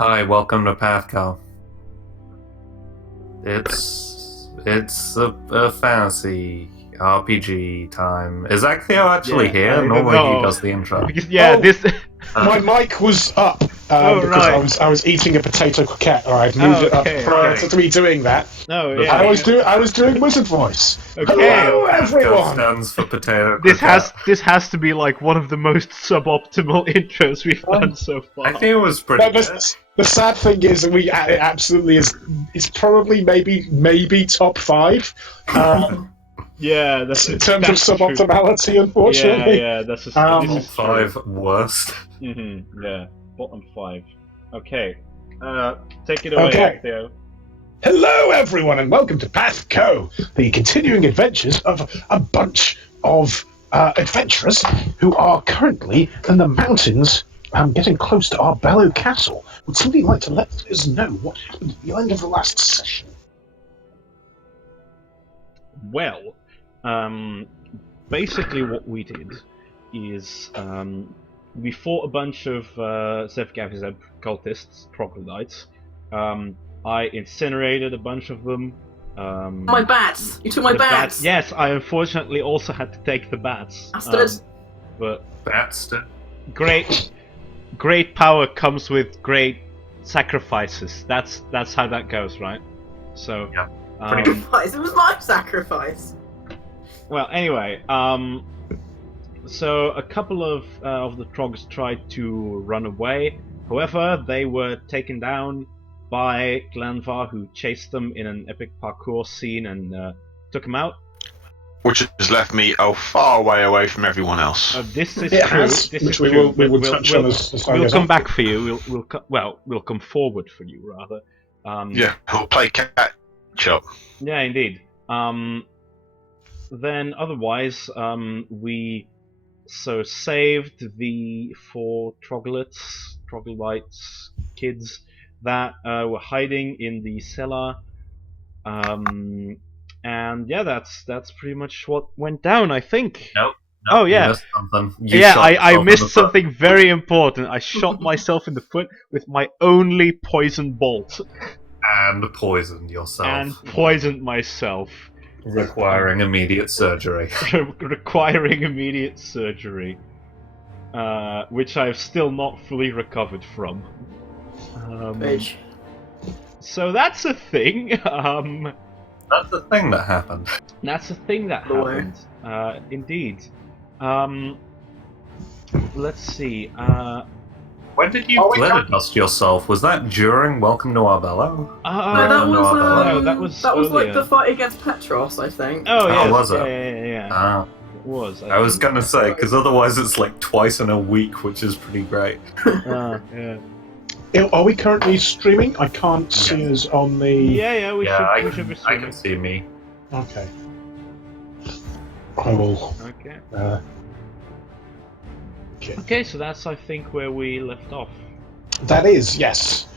Hi, welcome to PATHCO. It's a fantasy RPG time. Is Accio actually Yeah, here? I don't Normally he know. does the intro. Because Oh. this. My mic was up Oh, because right. I was eating a potato croquette. Or I'd moved it up Okay, prior okay. to me doing that. No, The- yeah. I was doing wizard voice. Okay. Hello, PATHCO everyone. stands for potato This croquette. has to be like one of the most suboptimal intros we've done so far. I think it was pretty No, good. the sad thing is, it absolutely is. It's probably maybe top 5 Yeah, that's in terms of that's true. suboptimality. Unfortunately, Yeah, that's a, Um, this is Top true. 5 worst. Yeah, bottom 5. Okay, take it away, Okay. Theo. Hello, everyone, and welcome to PATHCO, the continuing adventures of a bunch of adventurers who are currently in the mountains, getting close to our Bellow Castle. Would somebody like to let us know what happened at the end of the last session? Well, basically what we did is we fought a bunch of Zevgavizeb cultists, troglodytes. I incinerated a bunch of them. My bats! You took my the bats! Yes, I unfortunately also had to take the bats. Bastards. But Batster. great power comes with great sacrifices. That's how that goes, right? So Yeah, pretty good. Sacrifice. It was my sacrifice. well, anyway, so a couple of the trogs tried to run away. However, they were taken down by Glanvar, who chased them in an epic parkour scene and took them out. Which has left me a far way away from everyone else. This is It true. has, This which is we true. will but touch on as time we'll goes come on. back for you. We'll come forward for you rather. Yeah, we'll play catch up. Yeah, indeed. Then otherwise, we saved the 4 troglodytes kids that were hiding in the cellar. And yeah, that's pretty much what went down, I think. Nope. Oh, yeah. You missed something. I missed something very important. I shot myself in the foot with my only poison bolt. And poisoned yourself. And poisoned myself. Requiring immediate surgery. Requiring immediate surgery. Which I've still not fully recovered from. Bitch. So that's a thing. That's the thing that happened. That's a thing that Lord. happened. Indeed. Let's see. When did you glitter dust yourself? Was that during Welcome to Arbello? No, that was that was like earlier. the fight against Petros, I think. Oh, yeah. was it? Yeah. Ah. It was. I was think. gonna say, because otherwise it's like twice in a week, which is pretty great. Yeah. Are we currently streaming? I can't see us on the. Yeah, we I should be can streaming. see me. Okay. I will. Okay. Okay, so that's, I think, where we left off. That is, yes.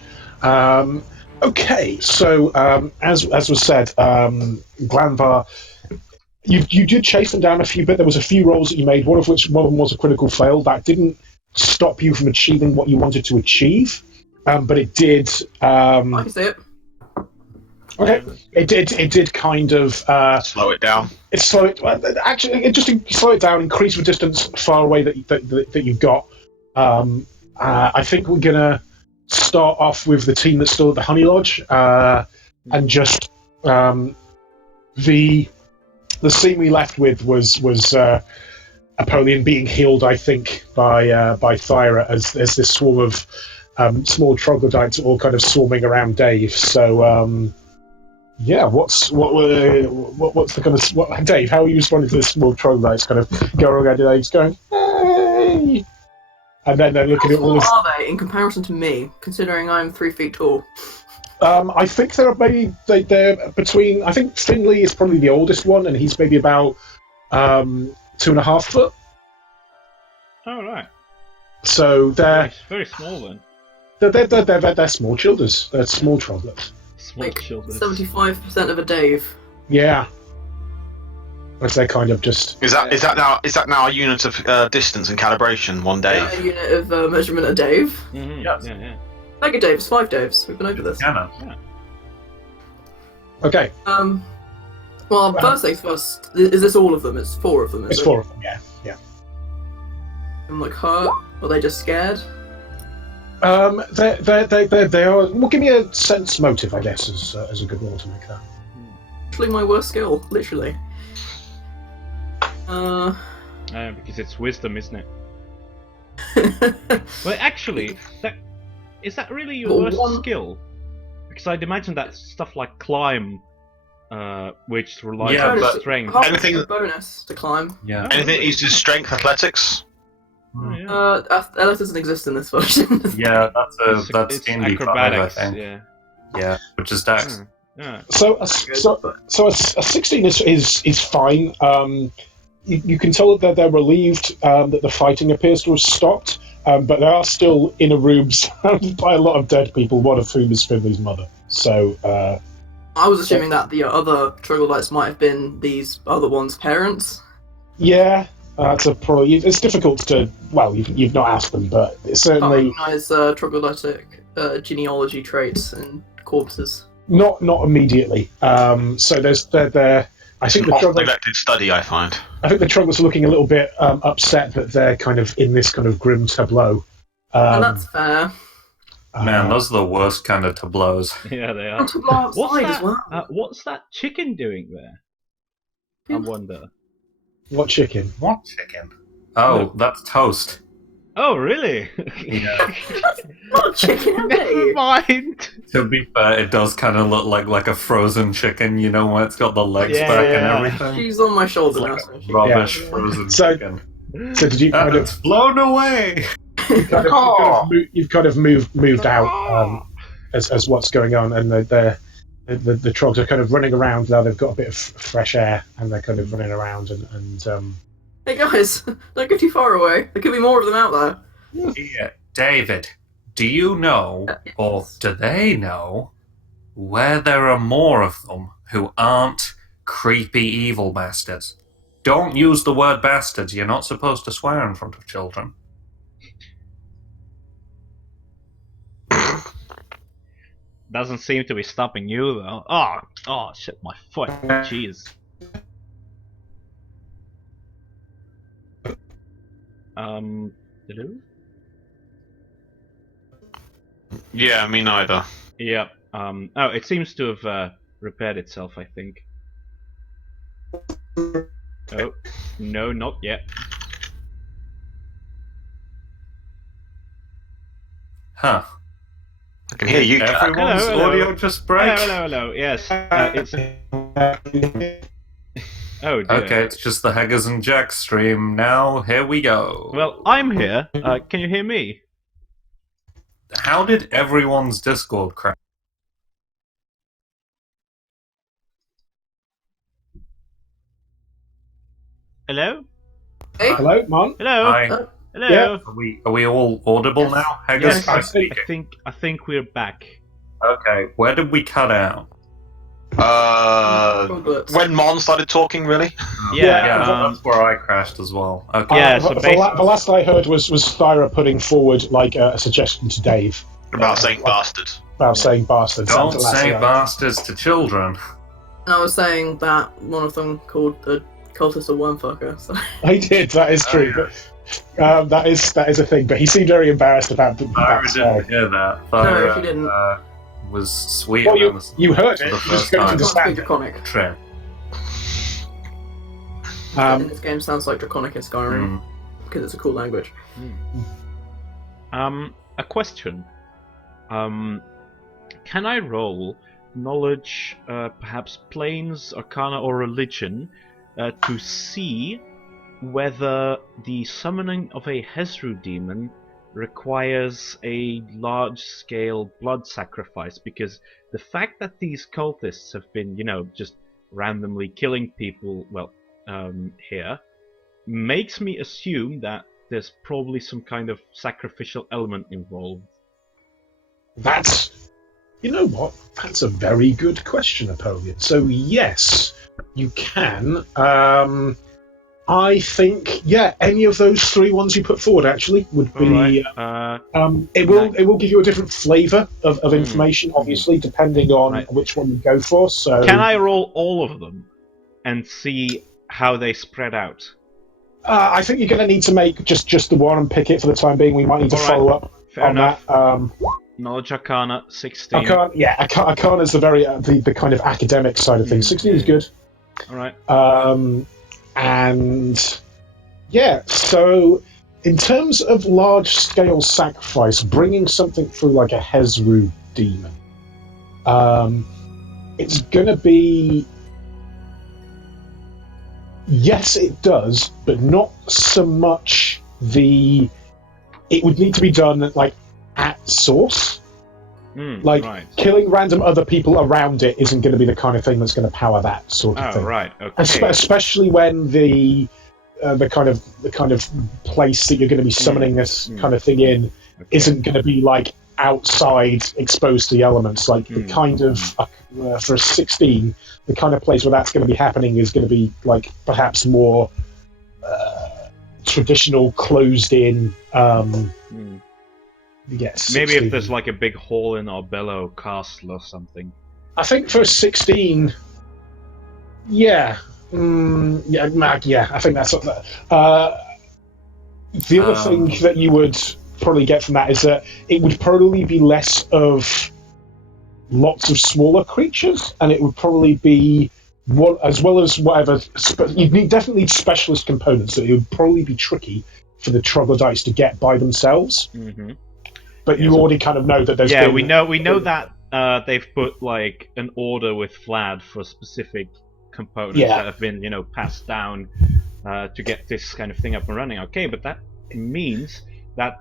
Okay, so as was said, Glanvar, you did chase them down a few bit. There was a few rolls that you made, one of them was a critical fail. That didn't stop you from achieving what you wanted to achieve, but it did. I can see it. Okay, it did kind of Slow it down. it just slow it down, increase the distance far away that you've got. I think we're gonna start off with the team that's still at the Honey Lodge, and just the scene we left with was Apollyon being healed, I think, by Thyra as there's this swarm of small troglodytes all kind of swarming around Dave. So. Yeah, what's the kind of Dave? How are you responding to this small troglodytes kind of going around your legs, going, hey, and then they're looking How at all small this. are they in comparison to me, considering I'm 3 feet tall? I think they're between. I think Finley is probably the oldest one, and he's maybe about 2.5 foot. Oh, right. So they're Very small then. they're small childers. They're small troglodytes. Small Like children. 75% of a Dave. Yeah. As they're kind of just. Is that now a unit of distance and calibration? 1 day. A unit of measurement a Dave. Mm-hmm. Yes. Yeah. Mega Daves, 5 Daves. We've been over this. Cannon. Okay, Well, first things first. Is this all of them? It's 4 of them. it's 4 of them. Yeah. I'm like hurt. Or are they just scared? They are. Well, give me a sense motive, I guess, as a good roll to make that. Literally my worst skill. Literally. Because it's wisdom, isn't it? Well, actually, is that really your Well, worst one- skill? Because I'd imagine that stuff like climb, which relies Yeah, on but- strength. Half Anything- a bonus to climb. Yeah. Anything that uses strength, athletics. Oh, yeah. That doesn't exist in this version. Yeah, that's It's D&D 5, I acrobatics. think. Yeah. Yeah, which is Dex. Yeah. So a 16 is fine. You can tell that they're relieved that the fighting appears to have stopped, but they are still in a room surrounded by a lot of dead people, one of whom is Finley's mother. So, I was assuming that the other troglodytes might have been these other ones' parents. yeah, that's a probably. It's difficult to. Well, you've not asked them, but it's Can't certainly recognize troglodytic genealogy traits and corpses. not immediately. So they're. I It's think an the oft troglodytes. neglected study, I find. I think the troglodytes are looking a little bit upset that they're kind of in this kind of grim tableau. And that's fair. Man, those are the worst kind of tableaus. Yeah, they are. And to blow outside What's as that? well. What's that chicken doing there? I wonder. What chicken? What chicken? Oh, that's toast. Oh, really? Yeah. Not chicken, have Never they? mind. To be fair, it does kind of look like a frozen chicken, you know, when it's got the legs Yeah, back yeah. and everything. She's on my shoulder It's now. like So a she- rubbish Yeah. frozen So- chicken. So did you kind And of it's blown away! you've kind of moved out as what's going on, and the trogs are kind of running around now. They've got a bit of fresh air, and they're kind of running around and Hey guys, don't go too far away. There could be more of them out there. Yeah, David, do you know, or do they know, where there are more of them who aren't creepy evil bastards? Don't use the word bastards. You're not supposed to swear in front of children. Doesn't seem to be stopping you though. Oh, shit, my foot. Jeez. Hello? Yeah, me neither. Yep. Oh, it seems to have repaired itself, I think. Oh, no, not yet. Huh. I can hear you, Jack. Everyone's Hello, hello. audio just break? Hello. Yes, it's. Oh dear. Okay, it's just the Heggers and Jack stream now. Here we go. Well, I'm here. Can you hear me? How did everyone's Discord crash? Hello? Hey, hello, Mon. Hello? Hi. Hello? Yeah. Are we all audible Yes. now? Heggers, Yes, try I speaking. I think we're back. Okay, where did we cut out? Troglets. When Mon started talking, really? Yeah, Yeah, that's where I crashed as well. Okay. Yeah, so the basically- last I heard was Thyra putting forward like a suggestion to Dave About saying bastard. about saying bastards. That was Don't the last say I heard. bastards to children. And I was saying that one of them called the cultist a wormfucker. So. I did. That is true. Oh, But, that is a thing. But he seemed very embarrassed about Thyra that. didn't hear that. No, Thyra she didn't. was sweet. Well, on the- you heard for it. the You just first couldn't time. It must be understand. draconic. True. In this game sounds like draconic in Skyrim because it's a cool language. A question. Can I roll knowledge, perhaps planes, arcana, or religion, to see whether the summoning of a Hezru demon requires a large-scale blood sacrifice? Because the fact that these cultists have been, just randomly killing people, here, makes me assume that there's probably some kind of sacrificial element involved. You know what? That's a very good question, Napoleon. So yes, you can. I think, yeah, any of those three ones you put forward actually would be. Alright. It will give you a different flavour of information, obviously, depending on Right. which one you go for. So, Can I roll all of them and see how they spread out? I think you're going to need to make just the one and pick it for the time being. We might need to All right. follow up Fair on enough. that. Knowledge Arcana, 16. Arcana is the very the kind of academic side of things. 16 is good. Alright. And yeah, so in terms of large-scale sacrifice, bringing something through like a Hezru demon, it's going to be... Yes, it does, but not so much the... It would need to be done like at source. Right. Killing random other people around it isn't going to be the kind of thing that's going to power that sort of thing. Right. Okay. Especially when the kind of place that you're going to be summoning this kind of thing in isn't going to be like outside, exposed to the elements. Like the kind of for a 16, the kind of place where that's going to be happening is going to be like perhaps more traditional, closed-in. Yes. Maybe if there's like a big hole in our bellow castle or something. I think for a 16, yeah. I think that's what that. The other thing that you would probably get from that is that it would probably be less of lots of smaller creatures, and it would probably be as well as whatever. You'd definitely need specialist components, so it would probably be tricky for the troglodytes to get by themselves. Mm-hmm. But you already kind of know that there's. Yeah, we know that they've put like an order with Vlad for specific components that have been, passed down to get this kind of thing up and running. Okay, but that means that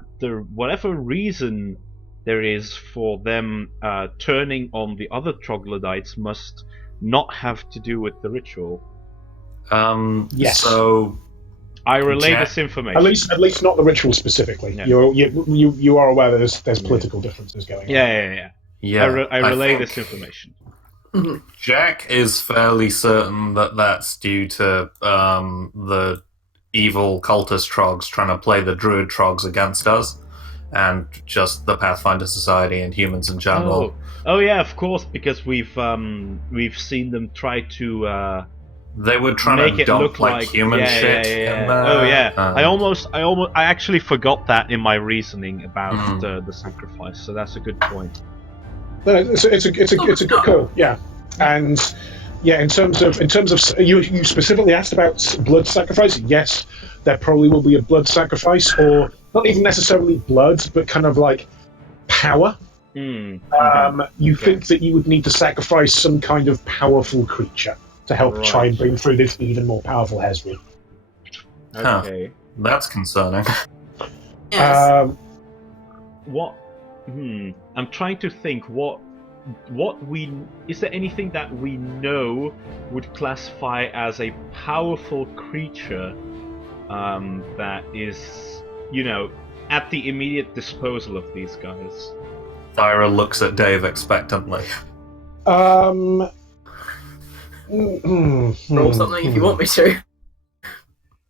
whatever reason there is for them turning on the other troglodytes must not have to do with the ritual. Yes. So I relay this information. At least not the ritual specifically. Yeah. You are aware that there's political differences going on. Yeah. I relay this information. Jack is fairly certain that that's due to the evil cultist trogs trying to play the druid trogs against us, and just the Pathfinder Society and humans in general. Oh yeah, of course, because we've seen them try to. They were trying to dump like human shit in there. Oh yeah, I actually forgot that in my reasoning about the sacrifice. So that's a good point. No, it's a good call. Yeah, and yeah, in terms of you specifically asked about blood sacrifice. Yes, there probably will be a blood sacrifice, or not even necessarily blood, but kind of like power. You think that you would need to sacrifice some kind of powerful creature to help try and bring through this even more powerful Hezri. Okay. That's concerning. Yes. What? I'm trying to think. Is there anything that we know would classify as a powerful creature that is, at the immediate disposal of these guys? Thyra looks at Dave expectantly. Roll something if you want me to.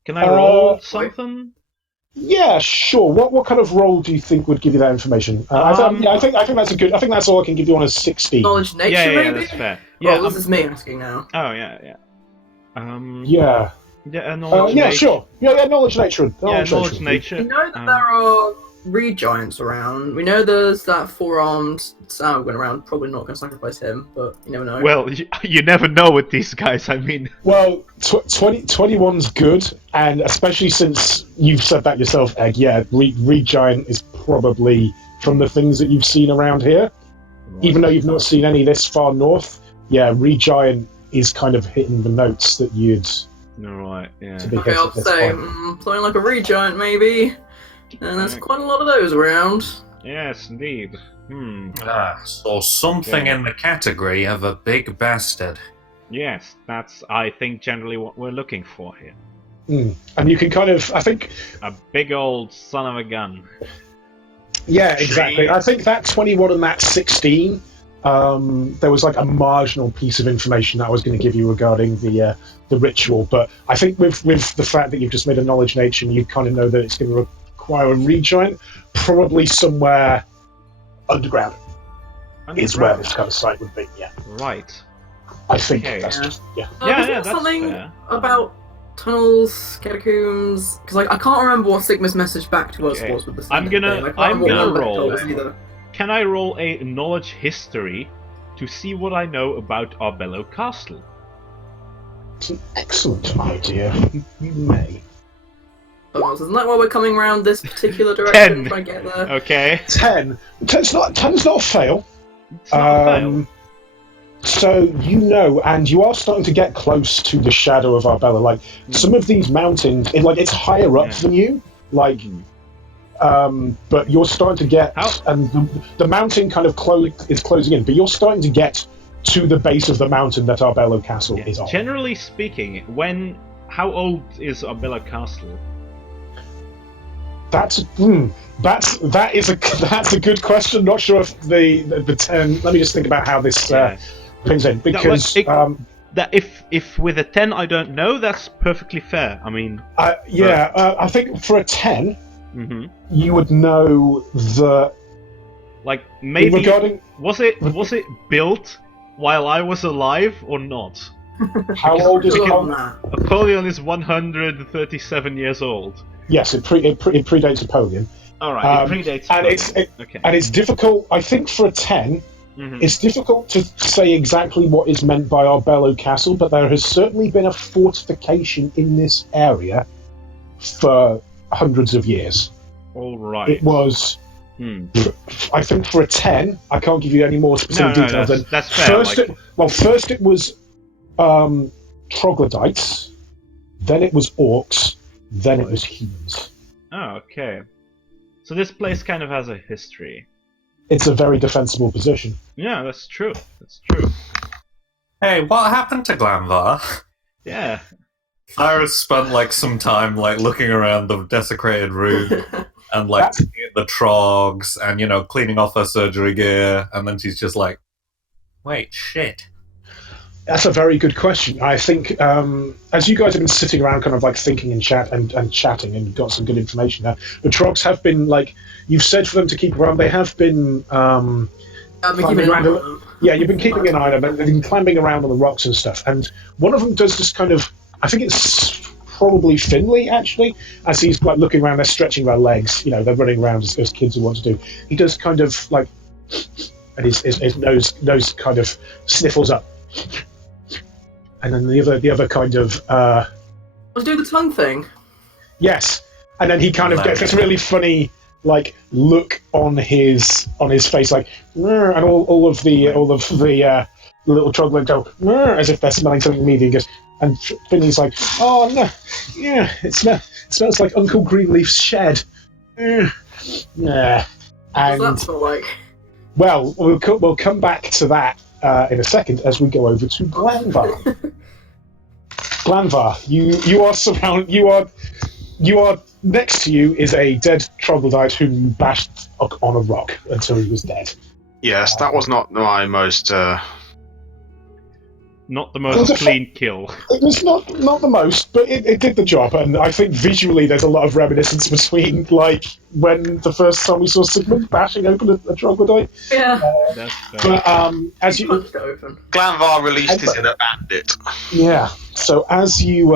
Can I roll something? Yeah, sure. What kind of roll do you think would give you that information? I think that's a good. I think that's all I can give you on a 16. Knowledge nature, Yeah, maybe? that's fair. Yeah, this is me asking now. Oh yeah. Yeah. Knowledge nature. Sure. Yeah, knowledge nature. Knowledge nature. We know that there are re-giants around. We know there's that four-armed Sauron around. Probably not going to sacrifice him, but you never know. Well, you never know with these guys. I mean, well, 21's good, and especially since you've said that yourself, Egg. Yeah, re-giant is probably from the things that you've seen around here. Even though you've not seen any this far north, yeah, re-giant is kind of hitting the notes that you'd. Right. Yeah. Okay, I'll say something like a re-giant, maybe. And there's quite a lot of those around. Yes, indeed. So something in the category of a big bastard. Yes, that's, I think, generally what we're looking for here. And you can kind of, I think... A big old son of a gun. Yeah, exactly. I think that 21 and that 16 there was like a marginal piece of information that I was going to give you regarding the ritual, but I think with the fact that you've just made a knowledge nature and you kind of know that it's going to require a rejoin, probably somewhere underground is where this kind of site would be. Yeah, Right. I think Okay. that's just Yeah, Was yeah, there that's something fair. about tunnels, catacombs? Because I can't remember what Sigma's message back to us Okay. was with the I'm gonna- thing. I can't I'm remember gonna what roll. Lamberto told us either. Can I roll a knowledge history to see what I know about Arbello Castle? it's an excellent idea. You may. Oh, so isn't that why we're coming around this particular direction? 10. Trying to get there. Okay. 10. Ten's not a fail. It's not a fail. So you know, and you are starting to get close to the shadow of Arbella. Like some of these mountains, it's higher up Yeah. than you. Like, but you're starting to get, and the mountain kind of is closing in. But you're starting to get to the base of the mountain that Arbello Castle is on. Generally speaking, how old is Arbello Castle? That's a good question. Not sure if the 10. Let me just think about how this pins in, because that if with a 10 I don't know, that's perfectly fair. I mean, I think for a 10, mm-hmm. you would know that. Like maybe regarding was it built while I was alive or not? How old is Apollyon? Apollyon is 137 years old. Yes, it predates Apollyon. All right, it predates. And it's difficult. I think for a 10, it's difficult to say exactly what is meant by Arbello Castle, but there has certainly been a fortification in this area for hundreds of years. All right. It was. I think for a 10, I can't give you any more specific details. That's fair. First it was troglodytes, then it was orcs, then it was humans. Oh, okay. So this place kind of has a history. It's a very defensible position. Yeah, that's true. That's true. Hey, what happened to Glanvar? Yeah. Iris spent some time looking around the desecrated room and looking at the trogs and cleaning off her surgery gear, and then she's just like, wait, shit. That's a very good question. I think as you guys have been sitting around kind of thinking and chatting and got some good information there, the trogs have been you've said for them to keep around. They have been climbing around. Yeah, you've been keeping an eye on them. They've been climbing around on the rocks and stuff. And one of them does this kind of, I think it's probably Finley actually, as he's looking around, they're stretching their legs, they're running around as kids will want to do. He does kind of and his nose kind of sniffles up. And then the other kind of Let's do the tongue thing. Yes, and then he kind of gets this really funny look on his face, and all of the little troglodytes go as if they're smelling something immediately. And Finley's like, oh no, yeah, it smells like Uncle Greenleaf's shed. Yeah, and What's that smell like? Well, we'll come back to that in a second as we go over to Glanvar. Glanvar, you are surrounded. You are next to you is a dead troglodyte whom you bashed on a rock until he was dead. Yes, that was not my most. Not the most clean kill. It was not the most, but it did the job, and I think visually there's a lot of reminiscence between when the first time we saw Sigmund bashing open a troglodyte. Yeah. But as you Glanvar released his inner bandit. Yeah. So as you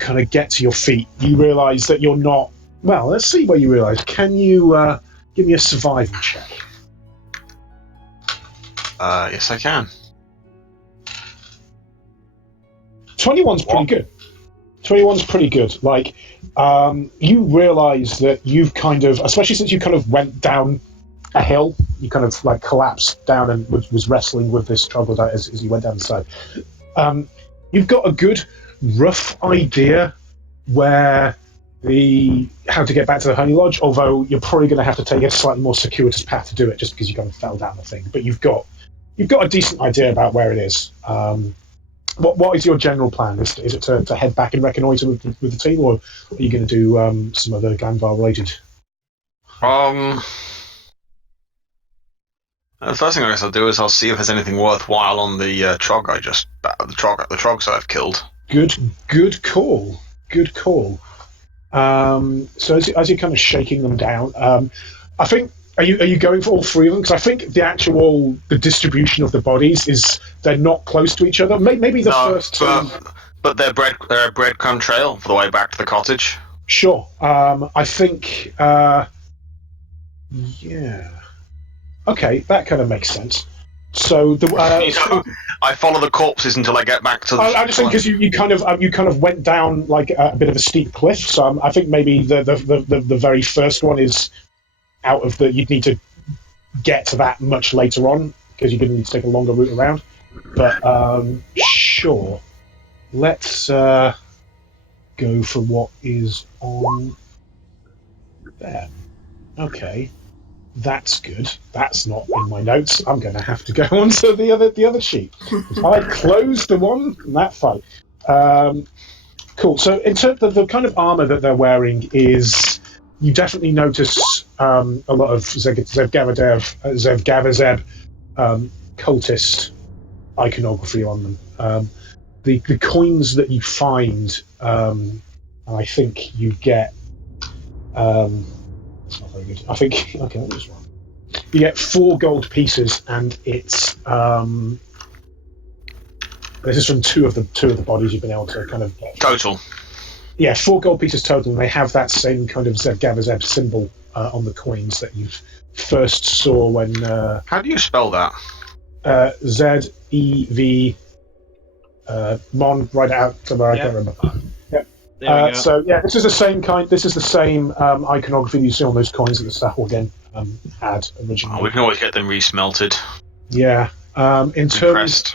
kind of get to your feet, you realise that you're not. Well, let's see what you realise. Can you give me a survival check? Yes, I can. 21's pretty good. 21's pretty good. You realise that you've kind of, especially since you kind of went down a hill, you kind of collapsed down and was wrestling with this troglodyte as you went down the side. You've got a good rough idea how to get back to the Honey Lodge, although you're probably going to have to take a slightly more circuitous path to do it, just because you kind of fell down the thing. But you've got a decent idea about where it is. What is your general plan? Is it to head back and reconnoitre with the team, or are you going to do some other Glanvar related? The first thing I guess I'll do is I'll see if there's anything worthwhile on the trog the trogs I've killed. Good call. Good call. So as you're kind of shaking them down, I think are you going for all three of them? Because I think the distribution of the bodies is they're not close to each other. Maybe the first two. But they're a breadcrumb trail for the way back to the cottage. Sure. I think. Yeah. Okay, that kind of makes sense. So I follow the corpses until I get back to the. I just think because you kind of went down like a bit of a steep cliff. So I think maybe the very first one is out of the. You'd need to get to that much later on because you're going to need to take a longer route around. But sure, let's go for what is on there. Okay. That's good. That's not in my notes. I'm going to have to go on to the other sheet. I closed the one in that fight. Cool. So in terms of the kind of armor that they're wearing, is you definitely notice a lot of Zev cultist iconography on them. The coins that you find, I think you get. It's not very good. I think okay, that was wrong. You get 4 gold pieces, and it's this is from two of the bodies you've been able to kind of get. Total. Yeah, 4 gold pieces total, and they have that same kind of Zev symbol on the coins that you first saw when. How do you spell that? ZEV. Mon, write it out somewhere. I can't remember. So yeah, this is the same kind. This is the same iconography that you see on those coins that the Sahorgan had originally. We can always get them resmelted. Yeah. In terms,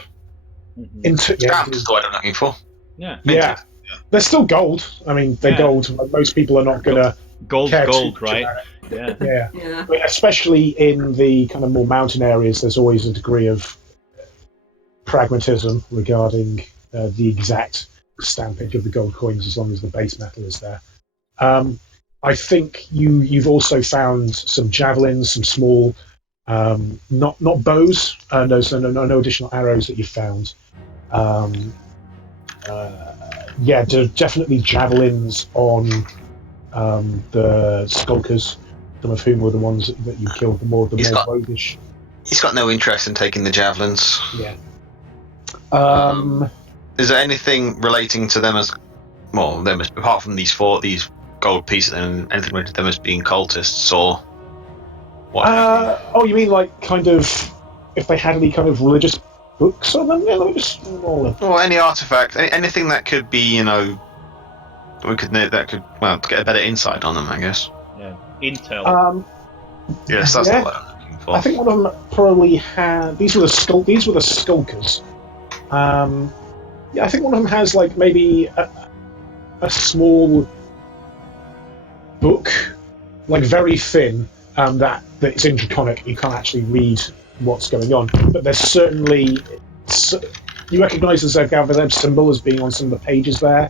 Stamps is the word I'm looking for. Yeah. Yeah. They're still gold. I mean, they're gold. Most people are not gonna gold, gold, right? Yeah. Yeah. But especially in the kind of more mountain areas, there's always a degree of pragmatism regarding the exact stamping of the gold coins, as long as the base metal is there. I think you've also found some javelins, some small, not bows. No additional arrows that you found. Definitely javelins on the skulkers, some of whom were the ones that you killed. The more roguish. He's got no interest in taking the javelins. Yeah. Is there anything relating to them apart from these gold pieces, and anything related to them as being cultists or what? You mean like kind of if they had any kind of religious books on them? Yeah, let me just roll them. Or any artifact, anything that could be, that could get a better insight on them, I guess. Yeah, intel. Yes, that's the word I'm looking for. I think one of them probably had. These were the skulkers. I think one of them has like maybe a small book, like very thin, that's in Draconic. You can't actually read what's going on, but there's certainly you recognise the Zev symbol as being on some of the pages there.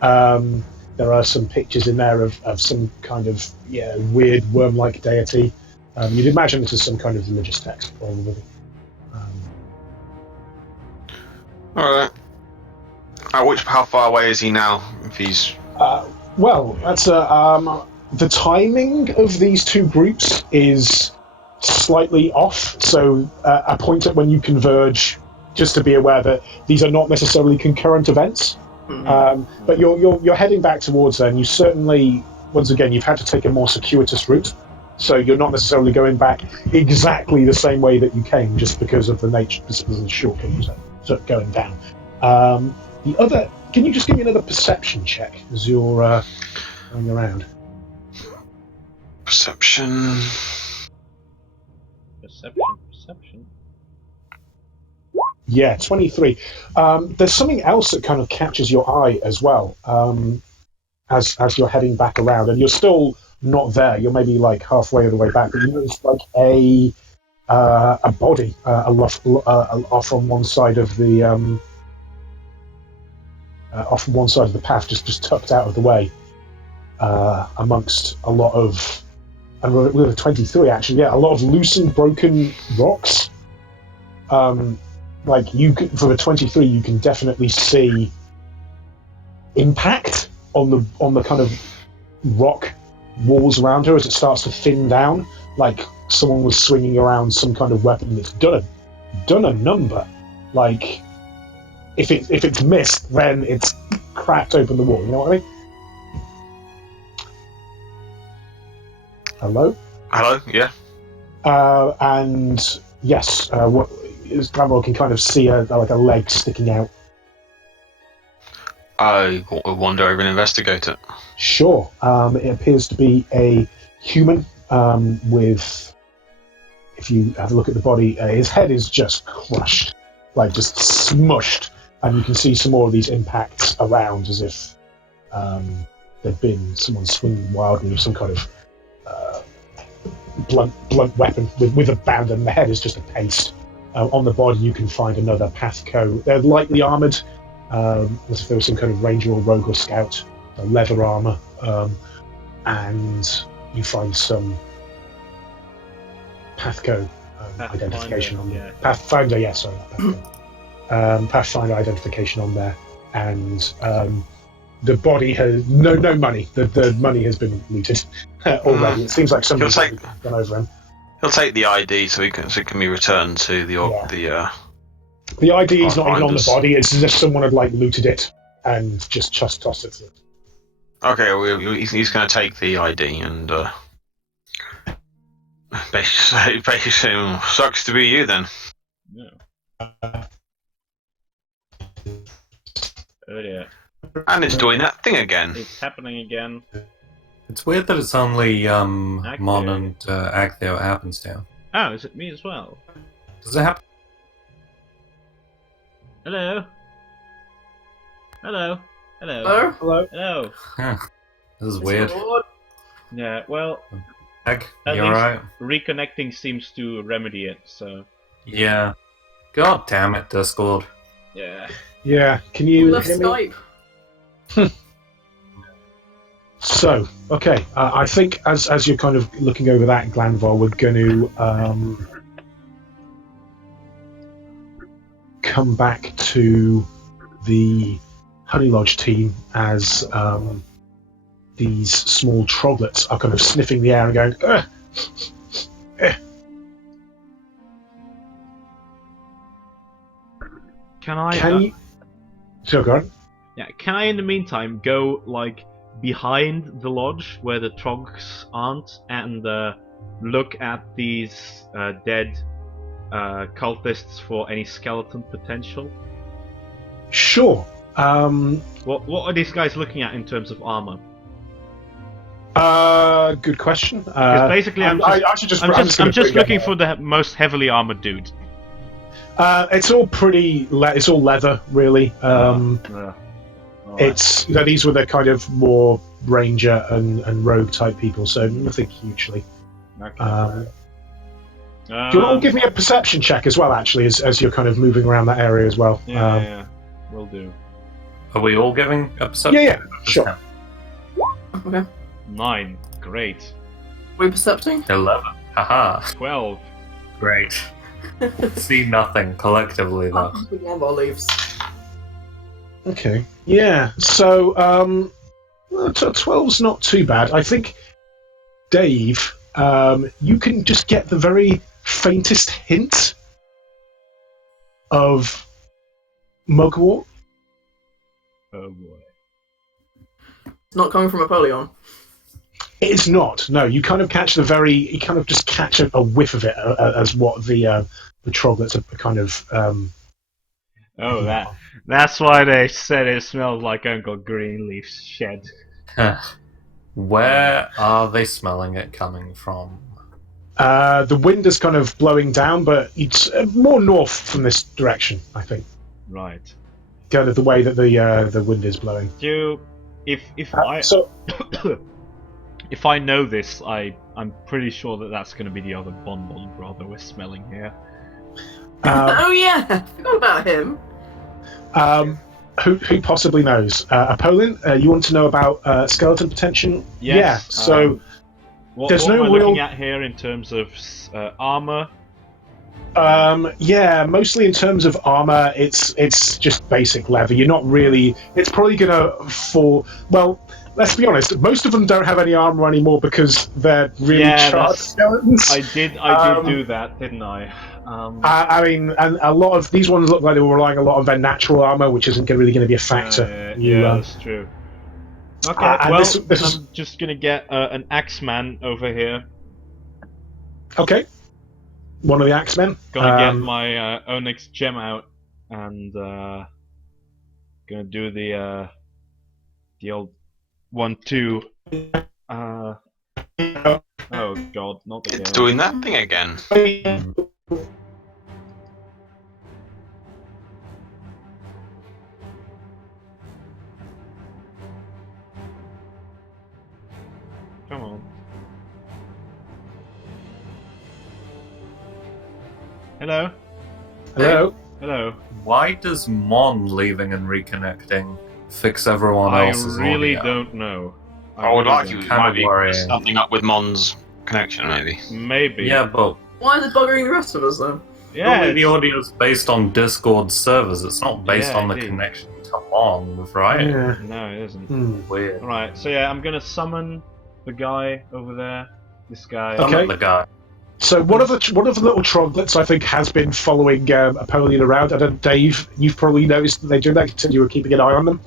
There are some pictures in there of some kind of weird worm-like deity. You'd imagine this is some kind of religious text, probably. All right. How far away is he now? If he's that's the timing of these two groups is slightly off. So a point at when you converge, just to be aware that these are not necessarily concurrent events. Mm-hmm. But you're heading back towards them. You certainly, once again, you've had to take a more circuitous route. So you're not necessarily going back exactly the same way that you came, just because of the nature of the shortcut you're going down. Can you just give me another perception check as you're going around? Perception. Yeah, 23. There's something else that kind of catches your eye as well, as you're heading back around, and you're still not there. You're maybe like halfway of the way back, but you notice like a body off on one side of the path, just tucked out of the way, amongst a lot of and with a 23 actually, yeah, a lot of loose and broken rocks. Like you can, for a 23, you can definitely see impact on the kind of rock walls around her as it starts to thin down, like someone was swinging around some kind of weapon that's done a number. Like if it's missed, then it's cracked open the wall. You know what I mean? Hello. Hello. Yeah. And yes, what Glamrock can kind of see like a leg sticking out. I wander over and investigate it. Sure. It appears to be a human with. If you have a look at the body, his head is just crushed, like just smushed, and you can see some more of these impacts around as if there'd been someone swinging wildly with some kind of blunt weapon with abandon. The head is just a paste. On the body, you can find another PATHCO. They're lightly armored, as if there was some kind of ranger or rogue or scout, leather armor, and you find some PATHCO identification on there. Pathfinder, yeah, sorry, not PATHCO. Pathfinder identification on there, and the body has no money. The money has been looted already. It seems like somebody's gone over him. He'll take the ID so it can be returned to the ID is not even on the body. It's as if someone had like looted it and just tossed it. Okay, well, he's going to take the ID and basically sucks to be you then. Yeah. Oh yeah. And it's doing that thing again. It's happening again. It's weird that it's only Mon and Actheo it happens to. Oh, is it me as well? Does it happen? Hello? Hello? Hello? Hello? Hello. Hello? Huh. This is weird. Yeah, well, Ag, at you least alright? reconnecting seems to remedy it, so... Yeah. God damn it, Discord. Yeah. Yeah, can We you left hear me? Skype. So, okay, I think as you're kind of looking over that, Glanvar, we're going to come back to the Honey Lodge team as these small troglets are kind of sniffing the air and going, ugh, eh. Can you... So, go on. Yeah, can I in the meantime go, like, behind the lodge where the trogs aren't and look at these dead cultists for any skeleton potential? Sure. What are these guys looking at in terms of armor? Good question. Because basically, I'm just looking for the most heavily armored dude. It's all pretty. It's all leather, really. It's these were the kind of more ranger and rogue type people, so nothing hugely. Okay. Do you want to all give me a perception check as well, actually, as you're kind of moving around that area as well? Yeah, will do. Are we all giving a perception? Yeah, sure. Okay. 9, great. We're percepting? 11. Haha. 12. Great. See nothing collectively though. One of our leaves. Okay. Yeah. So, 12's not too bad. I think, Dave, you can just get the very faintest hint of mugwort. Oh boy. It's not coming from Apollyon. It's not. No, you kind of catch you kind of just catch a whiff of it as what the troglets are kind of. That's why they said it smelled like Uncle Greenleaf's shed. Where are they smelling it coming from? The wind is kind of blowing down, but it's more north from this direction, I think. Right. Kind of the way that the wind is blowing. If I know this, I'm pretty sure that's going to be the other Bonbon brother we're smelling here. Oh yeah, I forgot about him. Who possibly knows? Apollyon, you want to know about skeleton potential? Yes, Yeah. So There's what no am I looking real- at here in terms of armor? Yeah, mostly in terms of armor, it's just basic leather. You're not really. It's probably gonna fall. Well, let's be honest. Most of them don't have any armor anymore because they're really Yeah, charred that's- skeletons. I did do that, didn't I? I mean, and a lot of these ones look like they were relying a lot on their natural armor, which isn't really going to be a factor. Yeah, that's true. Okay, and well, this is I'm just gonna get an axeman over here. okay. One of the Axemen. Gonna get my Onyx gem out and gonna do the old 1-2. Oh god, not It's again. doing that thing again. Come on. Hello? Hello. Hello. Why does Mon leaving and reconnecting fix everyone I else's really audio? don't know. I would really argue don't. it Kind might of be worrying. something up with Mon's connection, maybe. Maybe. Yeah, but Why is it buggering the rest of us though? Yeah. normally the audio is based on Discord servers. It's not based Yeah, on the indeed. connection to Mon, right? Yeah. No, it isn't. Weird. Alright, so yeah, I'm gonna summon the guy over there. This guy. Okay. Summon the guy. So one of the little troglets I think has been following Apollyon around. I don't, Dave, you've probably noticed that they do that because you were keeping an eye on them.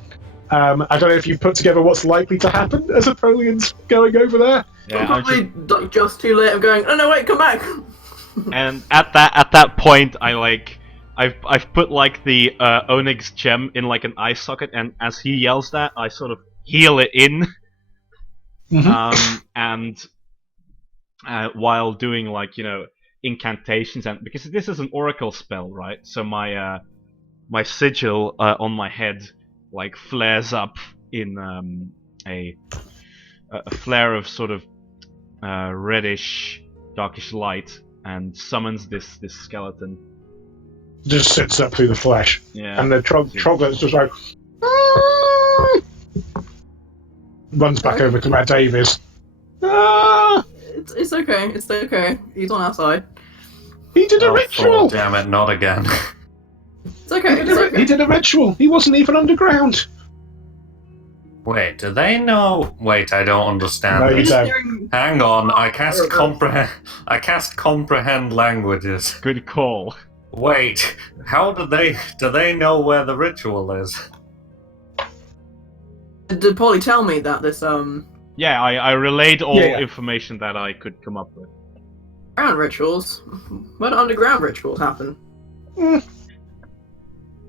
I don't know if you've put together what's likely to happen as Apollion's going over there. Yeah, I'm I'm probably like, just too late. I'm going. Oh no, wait, come back. and at that point, I've put like the Onyx gem in like an eye socket, and as he yells that, I sort of heal it in, and while doing like incantations, and because this is an oracle spell, right? So my my sigil on my head like flares up in a flare of sort of reddish, darkish light, and summons this skeleton. Just sits up through the flesh, Yeah. and the troglet's just like runs back over to where Dave is. It's okay. It's okay. He's on our side. He did a Oh, ritual. damn it, not again. It's okay. It's He okay. did a ritual. He wasn't even underground. Wait, do they know? Wait, I don't understand No, you this. don't. Hang on, I cast comprehend languages. Good call. Wait, how do they know where the ritual is? Did Polly tell me that this Yeah, I relayed all Yeah. information that I could come up with. ground rituals? Where do underground rituals happen?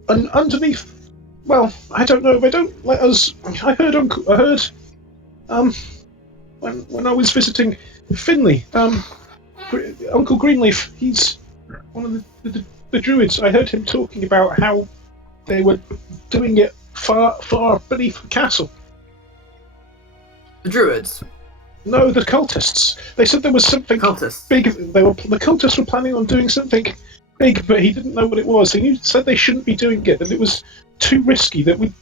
Underneath. Well, I don't know. They don't let us. I heard when I was visiting Finley, Uncle Greenleaf. He's one of the druids. I heard him talking about how they were doing it far beneath the castle. The druids. No, the cultists. They said there was something Cultists. big. The cultists were planning on doing something big, but he didn't know what it was. He said they shouldn't be doing it, and it was too risky. That we.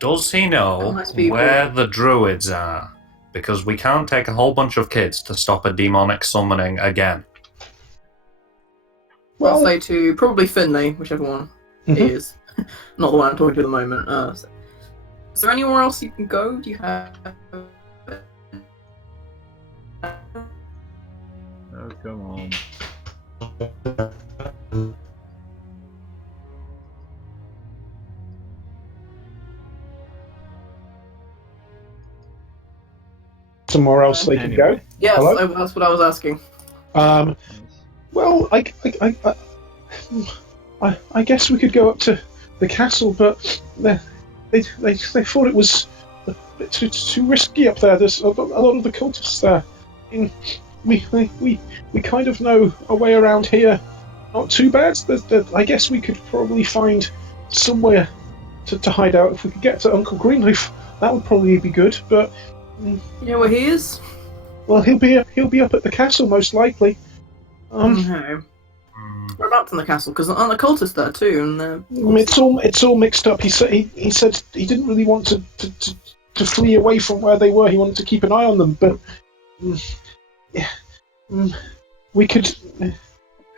Does he know Nice people. where the druids are? Because we can't take a whole bunch of kids to stop a demonic summoning again. I'll Well, say to probably Finley, whichever one Mhm. he is. Not the one I'm talking to at the moment. Is there anywhere else you can go? Do you have? Oh, come on. somewhere else they can go. Anyway. Yes, Hello? that's what I was asking. Well, I guess we could go up to the castle, but they thought it was a bit too risky up there. There's a lot of the cultists there. And we kind of know a way around here. Not too bad. I guess we could probably find somewhere to hide out if we could get to Uncle Greenleaf. That would probably be good. But You know where he is? well, he'll be up at the castle most likely. Okay. Whereabouts in the castle? Because aren't the cultists there too? And It's all mixed up. He said he didn't really want to flee away from where they were. He wanted to keep an eye on them, but We could.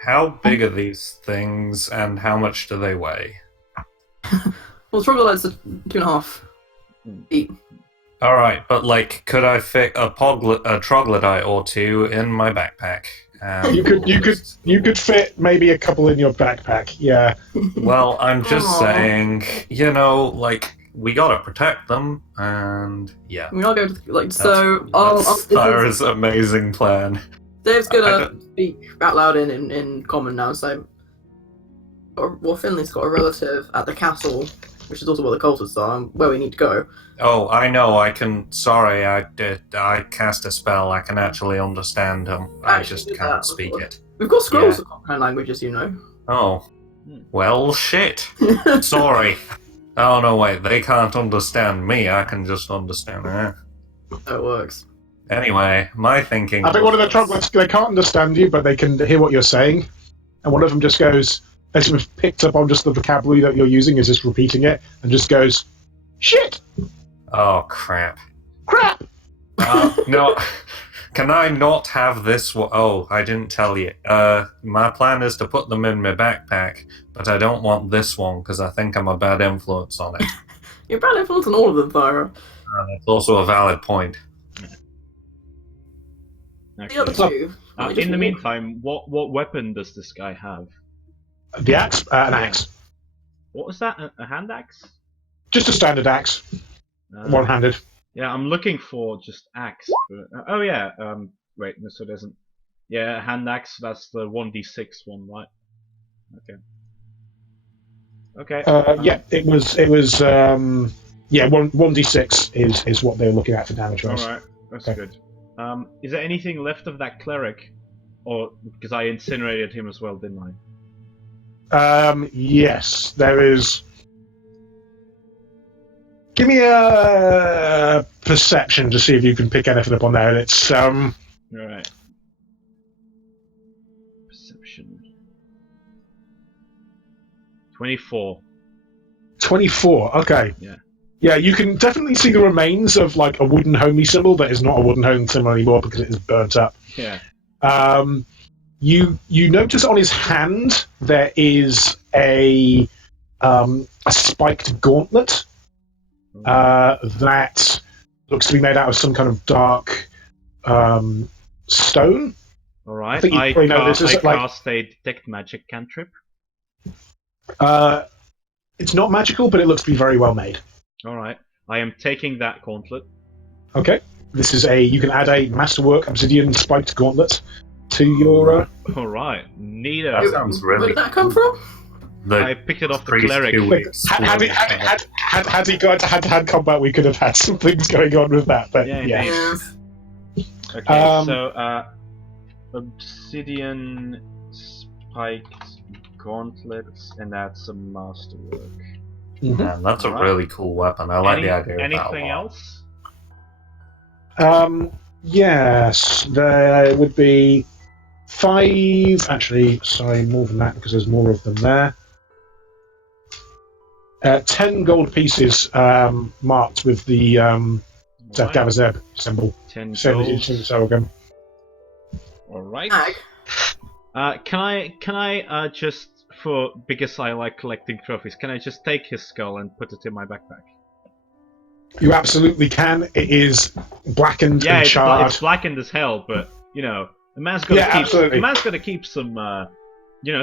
How big are these things, and how much do they weigh? Well, troglodytes are 2.5 feet. All right, but like, could I fit a troglodyte or two in my backpack? You could fit maybe a couple in your backpack. Yeah. Well, I'm just Aw. saying, like, we gotta protect them, and yeah. We are going to so. I'll Tyra's amazing plan. Dave's I gonna don't- speak out loud in common now. So, well, Finley's got a relative at the castle, which is also where the cultists are, and where we need to go. Oh, I know. I can. Sorry, I cast a spell. I can actually understand him. I Actually just did can't that speak before. it. We've got scrolls Yeah. of comprehend languages, you know. Oh, well, shit. Sorry. Oh no, wait. They can't understand me. I can just understand her. How it works. Anyway, my thinking. I think was one of the this. troglodytes, they can't understand you, but they can hear what you're saying. And one of them just goes, they sort of picked up on just the vocabulary that you're using, is just repeating it, and just goes, shit! Oh crap. Crap! No. Can I not have this one? Oh, I didn't tell you. My plan is to put them in my backpack, but I don't want this one because I think I'm a bad influence on it. You're bad influence on all of them, Thyra. It's also a valid point. The other Actually, two. in the meantime, what weapon does this guy have? The axe? An axe. What was that? A hand axe? Just a standard axe, one-handed. Yeah, I'm looking for just axe. But, oh yeah. Wait, no, so there's isn't. Yeah, hand axe. That's the 1d6 one, right? Okay. Okay. Yeah, it was. Yeah, 1d6 is what they were looking at for damage All wise. right. That's Okay. good. Is there anything left of that cleric? Or because I incinerated him as well, didn't I? Yes, there is. Give me a perception to see if you can pick anything up on there. It's All right. Perception. 24. 24. Okay. Yeah. Yeah, you can definitely see the remains of like a wooden homie symbol that is not a wooden homie symbol anymore because it is burnt up. Yeah. You notice on his hand there is a spiked gauntlet that looks to be made out of some kind of dark stone. All right. think you I probably know this is like- cast a detect magic cantrip. It's not magical, but it looks to be very well made. All right. I am taking that gauntlet. Okay, this is you can add a masterwork obsidian spiked gauntlet to your. All right. That Neato. sounds Where really. did that come from? I picked it off the priest cleric. who Had he got to hand-to-hand combat, we could have had some things going on with that. But Yeah, yeah. indeed. Yes. Okay, so obsidian spiked gauntlets, and that's a masterwork. Mhm. Man, that's a Alright. really cool weapon. I like the idea of that a Anything lot. else? Yes, there would be 5. Actually, sorry, more than that because there's more of them there. 10 gold pieces marked with the Alright, Gavazeb symbol. 10 So gold. again. Alright. Ag. Can I just, because I like collecting trophies, can I just take his skull and put it in my backpack? You absolutely can. It is blackened Yeah, and charred. it's blackened as hell, but the man's got to Yeah, keep. absolutely. The man's got to keep some,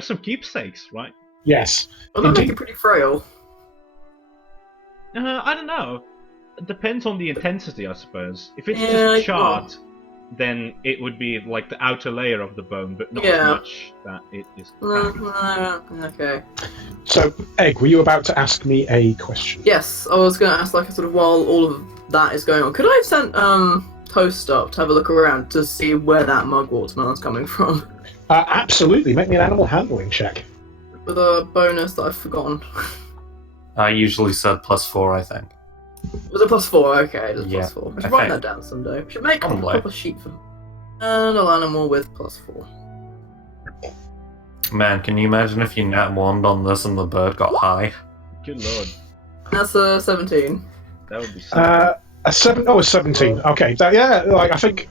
some keepsakes, right? Yes. Well, that make Indeed. it pretty frail. I don't know. It depends on the intensity, I suppose. If it's Yeah, just charred, then it would be like the outer layer of the bone, but not as Yeah. much that it is. Okay. So, Egg, were you about to ask me a question? Yes, I was going to ask, like, sort of while all of that is going on, could I have sent Toast up to have a look around to see where that mugwort smell's coming from? Absolutely. Make me an animal handling check. With a bonus that I've forgotten. I usually said +4, I think. Was it +4? Okay, it was Yeah, +4. I I should write think. that down someday. We should make a Probably. proper sheet for an animal with +4. Man, can you imagine if you nat 1 on this and the bird got high? Good lord, That's a 17. that would be sick. A 17. Okay, yeah, like I think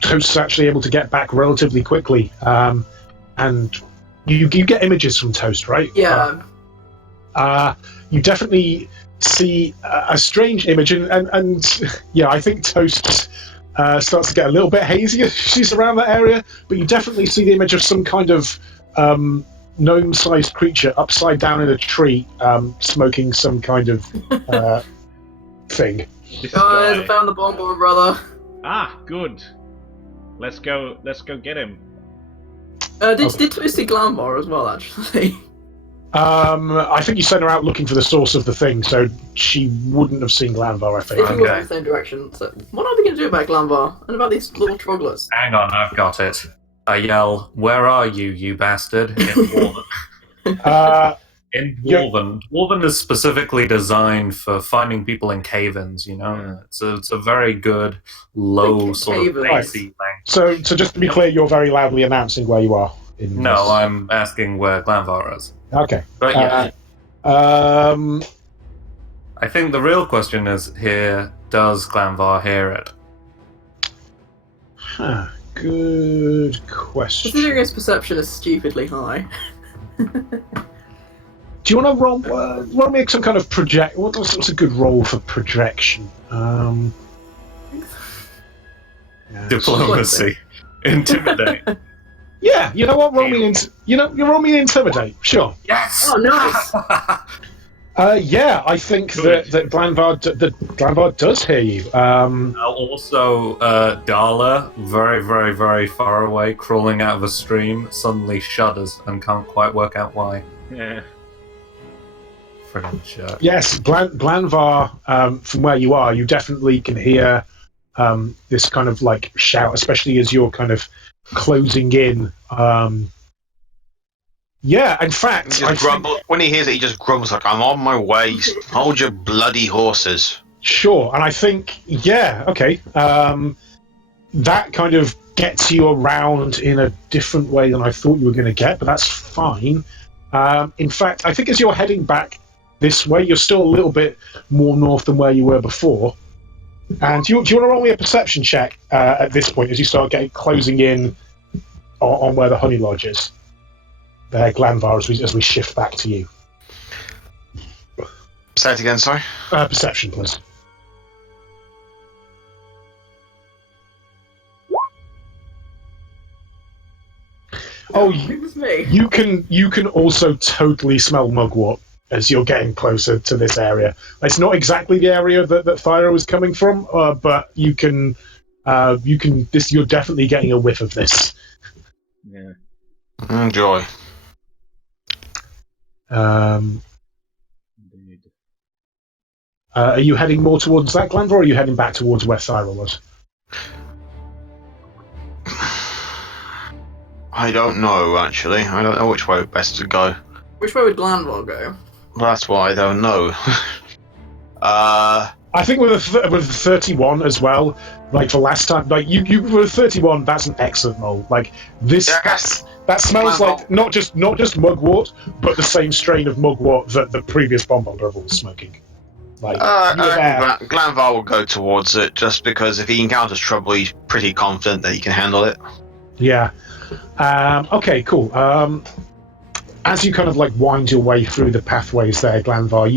Toast is actually able to get back relatively quickly, and you get images from Toast, right? Yeah. You definitely see a strange image, and yeah, I think Toast starts to get a little bit hazy as she's around that area. But you definitely see the image of some kind of gnome-sized creature upside down in a tree, smoking some kind of thing. This Guys, I guy. found the bomb, brother. Ah, good. Let's go get him. Did Toast see Glambar as well, actually? I think you sent her out looking for the source of the thing, so she wouldn't have seen Glanvar, I If think. he was in the same direction. So, what are we going to do about Glambar? And about these little troglets? Hang on, I've got it. I yell, "Where are you, you bastard?" In Dwarven. In Dwarven. Dwarven is specifically designed for finding people in cave-ins, you know? It's a very good, low, sort of Cave-ins. bassy So language. just to be clear, you're very loudly announcing where you are. No, I'm asking where Glanvar is. Okay. But yeah, Um, I think the real question is here, does Glanvar hear it? good question. Considering his perception is stupidly high. Do you want to roll me some kind of project? What's a good roll for projection? Diplomacy. Intimidate. Yeah, you know what? Roll me an intimidate. Sure. Yes! Oh, nice! Yeah, I think that Glanvar does hear you. Also, Darla, very, very, very far away, crawling out of a stream, suddenly shudders and can't quite work out why. Yeah. Friggin' jerk. Yes, Glanvar, from where you are, you definitely can hear this kind of like shout, especially as you're kind of closing in. Yeah, in fact, When he hears it, he just grumbles like, "I'm on my way. Hold your bloody horses." Sure, and I think, yeah, okay. That kind of gets you around in a different way than I thought you were going to get, but that's fine. In fact, I think as you're heading back this way, you're still a little bit more north than where you were before. And do you want to roll me a perception check at this point as you start closing in on where the Honey Lodge is? There, Glanvar, as we shift back to you. Say it again, sorry. Perception, please. Oh, It's me. you can also totally smell mugwort as you're getting closer to this area. It's not exactly the area that Thyra was coming from, but you're definitely getting a whiff of this. Yeah. Enjoy. Indeed. Are you heading more towards that, Glanvar, or are you heading back towards where Thyra was? I don't know, actually. I don't know which way best to go. Which way would Glanvar go? That's why I don't know. I think with a 31 as well, like for last time, like you with 31, that's an excellent roll. Like this, Yeah, that smells like not just mugwort, but the same strain of mugwort that the previous bomb bomber was smoking. Like Glanvar will go towards it just because if he encounters trouble, he's pretty confident that he can handle it. Yeah. Okay. Cool. As you kind of like wind your way through the pathways there, Glanvar,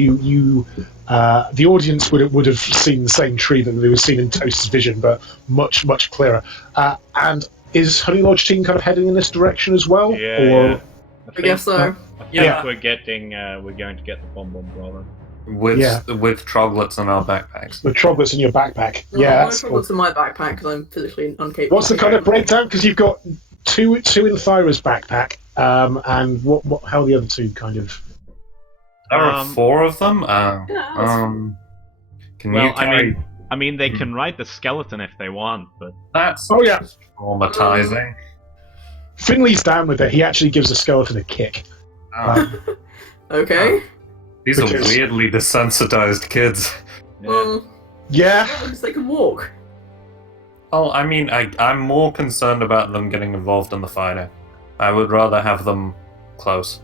the audience would have seen the same tree that they were seen in Toast's vision, but much clearer. And is Honey Lodge team kind of heading in this direction as well? Yeah. I guess so. I think Yeah. we're going to get the bomb brother. With troglets in our backpacks. The troglets in your backpack. No, Yeah. my That's problems in my backpack because I'm physically incapable. What's the kind of breakdown? Because you've got two in Thyra's backpack, and how are the other two kind of? There are 4 of them. Yeah, Can Well, you carry? I mean, they can ride the skeleton if they want, but That's Oh yeah, traumatizing. Finley's down with it. He actually gives the skeleton a kick. Okay. These are because- weirdly desensitized kids. yeah. Well, Yeah. because they can walk. Well, I mean, I'm more concerned about them getting involved in the fighting. I would rather have them close.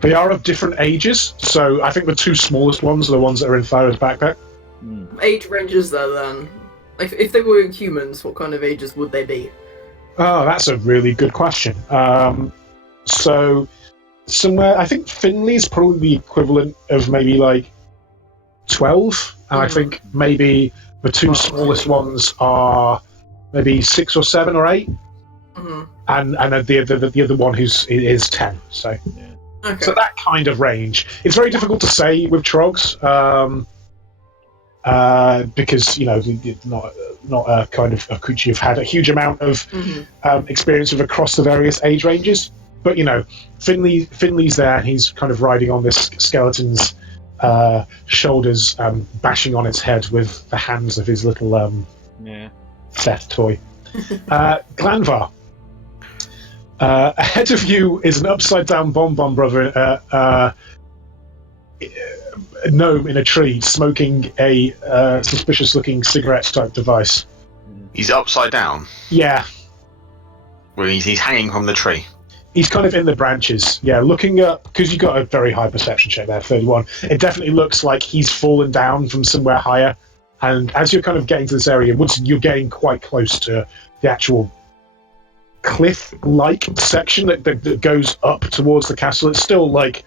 They are of different ages, so I think the two smallest ones are the ones that are in Thyra's backpack. Age ranges there then? Like, if they were humans, what kind of ages would they be? Oh, that's a really good question. So somewhere, I think Finley's probably the equivalent of maybe like 12, and I think maybe the two smallest ones are maybe 6 or 7 or 8, and the other one is 10. So, Okay. so that kind of range. It's very difficult to say with trogs, because it's not a kind of a creature you've had a huge amount of experience with across the various age ranges. But Finley's there, and he's kind of riding on this skeleton's shoulders, bashing on its head with the hands of his little Seth toy. Glanvar. Ahead of you is an upside-down bomb brother, a gnome in a tree, smoking a suspicious-looking cigarette-type device. He's upside down. Yeah. Well, he's hanging from the tree. He's kind of in the branches, looking up, because you've got a very high perception check there, 31. It definitely looks like he's fallen down from somewhere higher, and as you're kind of getting to this area, once you're getting quite close to the actual cliff-like section that goes up towards the castle, it's still like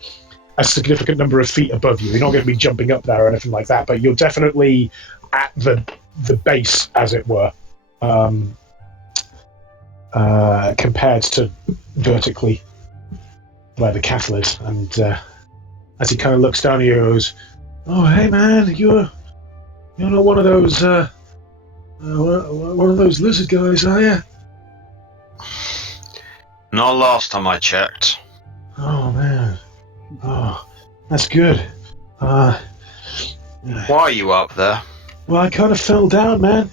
a significant number of feet above you. You're not going to be jumping up there or anything like that, but you're definitely at the base, as it were. Compared to vertically where the castle is, and as he kind of looks down at you, he goes, "Oh, hey man, you're not one of those lizard guys, are you?" Not last time I checked. Oh man, oh, that's good. Why are you up there? Well, I kind of fell down, man.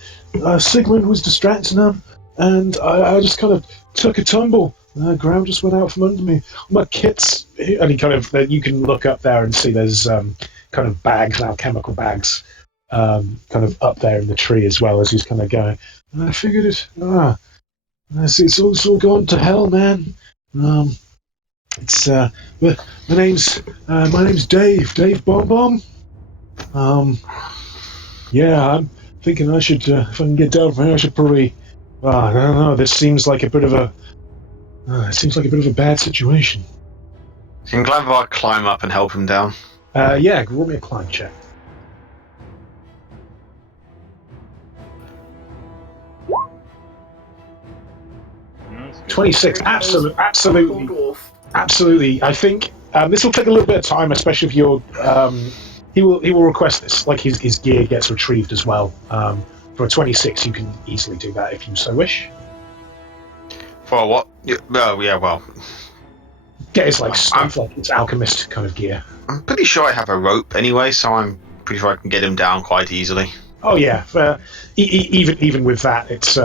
Sigmund was distracting him, and I just kind of took a tumble. Ground just went out from under me. My kit's... And he kind of... You can look up there and see there's kind of bags now, chemical bags, kind of up there in the tree as well, as he's kind of going. And I figured it... it's all gone to hell, man. It's... my name's Dave Bomb. Yeah, I'm thinking I should... if I can get down from here, I should probably... I don't know. This seems like a bit of a bad situation. Can Glanvar climb up and help him down? Yeah, roll me a climb check. 26. Absolutely. I think this will take a little bit of time, especially if you're. He will request this, like his gear gets retrieved as well. For a 26, you can easily do that if you so wish. For what? Well. Get his stuff, like it's alchemist kind of gear. I'm pretty sure I have a rope anyway, so I'm pretty sure I can get him down quite easily. Oh yeah, even with that, it's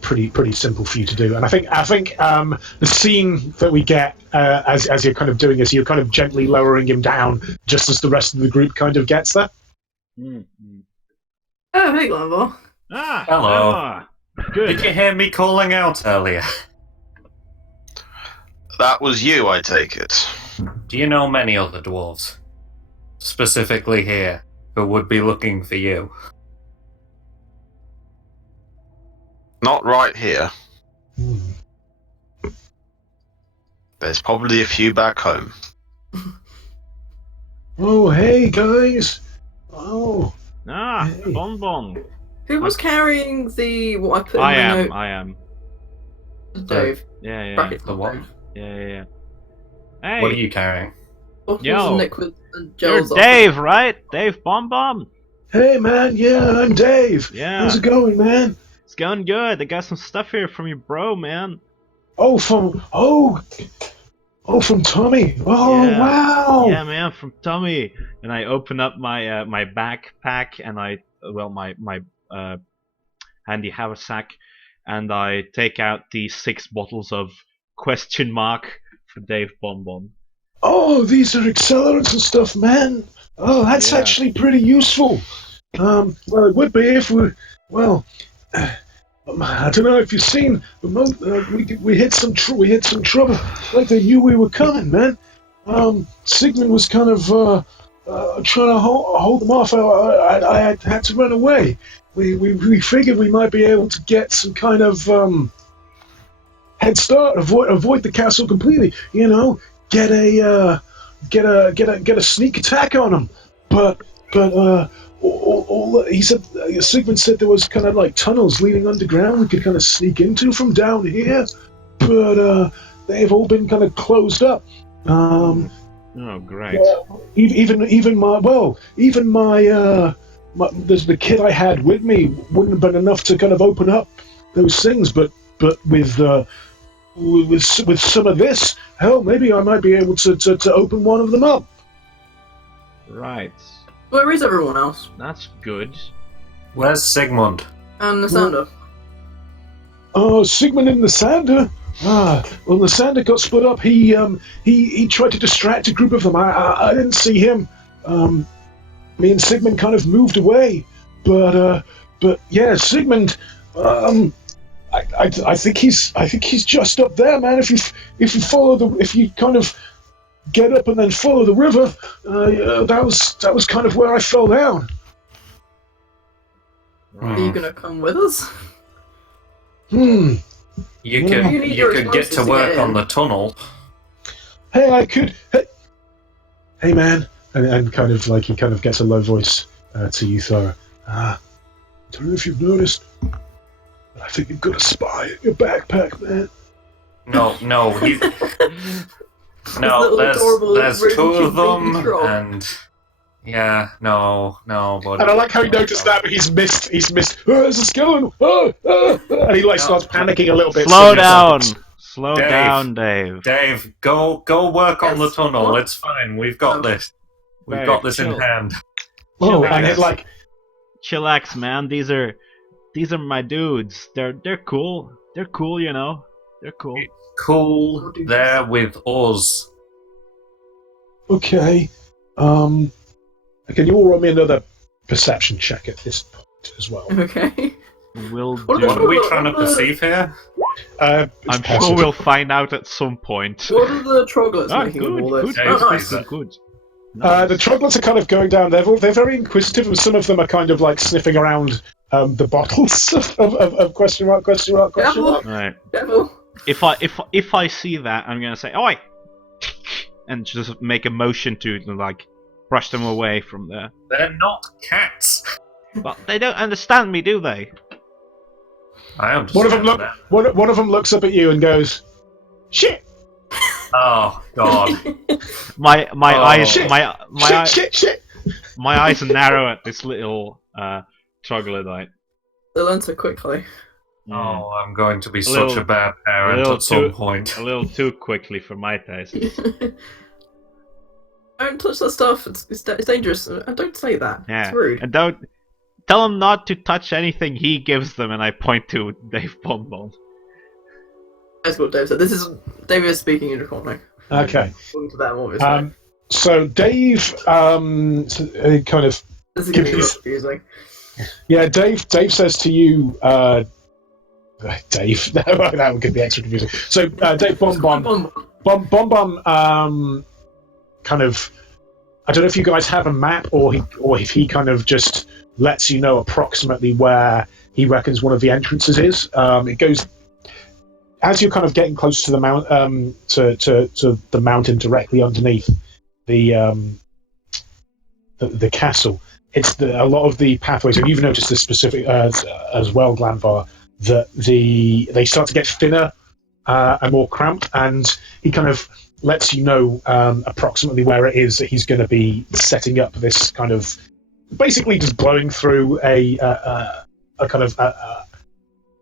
pretty simple for you to do. And I think the scene that we get as you're kind of doing this, you're kind of gently lowering him down just as the rest of the group kind of gets there. Mm-hmm. Oh, hey, Glanville. Hello. Good. Did you hear me calling out earlier? That was you, I take it. Do you know many other dwarves, specifically here, who would be looking for you? Not right here. There's probably a few back home. Oh, hey guys. Oh. Hey. Bonbon. Who was carrying what I put in my note? I am. Dave. Yeah. Brackets The what? Yeah. Hey. What are you carrying? Bottles Yo. of liquid and You're gels. Dave, right? Dave Bonbon. Hey man, yeah, I'm Dave. Yeah. How's it going, man? It's going good. I got some stuff here from your bro, man. From Tommy. Oh Yeah. wow. Yeah, man, from Tommy. And I open up my my backpack and my handy haversack, and I take out these 6 bottles of question mark for Dave Bonbon. Oh, these are accelerants and stuff, man. Oh, that's Yeah. actually pretty useful. Well, it would be if we. Well, I don't know if you've seen, but we hit some trouble. Like they knew we were coming, man. Sigmund was kind of trying to hold them off. I had to run away. We figured we might be able to get some kind of head start, avoid the castle completely. You know, get a sneak attack on them. But he said Sigmund said there was kind of like tunnels leading underground we could kind of sneak into from down here, but they've all been kind of closed up. Oh, great. Even the kid I had with me wouldn't have been enough to kind of open up those things, but with some of this, hell, maybe I might be able to open one of them up. Right. Where is everyone else? That's good. Where's Sigmund? And Lysander? Oh, Sigmund and Lysander. Well, Lysander got split up. He tried to distract a group of them. I didn't see him. Me and Sigmund kind of moved away, but yeah, Sigmund. I think he's just up there, man. If you kind of get up and then follow the river, that was kind of where I fell down. Are you gonna come with us? You Yeah. could get to work on the tunnel. Hey, I could. Hey, man, and kind of like he kind of gets a low voice to you, Thora. I don't know if you've noticed, but I think you've got a spy in your backpack, man. No, there's two of them, and yeah, no, buddy. And I like how he noticed that, but he's missed. Oh, there's a skeleton. And he like starts panicking a little bit. Slow down, Dave. Dave, go work on the tunnel. What? It's fine. We've got this. We've Wait, got this in chill. hand. Oh, and it like Chillax, man. These are my dudes. They're cool. They're cool, you know. They're cool. Cool. There with us. okay. Can you all roll me another perception check at this point as well? Okay. We'll What do. What are we trying to perceive here? I'm sure we'll find out at some point. What are the troglodytes Ah, making of all this? good, Oh, nice. good. The troglodytes are kind of going down. They're very inquisitive, and some of them are kind of like sniffing around the bottles of question mark. Right. Devil. If I see that, I'm gonna say, "Oi!" and just make a motion to like brush them away from there. They're not cats. But they don't understand me, do they? I understand that. One of them looks up at you and goes, "Shit! Oh God. My Oh, eyes shit. Shit! my eyes narrow at this little troglodyte. They learn so quickly. Oh, I'm going to be such little- a bad parent little at some too- point. A little too quickly for my taste. Don't touch that stuff. It's dangerous. Don't say that. Yeah, It's rude. and don't tell him not to touch anything he gives them. And I point to Dave Bonbon. That's what Dave said. David is speaking in recording. Okay. According to them, obviously. So Dave, kind of, This is going to be he's- confusing. yeah. Dave says to you, Dave. That could be extra confusing. So Dave Bonbon. Bonbon, kind of, I don't know if you guys have a map or if he kind of just lets you know approximately where he reckons one of the entrances is. It goes as you're kind of getting close to the mount, to the mountain directly underneath the castle. It's a lot of the pathways, and you've noticed this specific as well, Glanvar, that they start to get thinner and more cramped, and he kind of lets you know approximately where it is that he's going to be setting up this kind of, basically just blowing through a kind of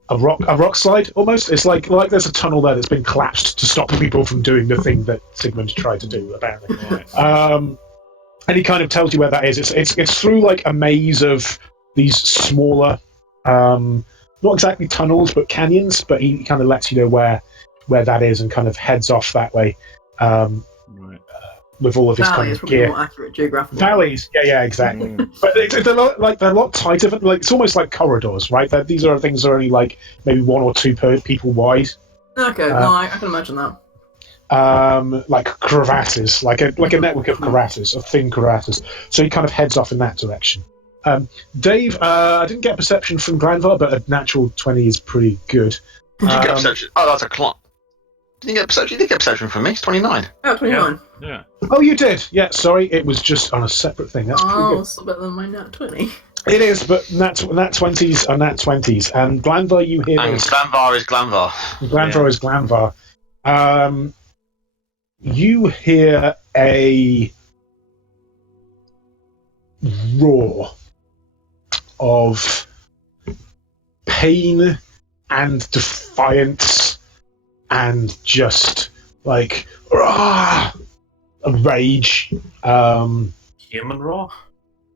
a rock slide almost. It's like there's a tunnel there that's been collapsed to stop people from doing the thing that Sigmund tried to do, apparently. And he kind of tells you where that is. It's through like a maze of these smaller, not exactly tunnels but canyons. But he kind of lets you know where that is and kind of heads off that way. Right. With all of his Valley kind is of probably gear. more accurate geographically. Valleys, yeah, exactly. But they're a lot tighter. Like it's almost like corridors, right? These are things that are only like maybe one or two per people wide. Okay, no, I can imagine that. like crevasses, like a network of crevasses, of thin crevasses. So he kind of heads off in that direction. Dave, I didn't get perception from Glanvar, but a natural 20 is pretty good. Did you get perception? Oh, that's a clock. Did you get perception? You did get perception from me. It's 29. Oh, 29. Yeah. Oh, you did. Yeah, sorry, it was just on a separate thing. That's pretty good. Still better than my nat 20. It is, but nat 20s are nat 20s, and Glanvar, you hear And this. Glanvar is Glanvar. Glanvar is Glanvar. You hear a roar of pain and defiance and just like a rage. Human raw?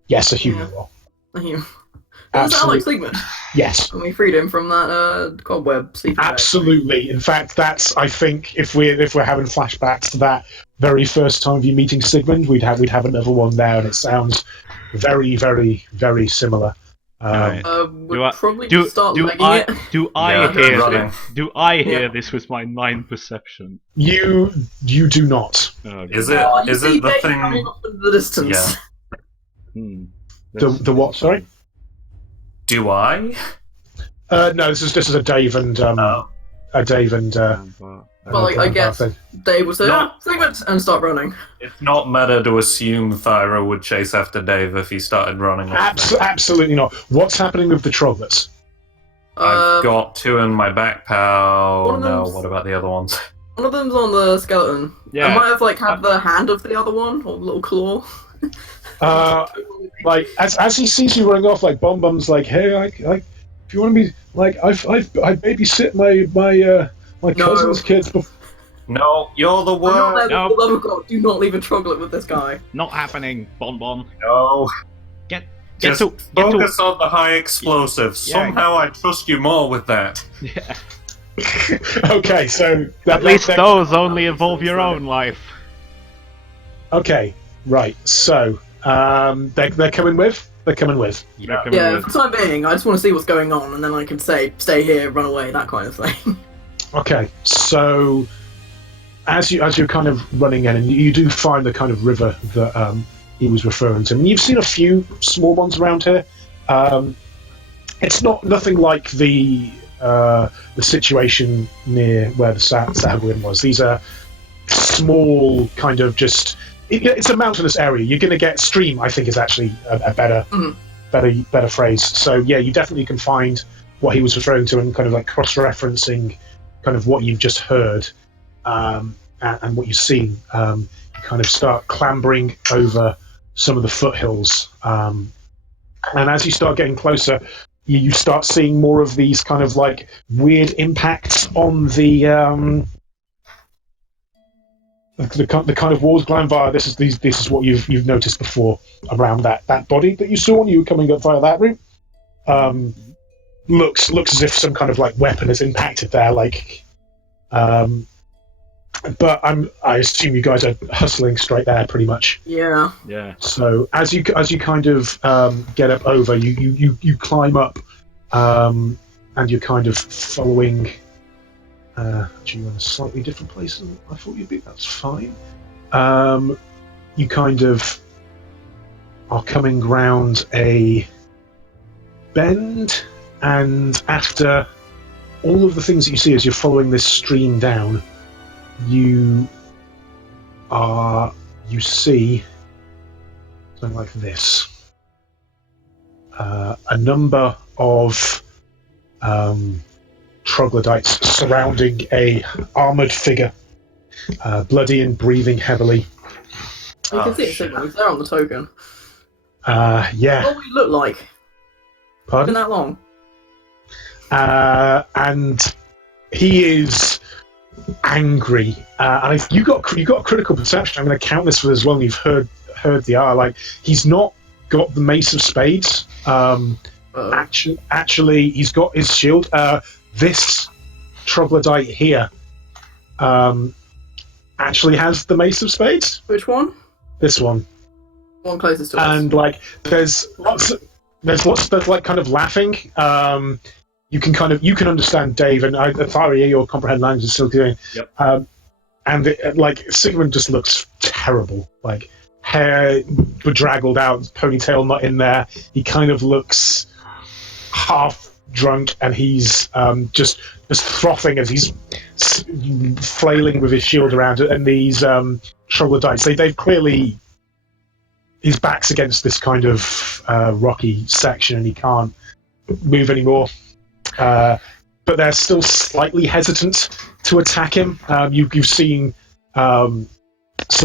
Yes, a human roar. Was that Alex Sigmund? Yes. When we freed him from that cobweb sleeping bag. Absolutely. In fact, that's, I think, if we're having flashbacks to that very first time of you meeting Sigmund, we'd have another one there, and it sounds very, very, very similar. Right. We'll probably start legging it. Do I Yeah, hear running. this? Do I hear this with my 9 perception? You do not. Oh, Is God. it? Oh, you Is see it the Dave thing? running off into the distance. Yeah. The what? Sorry. Do I? No, this is a Dave and Oh. a Dave and. Well, I guess thing. Dave will say, No. Sigmund, and start running. It's not meta to assume Thyra would chase after Dave if he started running. Absolutely not. What's happening with the Troglots? I've got 2 in my backpack. One of No, them's- what about the other ones? One of them's on the skeleton. Yeah. I might have had the hand of the other one, or the little claw. Like as he sees you running off, like Bum Bum's like, hey, like if you want to be like, I babysit my No. cousin's kids before. No, you're the I'm not worst. there, No. for the love of God, do not leave a troglodyte with this guy. Not happening, Bon Bon. No. Get Just to focus on the high explosives. Yeah. Somehow I trust you more with that. yeah. Okay, so At least those only involve your own life. Okay, right. So they're coming with. They're coming with. They're coming Yeah, with- for the time being, I just want to see what's going on, and then I can say, stay here, run away, that kind of thing. Okay, so as you're kind of running in, and you do find the kind of river that he was referring to, and you've seen a few small ones around here. It's nothing like the situation near where the Sahagwin was. These are small, kind of just. It's a mountainous area. You're going to get stream. I think is actually a better phrase. So yeah, you definitely can find what he was referring to and kind of like cross-referencing kind of what you've just heard and what you've seen. You kind of start clambering over some of the foothills, and as you start getting closer, you start seeing more of these kind of like weird impacts on the kind of walls. Glanvar, this is what you've noticed before around that body that you saw when you were coming up via that route. Looks as if some kind of like weapon has impacted there, like. But I assume you guys are hustling straight there, pretty much. Yeah. Yeah. So as you kind of get up over, you climb up, and you're kind of following. Actually, you're in a slightly different place than I thought you'd be. That's fine. You kind of are coming round a bend, and after all of the things that you see as you're following this stream down, you see something like this. A number of troglodytes surrounding a armored figure, bloody and breathing heavily. You can see it, Sigmund. He's there on the token. Yeah. What would he look like? Been Pardon? that long? And he is angry. And you got critical perception. I'm going to count this for as long as you've heard the R. Like, he's not got the Mace of Spades. Actually, he's got his shield. This troglodyte here actually has the Mace of Spades. Which one? This one. One closest to us. And like, there's lots of like kind of laughing. You can understand Dave and Tharia, your comprehend language is still doing. Yep. and like Sigmund just looks terrible. Like hair bedraggled out, ponytail not in there. He kind of looks half drunk, and he's just frothing as he's flailing with his shield around it. And these troglodytes, they've clearly, his back's against this kind of rocky section, and he can't move anymore. But they're still slightly hesitant to attack him. You've seen some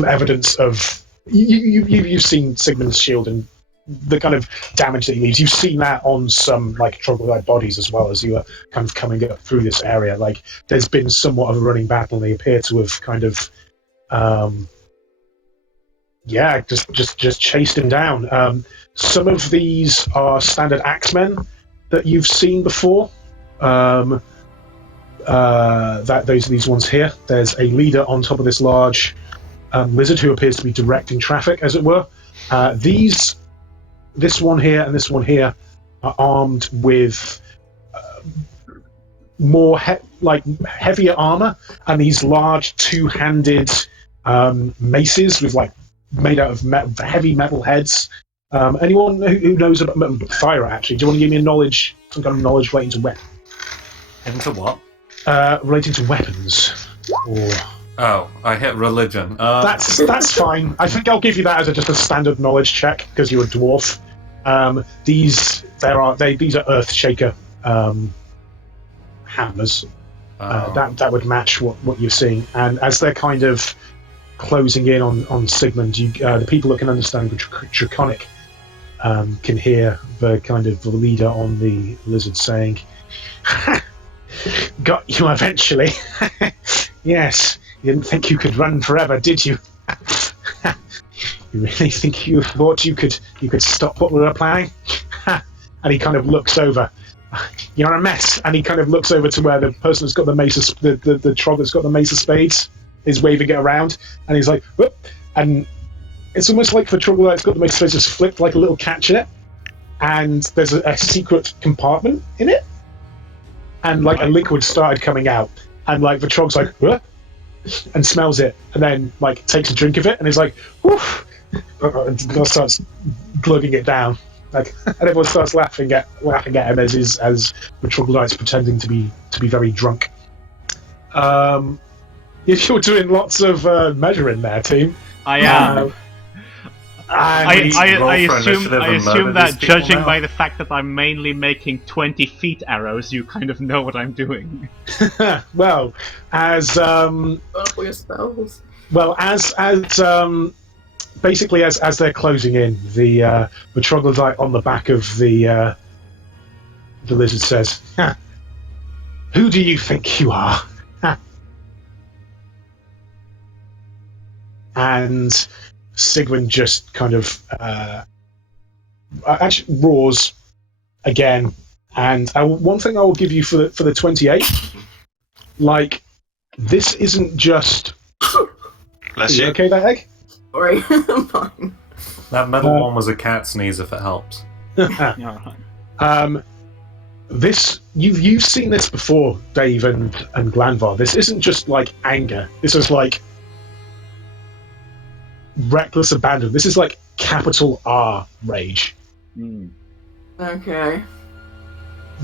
evidence of you've seen Sigmund's shield and the kind of damage that he leaves. You've seen that on some like troglodyte bodies as well as you are kind of coming up through this area. Like there's been somewhat of a running battle, and they appear to have kind of just chased him down. Some of these are standard axemen that you've seen before. Those are these ones here. There's a leader on top of this large lizard who appears to be directing traffic, as it were. This one here and this one here are armed with more heavier armor, and these large two-handed maces with made out of heavy metal heads. Anyone who knows about Thyra, actually, do you want to give me some kind of knowledge relating to weapons? Into what? Relating to weapons. Or... Oh, I hit religion. That's fine. I think I'll give you that as just a standard knowledge check because you're a dwarf. These are Earthshaker hammers. That would match what you're seeing. And as they're kind of closing in on Sigmund, the people that can understand Draconic can hear the leader on the lizard saying, "Got you eventually." Yes, you didn't think you could run forever, did you? You really think you thought you could stop what we were planning? And he kind of looks over. You're a mess. And he kind of looks over to where the person that's got the mace, the trog that's got the mace of spades, is waving it around. And he's like, whoop. And it's almost like the troglodyte's got the mace of spades just flipped like a little catch in it. And there's a secret compartment in it. And like a liquid started coming out. And like the trog's like, what? And smells it. And then like takes a drink of it. And he's like, woof. And starts glugging it down. Like, and everyone starts laughing at him as the troglodyte's pretending to be very drunk. If you're doing lots of measuring there, team. I am. I assume that judging by the fact that I'm mainly making 20 feet arrows, you kind of know what I'm doing. Well, as your spells. well as basically as they're closing in, the troglodyte on the back of the lizard says, "Who do you think you are?" And Sigmund just kind of actually roars again. And one thing I will give you for the 28, like, this isn't just. Bless you. Okay, that egg? Sorry, I'm fine. That metal one was a cat sneeze, if it helps. This you've seen this before, Dave and Glanvar. This isn't just like anger. This is like reckless abandon. This is like capital R rage. Okay.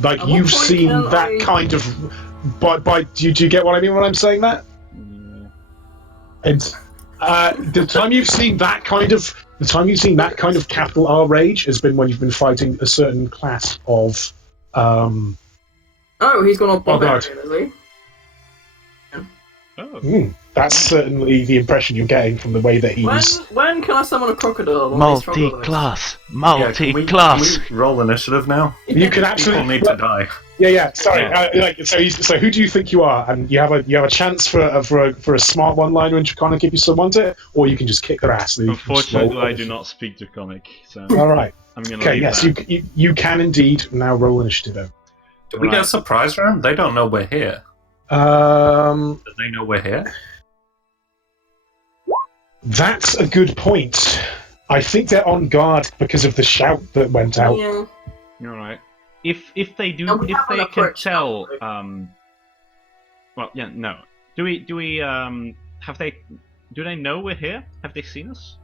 Like At you've what point seen can that I- kind of. By do you get what I mean when I'm saying that? And the time you've seen that kind of capital R rage has been when you've been fighting a certain class of. Oh, he's gone on God. barbarian, is he? That's certainly the impression you're getting from the way that he's. When can I summon a crocodile? Multi-class. Can we roll initiative now? You can People absolutely need to die. Yeah. Sorry. So who do you think you are? And you have a chance for a smart one-liner in Draconic if you still want it, or you can just kick their ass. Unfortunately, I do not speak Draconic, so All right. I'm gonna Okay. leave Yes, that. you can indeed now roll initiative. Then. Do we get a surprise round? They don't know we're here. Um, Do they know we're here? that's a good point. I think they're on guard because of the shout that went out. Yeah. All right. If they do, No, we if have an they can approach, tell, don't well, yeah, no. Do we Do they know we're here? Have they seen us?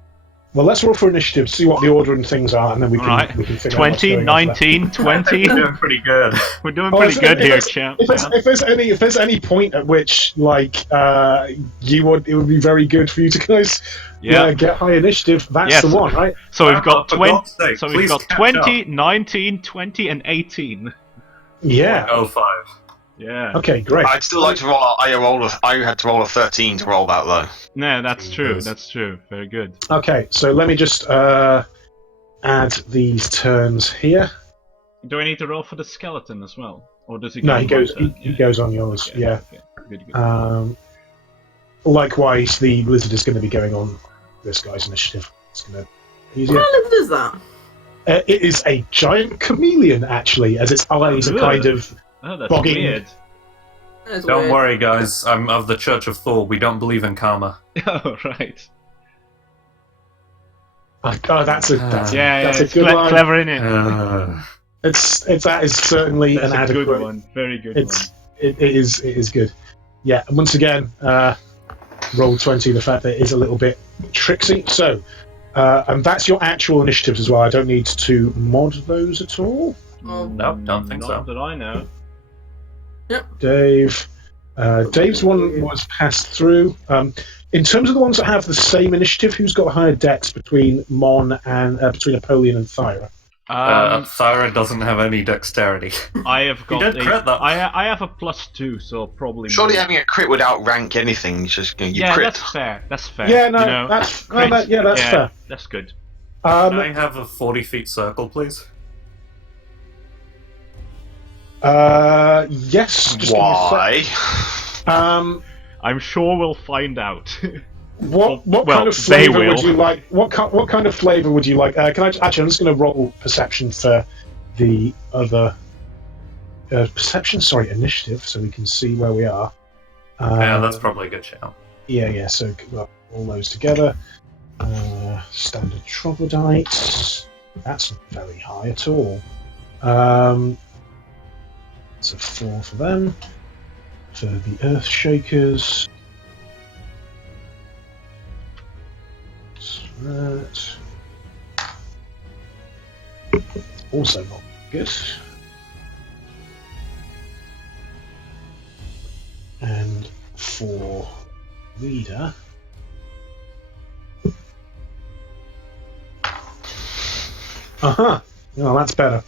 Well, let's roll for initiative, see what the order and things are, and then we can, Alright. we can figure out what's 20, going on after 19, 20. We're doing pretty good. We're doing Oh, pretty good here, if, champ. if there's any point at which like it would be very good for you to guys get high initiative, that's Yes. the one, right? So we've got For 20. God's sake, So we've please got catch 20, up. 19, 20, and 18. Yeah. 05. Yeah. Okay, great. I'd still like to roll. I had to roll a 13 to roll that low. No, that's true. Yes. That's true. Very good. Okay, so let me just add these turns here. Do I need to roll for the skeleton as well, or does he? No, go he on goes. my turn? He goes on yours. Okay, Yeah. Okay. Good. Good. Likewise, the lizard is going to be going on this guy's initiative. It's going to easier. What kind of lizard is that? It is a giant chameleon, actually, as its eyes are kind of Oh, that's bogging. weird. That is Don't weird. worry, guys. I'm of the Church of Thor. We don't believe in karma. Oh, right. Oh, that's a that's a It's good line. clever, innit? That is certainly That's an a adequate good one. Very good one. It is good. Yeah, and once again, roll 20. The fact that it is a little bit tricksy. So, and that's your actual initiatives as well. I don't need to mod those at all. Nope, don't think Not so. that I know. Dave, Dave's one was passed through. In terms of the ones that have the same initiative, who's got higher dex between Mon and between Apollyon and Thyra? Thyra doesn't have any dexterity. I have got. did crit, though. I have a +2, so probably. Surely more. having a crit would outrank anything. It's just you Yeah, crit. that's fair. That's fair. Yeah, no, you know, that's crit. that's fair. That's good. Can I have a 40-feet circle, please? Yes. Just give me a sec. Why? I'm sure we'll find out. What Well, kind of they flavor would will. you like? What kind of flavor would you like? Can I actually? I'm just going to roll perception for the other perception. Sorry, initiative, so we can see where we are. Yeah, that's probably a good shout. Yeah. So well, all those together. Standard troglodytes. That's not very high at all. It's a 4 for them. For the Earth Shakers. That. Also not good. And for leader. Well, that's better.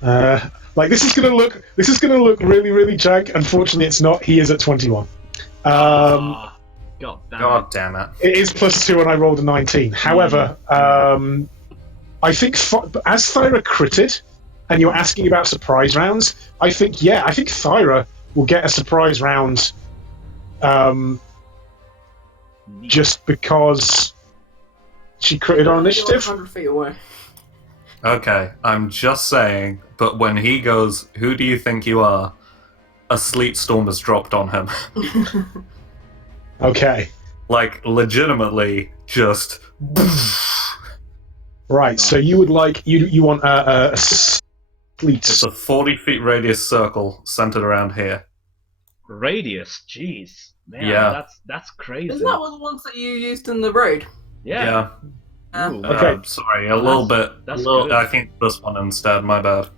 This is gonna look really, really jank. Unfortunately, it's not. He is at 21. God damn it. God damn it. It is +2, and I rolled a 19. However, I think as Thyra critted, and you're asking about surprise rounds, I think Thyra will get a surprise round, just because she critted on initiative. 100 feet away. Okay, I'm just saying, but when he goes, "Who do you think you are?" a sleet storm has dropped on him. Okay, Like, legitimately, just... right. So you would like you want a sleet. It's a 40-feet radius circle centered around here. Radius, jeez. Man, Yeah. that's crazy. Isn't that one of the ones that you used in the road? Yeah. Yeah. Ooh. Okay. Sorry, a little bit. that's good. I think this one instead, my bad.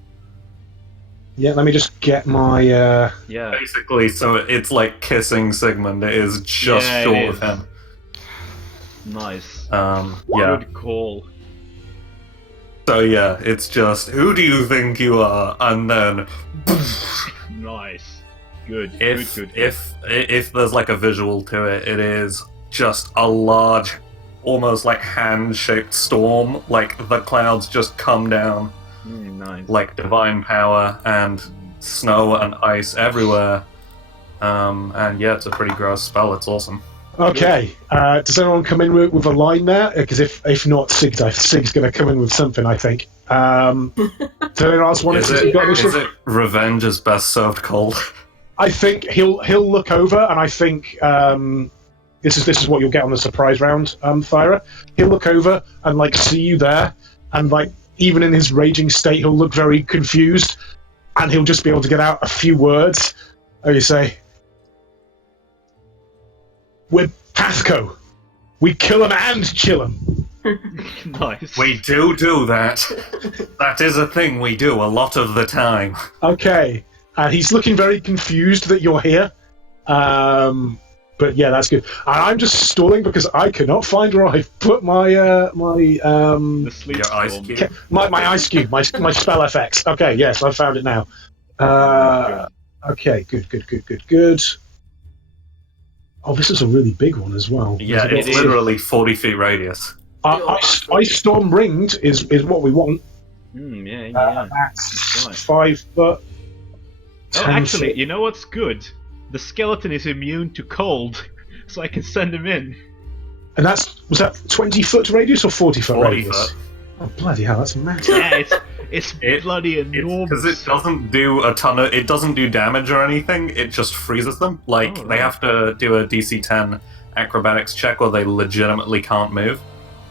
Yeah, let me just get my. Yeah. Basically, so it's like kissing Sigmund. It is just Yeah, it short is. of him. Nice. Yeah. Good call. So yeah, it's just, who do you think you are? And then, Nice. Good. if good. if there's like a visual to it, it is just a large, almost like hand-shaped storm. Like the clouds just come down, Nice. like divine power and snow and ice everywhere. And yeah, it's a pretty gross spell. It's awesome. Okay. Does anyone come in with a line there? Because if not, Sig's going to come in with something. I think. Does anyone else want Is to? is it revenge is best served cold? I think he'll look over, and I think this is what you'll get on the surprise round, Thyra. He'll look over and like see you there, and like even in his raging state, he'll look very confused, and he'll just be able to get out a few words. And you say, "We're PATHCO. We kill 'em and chill 'em. Nice. We do that. That is a thing we do a lot of the time. Okay. He's looking very confused that you're here. But yeah, that's good. And I'm just stalling because I cannot find where I've put my The sleep Your ice storm. cube. my ice cube, my spell FX. Okay, yes, I found it now. Okay, good. Oh, this is a really big one as well. Yeah, There's a it's lot of- literally 40 feet radius. Ice Storm Ringed is what we want. Yeah. That's right. 5 foot. Oh, 10 actually, foot. you know what's good? The skeleton is immune to cold, so I can send him in. And was that 20 foot radius or 40 foot 40 radius? foot. Oh, bloody hell, that's massive. Yeah, it's bloody enormous. Because it doesn't do a ton of. It doesn't do damage or anything. It just freezes them. Like Oh, they right. have to do a DC 10 acrobatics check, or they legitimately can't move.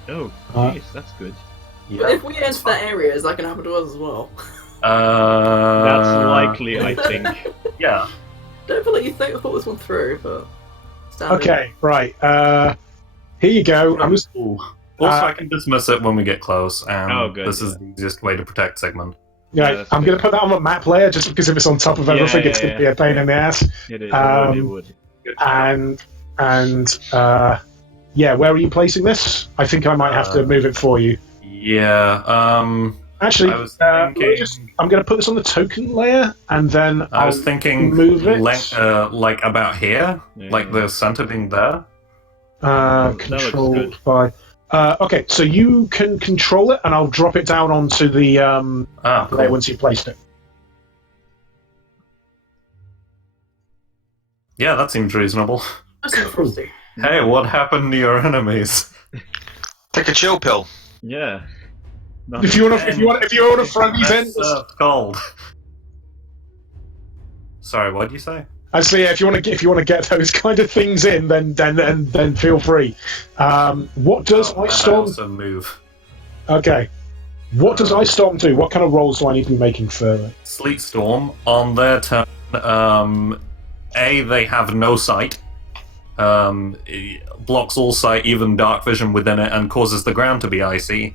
Oh, Uh, jeez, that's good. Yeah, But if we enter that area, is that going to happen to us as well? That's likely, I think. Yeah. Don't feel like you thought this one through, but... standard. Okay, right. Here you go. I'm just. Ooh. Also, I can dismiss it when we get close, and Oh, good, this is yeah. the easiest way to protect Sigmund. Yeah, that's I'm good. going to put that on the map layer just because if it's on top of Yeah, everything, yeah, it's going to yeah. be a pain in the ass. It is, Um, it would. And yeah, where are you placing this? I think I might have to move it for you. Yeah. Actually, I was let me thinking. I'm going to put this on the token layer, and then I was I'll thinking, move it. like about here, Yeah. like the center being there. looks controlled good. by. Okay, so you can control it, and I'll drop it down onto the Ah, layer cool. once you've placed it. Yeah, that seems reasonable. That's frosty. Hey, what happened to your enemies? Take a chill pill. Yeah. No. If you want to throw these in, That's cold. Sorry, what did you say? I say if you want to get those kind of things in, then feel free. What does Oh, and Ice I Storm? also move. Okay. What does Ice Storm do? What kind of rolls do I need to be making for? Sleet Storm, on their turn, they have no sight. It blocks all sight, even dark vision within it, and causes the ground to be icy.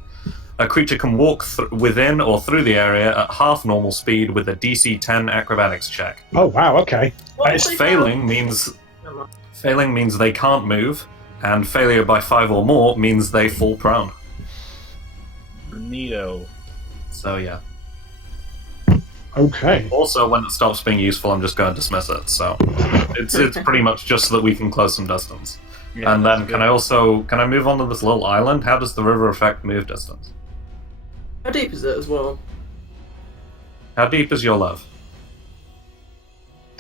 A creature can walk within or through the area at half normal speed with a DC 10 acrobatics check. Oh wow, okay. What It's if they Failing means found- they can't move, and failure by 5 or more means they fall prone. Neato. So yeah. Okay. Also, when it stops being useful, I'm just going to dismiss it. So it's pretty much just so that we can close some distance. Yeah, And that's then good. can I move on to this little island? How does the river affect move distance? How deep is it as well? How deep is your love?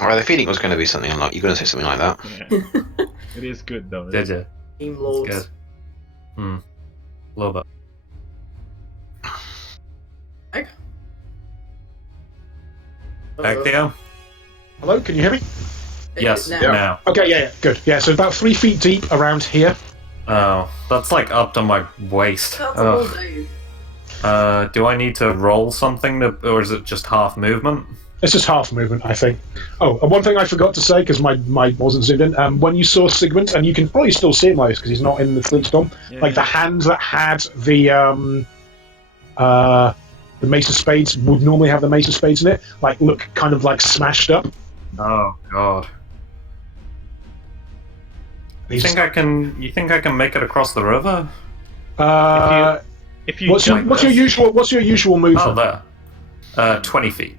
Or the feeling was going to be something like you're going to say something like that. Yeah. It is good though. Did you? Team That's Lords. good. A little bit. Back there? Hello, can you hear me? Yes, Now. now. Okay, yeah, good. Yeah, so about 3 feet deep around here. Oh, that's like up to my waist. That's a whole Ugh. day. Do I need to roll something, or is it just half movement? It's just half movement, I think. Oh, and one thing I forgot to say, because my wasn't zoomed in, when you saw Sigmund, and you can probably still see him, because he's not in the Flintstorm, Yeah, like the hand that had the Mace of Spades would normally have the Mace of Spades in it, like look kind of like smashed up. Oh God. You He's think I can make it across the river? If you what's your jump what's your this- usual Oh, movement? there. 20 feet.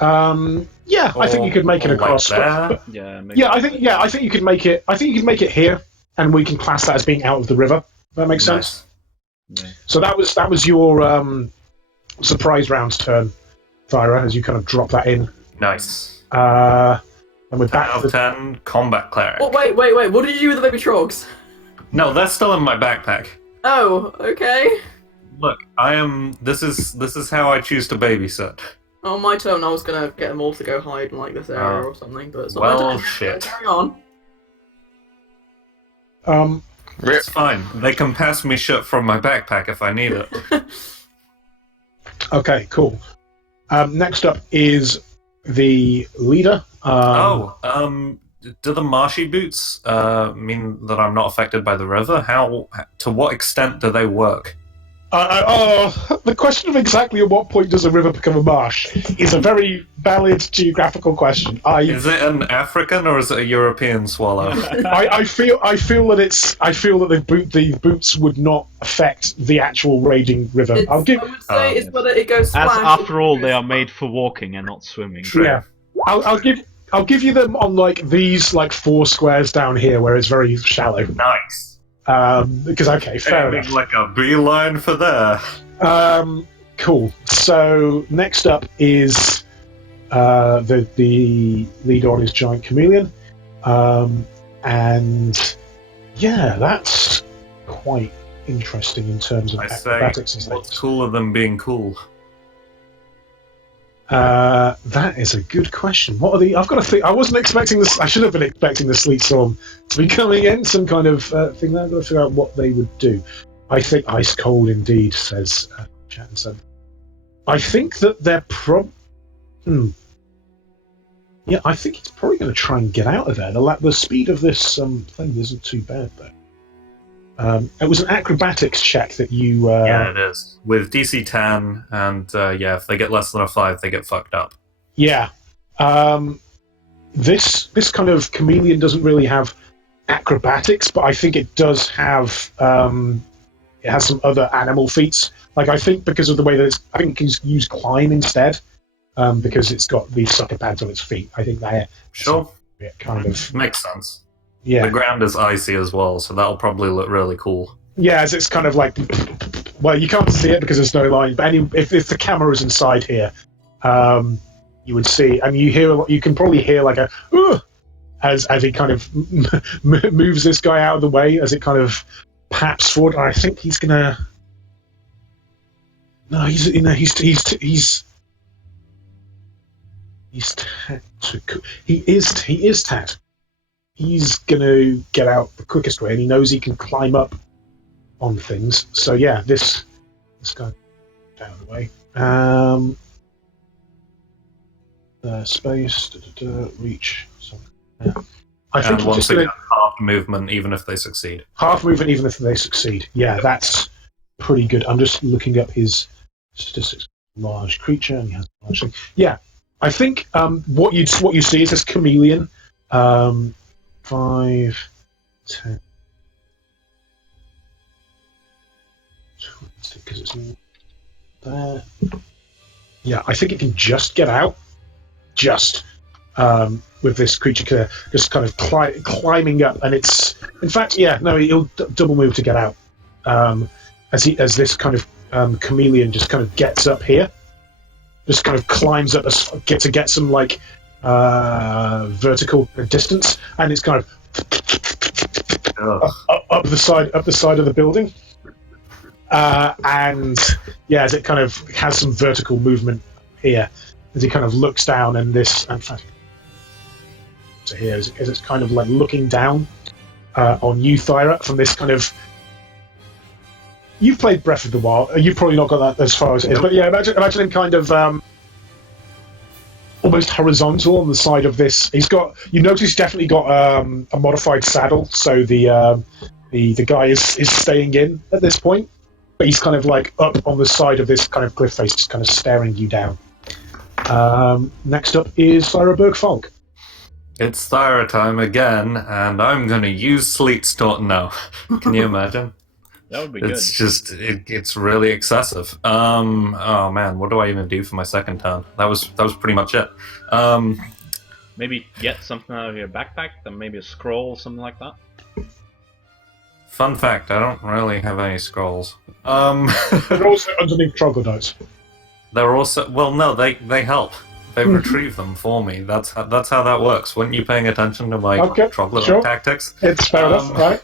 Yeah, I think you could make it Or across. Like there. but- Yeah, I think you could make it. I think you could make it here, and we can class that as being out of the river. That makes sense. Nice. Yeah. So that was your surprise round turn, Thyra, as you kind of drop that in. Nice. And with 10 that, out of 10, combat cleric. Oh, wait. What did you do with the baby trogs? No, they're still in my backpack. Oh, okay. Look, this is how I choose to babysit. On my turn, I was gonna get them all to go hide in like this area or something, but it's not well, my turn. shit. Carry on. It's fine. They can pass me shit from my backpack if I need it. okay, cool. Next up is the leader. do the marshy boots mean that I'm not affected by the river? To what extent do they work? The question of exactly at what point does a river become a marsh is a very valid geographical question. Is it an African or is it a European swallow? I feel that the boots would not affect the actual raging river. I would say it's whether it goes As splash. after all, they are made for walking and not swimming. True. Yeah, I'll give you them on like these like 4 squares down here where it's very shallow. Nice. Because okay, fair enough. Like a beeline for there. Cool. So next up is the lead on is giant chameleon, and yeah, that's quite interesting in terms of acrobatics and what's things. cooler than being cool? That is a good question. What are the? I've got to think. I wasn't expecting this. I should have been expecting the sleet storm to be coming in. Some kind of thing. I've got to figure out what they would do. I think ice cold indeed, says Chattenson. I think that they're Yeah, I think he's probably going to try and get out of there. The speed of this thing isn't too bad though. It was an acrobatics check that you. Yeah, it is. With DC 10, and if they get less than a 5, they get fucked up. Yeah. This kind of chameleon doesn't really have acrobatics, but I think it does have. It has some other animal feats. Like I think because of the way that I think you can use climb instead, because it's got these sucker pads on its feet. I think that. Sure. It kind of makes sense. Yeah. The ground is icy as well, so that'll probably look really cool. Yeah, as it's kind of like, well, you can't see it because there's no line. But if the camera is inside here, you would see, and you can probably hear like a as he kind of moves this guy out of the way as it kind of paps forward. And I think he's gonna. No, he's he is tapped. He's gonna get out the quickest way, and he knows he can climb up on things. So yeah, this guy out of the way. Space, reach. Yeah. I think and once again, half movement, even if they succeed. Half movement, even if they succeed. Yeah, that's pretty good. I'm just looking up his statistics. Large creature, and he has a large thing. Yeah, I think what you see is this chameleon. 5, 10, 20, because it's there. Yeah, I think it can just get out, with this creature just kind of climbing up, and it's in fact, yeah, no, he'll double move to get out, as this kind of chameleon just kind of gets up here, just kind of climbs up to get some like. Vertical distance, and it's kind of up the side of the building, and yeah, as it kind of has some vertical movement here, as he kind of looks down, and this, in fact, to here, as it's kind of like looking down on you, Thyra, from this kind of. You've played Breath of the Wild. You've probably not got that as far as it is, but yeah, imagine him kind of. Almost horizontal on the side of this. You notice he's definitely got a modified saddle, so the guy is staying in at this point, but he's kind of like up on the side of this kind of cliff face, just kind of staring you down. Next up is Thyra Bergfalk. It's Thyra time again, and I'm going to use Sleet Storm now. Can you imagine? That would be it's just it's really excessive. Oh man, what do I even do for my second turn? That was pretty much it. Maybe get something out of your backpack, then maybe a scroll, something like that. Fun fact: I don't really have any scrolls. They're also underneath troglodytes. They're also no, they help. They retrieve them for me. That's how that works. Weren't you paying attention to my troglodyte tactics? It's fair enough, right?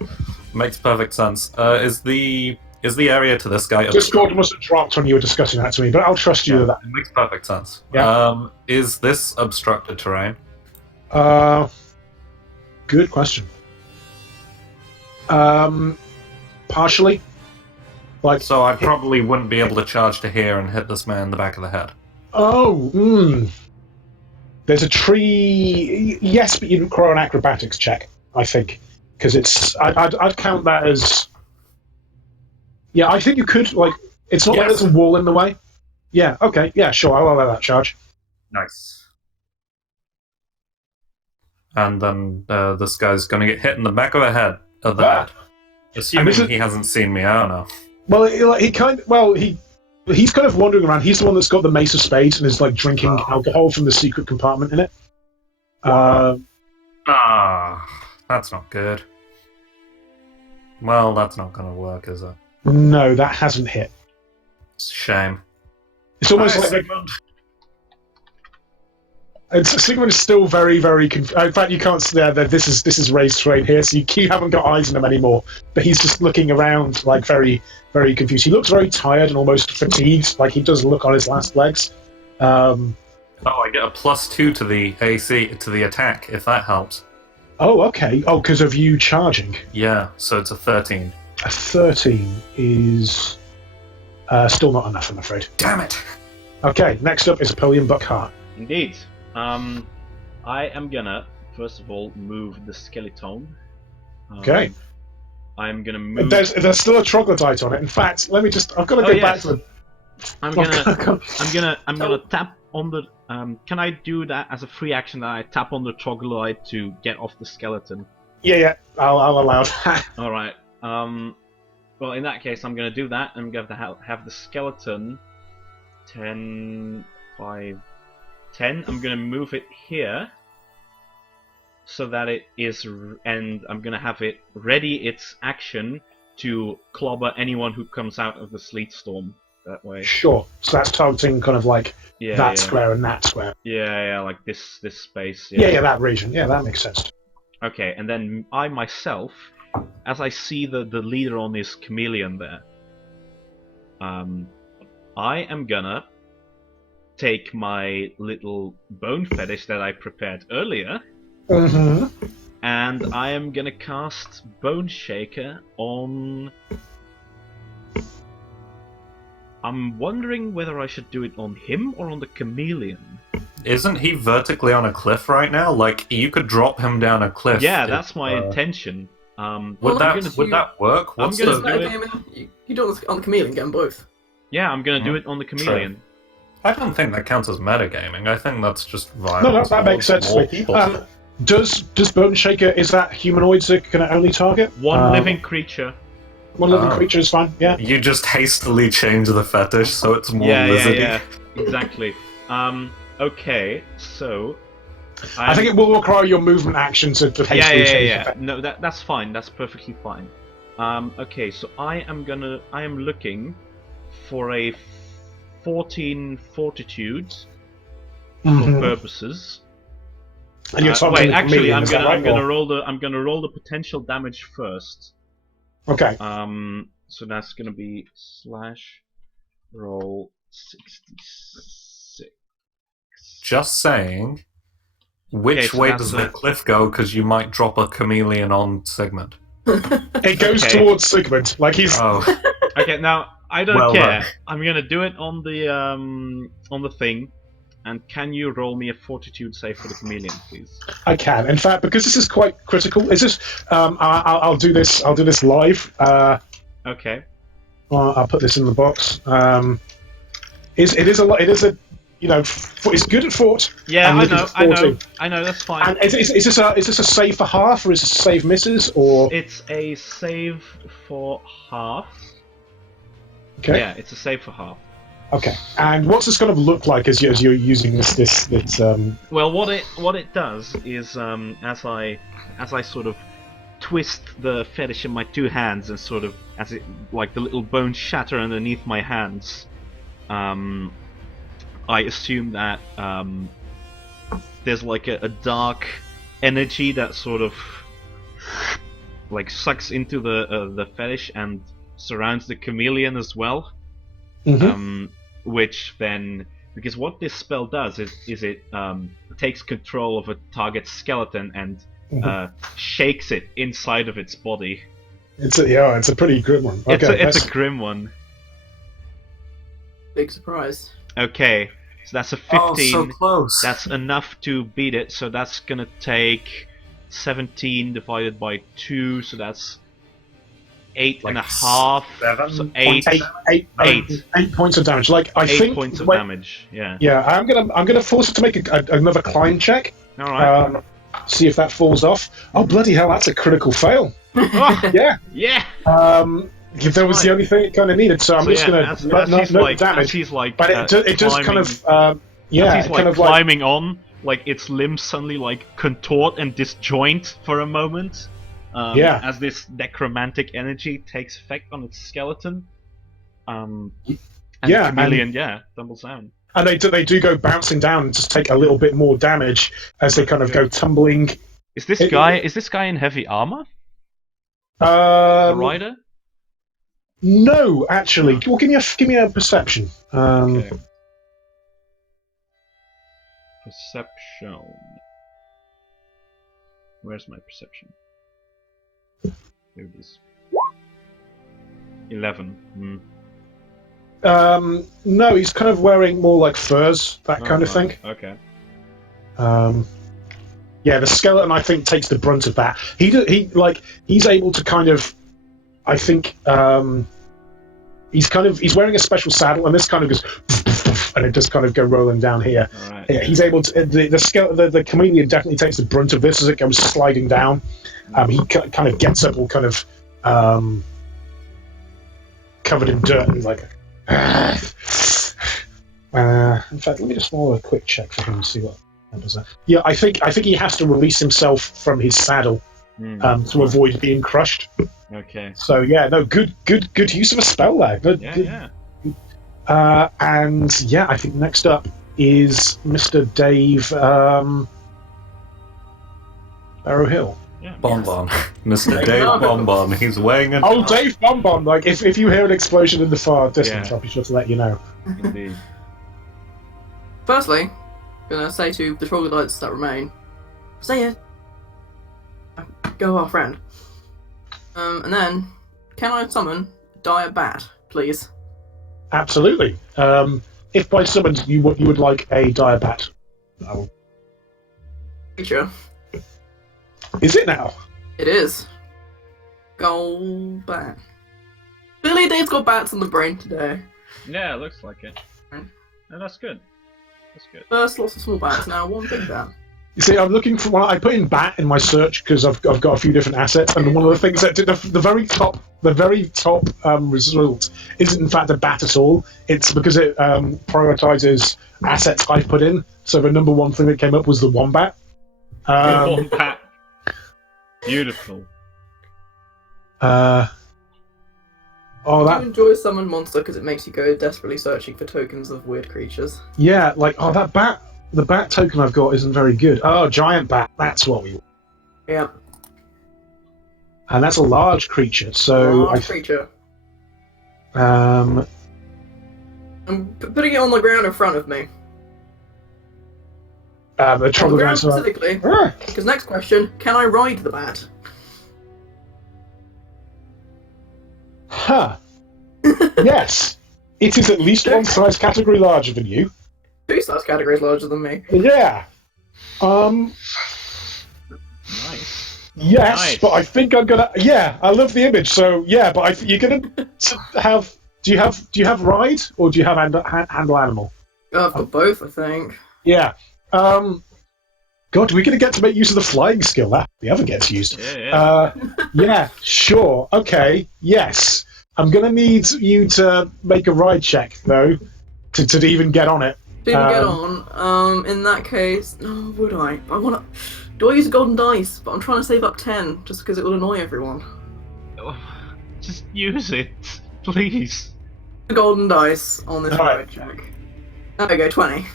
Makes perfect sense. Is the area to this guy? Discord must have dropped when you were discussing that to me, but I'll trust you with that. It makes perfect sense. Yeah. Is this obstructed terrain? Good question. Partially. So I probably wouldn't be able to charge to here and hit this man in the back of the head. Oh, There's a tree. Yes, but you didn't require an acrobatics check, I think, because it's. I'd count that as. Yeah, I think you could like. It's not like Yes. there's a wall in the way. Yeah. Okay. Yeah. Sure. I'll allow that charge. Nice. And then this guy's going to get hit in the back of the head. Of the head. Assuming is- he hasn't seen me, I don't know. Well, he's kind of wandering around. He's the one that's got the mace of spades and is like drinking alcohol from the secret compartment in it. That's not good. Well, that's not going to work, is it? No, that hasn't hit. It's a shame. It's almost Hi, like Sigmund. Sigmund is still very, very. In fact, you can't. This is raised terrain here, so you haven't got eyes on him anymore. But he's just looking around, like very, very confused. He looks very tired and almost fatigued. Like he does look on his last legs. Oh, I get a +2 to the AC to the attack if that helps. Oh, okay. Oh, because of you charging. Yeah, so it's a 13. A 13 is still not enough, I'm afraid. Damn it! Okay, next up is Apollyon Buckhart. Indeed. I am gonna first of all move the skeleton. Okay. I'm gonna move. There's still a troglodyte on it. In fact, let me just. I've got to go back to the. I'm gonna tap on the. Can I do that as a free action? That I tap on the troglodyte to get off the skeleton. Yeah. I'll allow that. All right. Well, in that case, I'm gonna do that. I'm going to have the skeleton. 10, 5, 10. I'm gonna move it here. So that it is, and I'm gonna have it ready its action to clobber anyone who comes out of the sleet storm that way. Sure. So that's targeting kind of like that square and that square. Yeah, like this space. Yeah, that region. Yeah, that makes sense. Okay, and then I myself, as I see the leader on this chameleon there, I am gonna take my little bone fetish that I prepared earlier. Mm-hmm. And I am gonna cast Bone Shaker on. I'm wondering whether I should do it on him or on the chameleon. Isn't he vertically on a cliff right now? Like, you could drop him down a cliff. Yeah, that's my intention. Would that work? What's gonna the... do it. You do it on the chameleon, get them both. Yeah, I'm gonna do it on the chameleon. I don't think that counts as metagaming. I think that's just violence. No, that makes sense to me. Does Bone Shaker, is that humanoids that can only target? One living creature. One living creature is fine, yeah. You just hastily change the fetish so it's more lizardy. Yeah, exactly. Okay, so... I think it will require your movement action to hastily change the fetish. No, that's fine. That's perfectly fine. Okay, so I am looking for a 14 fortitude for purposes. And you're wait, actually, I'm gonna roll the potential damage first. Okay. So that's gonna be /roll 66. Just saying. Which way does the cliff go? Because you might drop a chameleon on Sigmund. It goes towards Sigmund, like he's. Oh. Okay, now I don't care. I'm gonna do it on the thing. And can you roll me a fortitude save for the chameleon, please? I can. In fact, because this is quite critical, is this? I'll do this. I'll do this live. Okay. I'll put this in the box. It is a lot. It is a. It's good at fort. Yeah, I know. That's fine. And is this a save for half, or is this a save misses, or? It's a save for half. Okay. Yeah, it's a save for half. Okay, and what's this kind of look like as you're using this? Well, what it does is as I sort of twist the fetish in my two hands and sort of as it like the little bones shatter underneath my hands, I assume that there's like a dark energy that sort of like sucks into the fetish and surrounds the chameleon as well. Mm-hmm. Which then, because what this spell does is it takes control of a target's skeleton and shakes it inside of its body. It's a pretty grim one. Okay, it's a grim one. Big surprise. Okay, So that's a Oh, 15. so close. That's enough to beat it. So that's gonna take 17 divided by 2. So that's 8.5. 7 So points 8. of damage? Eight. 8 points of damage. Like I 8 think. points of when- damage. Yeah. Yeah, I'm gonna force it to make another climb check. All right. See if that falls off. Oh bloody hell! That's a critical fail. Oh, Yeah. yeah. That was the only thing it kind of needed. So I'm just gonna as not he's damage. like, But it just kind climbing- of yeah, as he's kind like of like climbing on, like its limbs suddenly like contort and disjoint for a moment. Yeah. As this necromantic energy takes effect on its skeleton. And Yeah, the chameleon, tumbles down. and they do go bouncing down and just take a little bit more damage as they kind of go tumbling. Is this guy in heavy armor? The rider? No, actually. Well, give me a perception. Okay. Perception. Where's my perception? Here it is. 11. No, he's kind of wearing more like furs, that kind of thing. Okay. Yeah, the skeleton I think takes the brunt of that. He's able to kind of, I think, he's wearing a special saddle, and this kind of goes, and it does kind of go rolling down here. Alright. Yeah, he's able to. The chameleon definitely takes the brunt of this as it goes sliding down. He kind of gets up, all kind of covered in dirt, and he's like. In fact, let me just roll a quick check for him and see what happens there. Yeah, I think he has to release himself from his saddle to avoid being crushed. Okay. So yeah, no, good use of a spell there. Yeah. And yeah, I think next up is Mr. Dave Barrow Hill. Yeah. Bonbon. Mr. Dave Bonbon. He's weighing an. Oh, Dave Bonbon! Like if you hear an explosion in the far distance, Yeah. I'll be sure to let you know. Indeed. Firstly, gonna say to the troglodytes that remain, say it. Go our friend. And then, can I summon dire bat, please? Absolutely. If by summoned you would like a dire bat. Creature. Is it now? It is. Go bat. Clearly Dave's got bats in the brain today. Yeah, it looks like it. And that's good. That's good. First, lots of small bats, now one big bat. You see, I'm looking for one. I put in bat in my search because I've got a few different assets, and one of the things that did the very top result isn't in fact a bat at all. It's because it prioritizes assets I've put in. So the number one thing that came up was the wombat. Wombat. Beautiful. I That enjoy summon monster because it makes you go desperately searching for tokens of weird creatures. yeah, that bat. The bat token I've got isn't very good. Oh, giant bat. That's what we want. Yeah. And that's a large creature. So Large creature. I'm I'm putting it on the ground in front of me. the On the ground troglodytes are. specifically. Ah, Because next question, can I ride the bat? huh. Yes. It is at least one size category larger than you. 2 size categories larger than me. Yeah. Nice. Yes, Nice. but I think I'm gonna. Yeah, I love the image. So yeah, but you're gonna have. Do you have ride or do you have handle animal? Oh, I've got both, I think. Yeah. God, we're gonna get to make use of the flying skill. That the other gets used. Yeah. Yeah. Sure. Okay. Yes. I'm gonna need you to make a ride check though, to even get on it. Didn't get on. In that case, no, would I? Do I use a golden dice? But I'm trying to save up 10 just because it will annoy everyone. Just use it, please. The golden dice on this Alright. ride check. There we go, 20.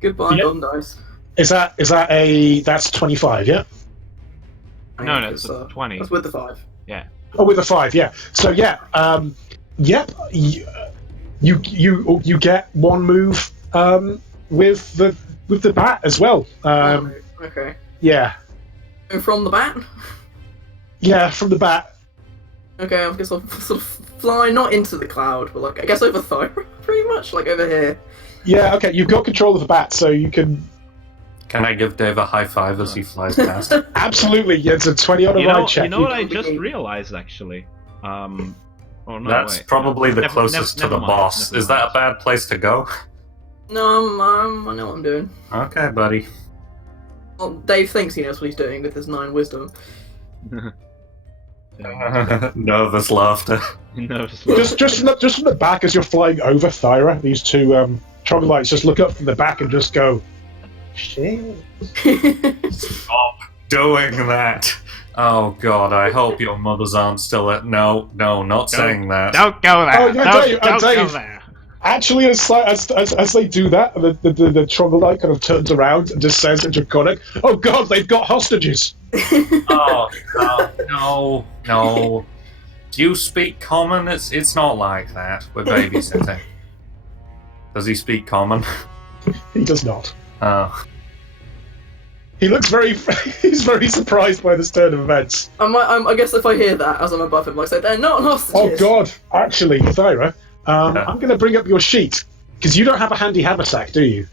Goodbye, Yep. golden dice. Is that that's 25? Yeah. No, Because, it's 20. That's with the 5. Oh, with a 5, yeah. So yeah, yep. You get one move with the bat as well. Okay. Yeah, And from the bat? yeah, from the bat. Okay, I guess I'll sort of fly not into the cloud, but like I guess over Thyra, pretty much, like over here. Yeah, okay, you've got control of the bat, so you can... Can I give Dave a high five as he flies past? Absolutely, yeah, it's a 20 on a ride check. You know what I just realized, actually? Oh, no, That's wait. probably the Never- closest never to the mind, boss. never Is that mind. a bad place to go? No, I know what I'm doing. Okay, buddy. Well, Dave thinks he knows what he's doing with his 9 wisdom. Nervous laughter. No, Just from the back as you're flying over Thyra, these two troglodytes just look up from the back and just go, shit. Stop doing that. Oh god, I hope your mothers aren't still at. No, not saying that. Don't go there. Oh, yeah, don't go Dave. there. Actually, as they do that, the troglodyte kind of turns around and just says in Draconic, "Oh God, they've got hostages." Oh no. Do you speak common? It's not like that. We're babysitting. Does he speak common? He does not. Oh. He looks he's very surprised by this turn of events. I guess if I hear that as I'm above him, I say they're not hostages. Oh God, actually, Thyra, I'm going to bring up your sheet because you don't have a handy haversack, do you?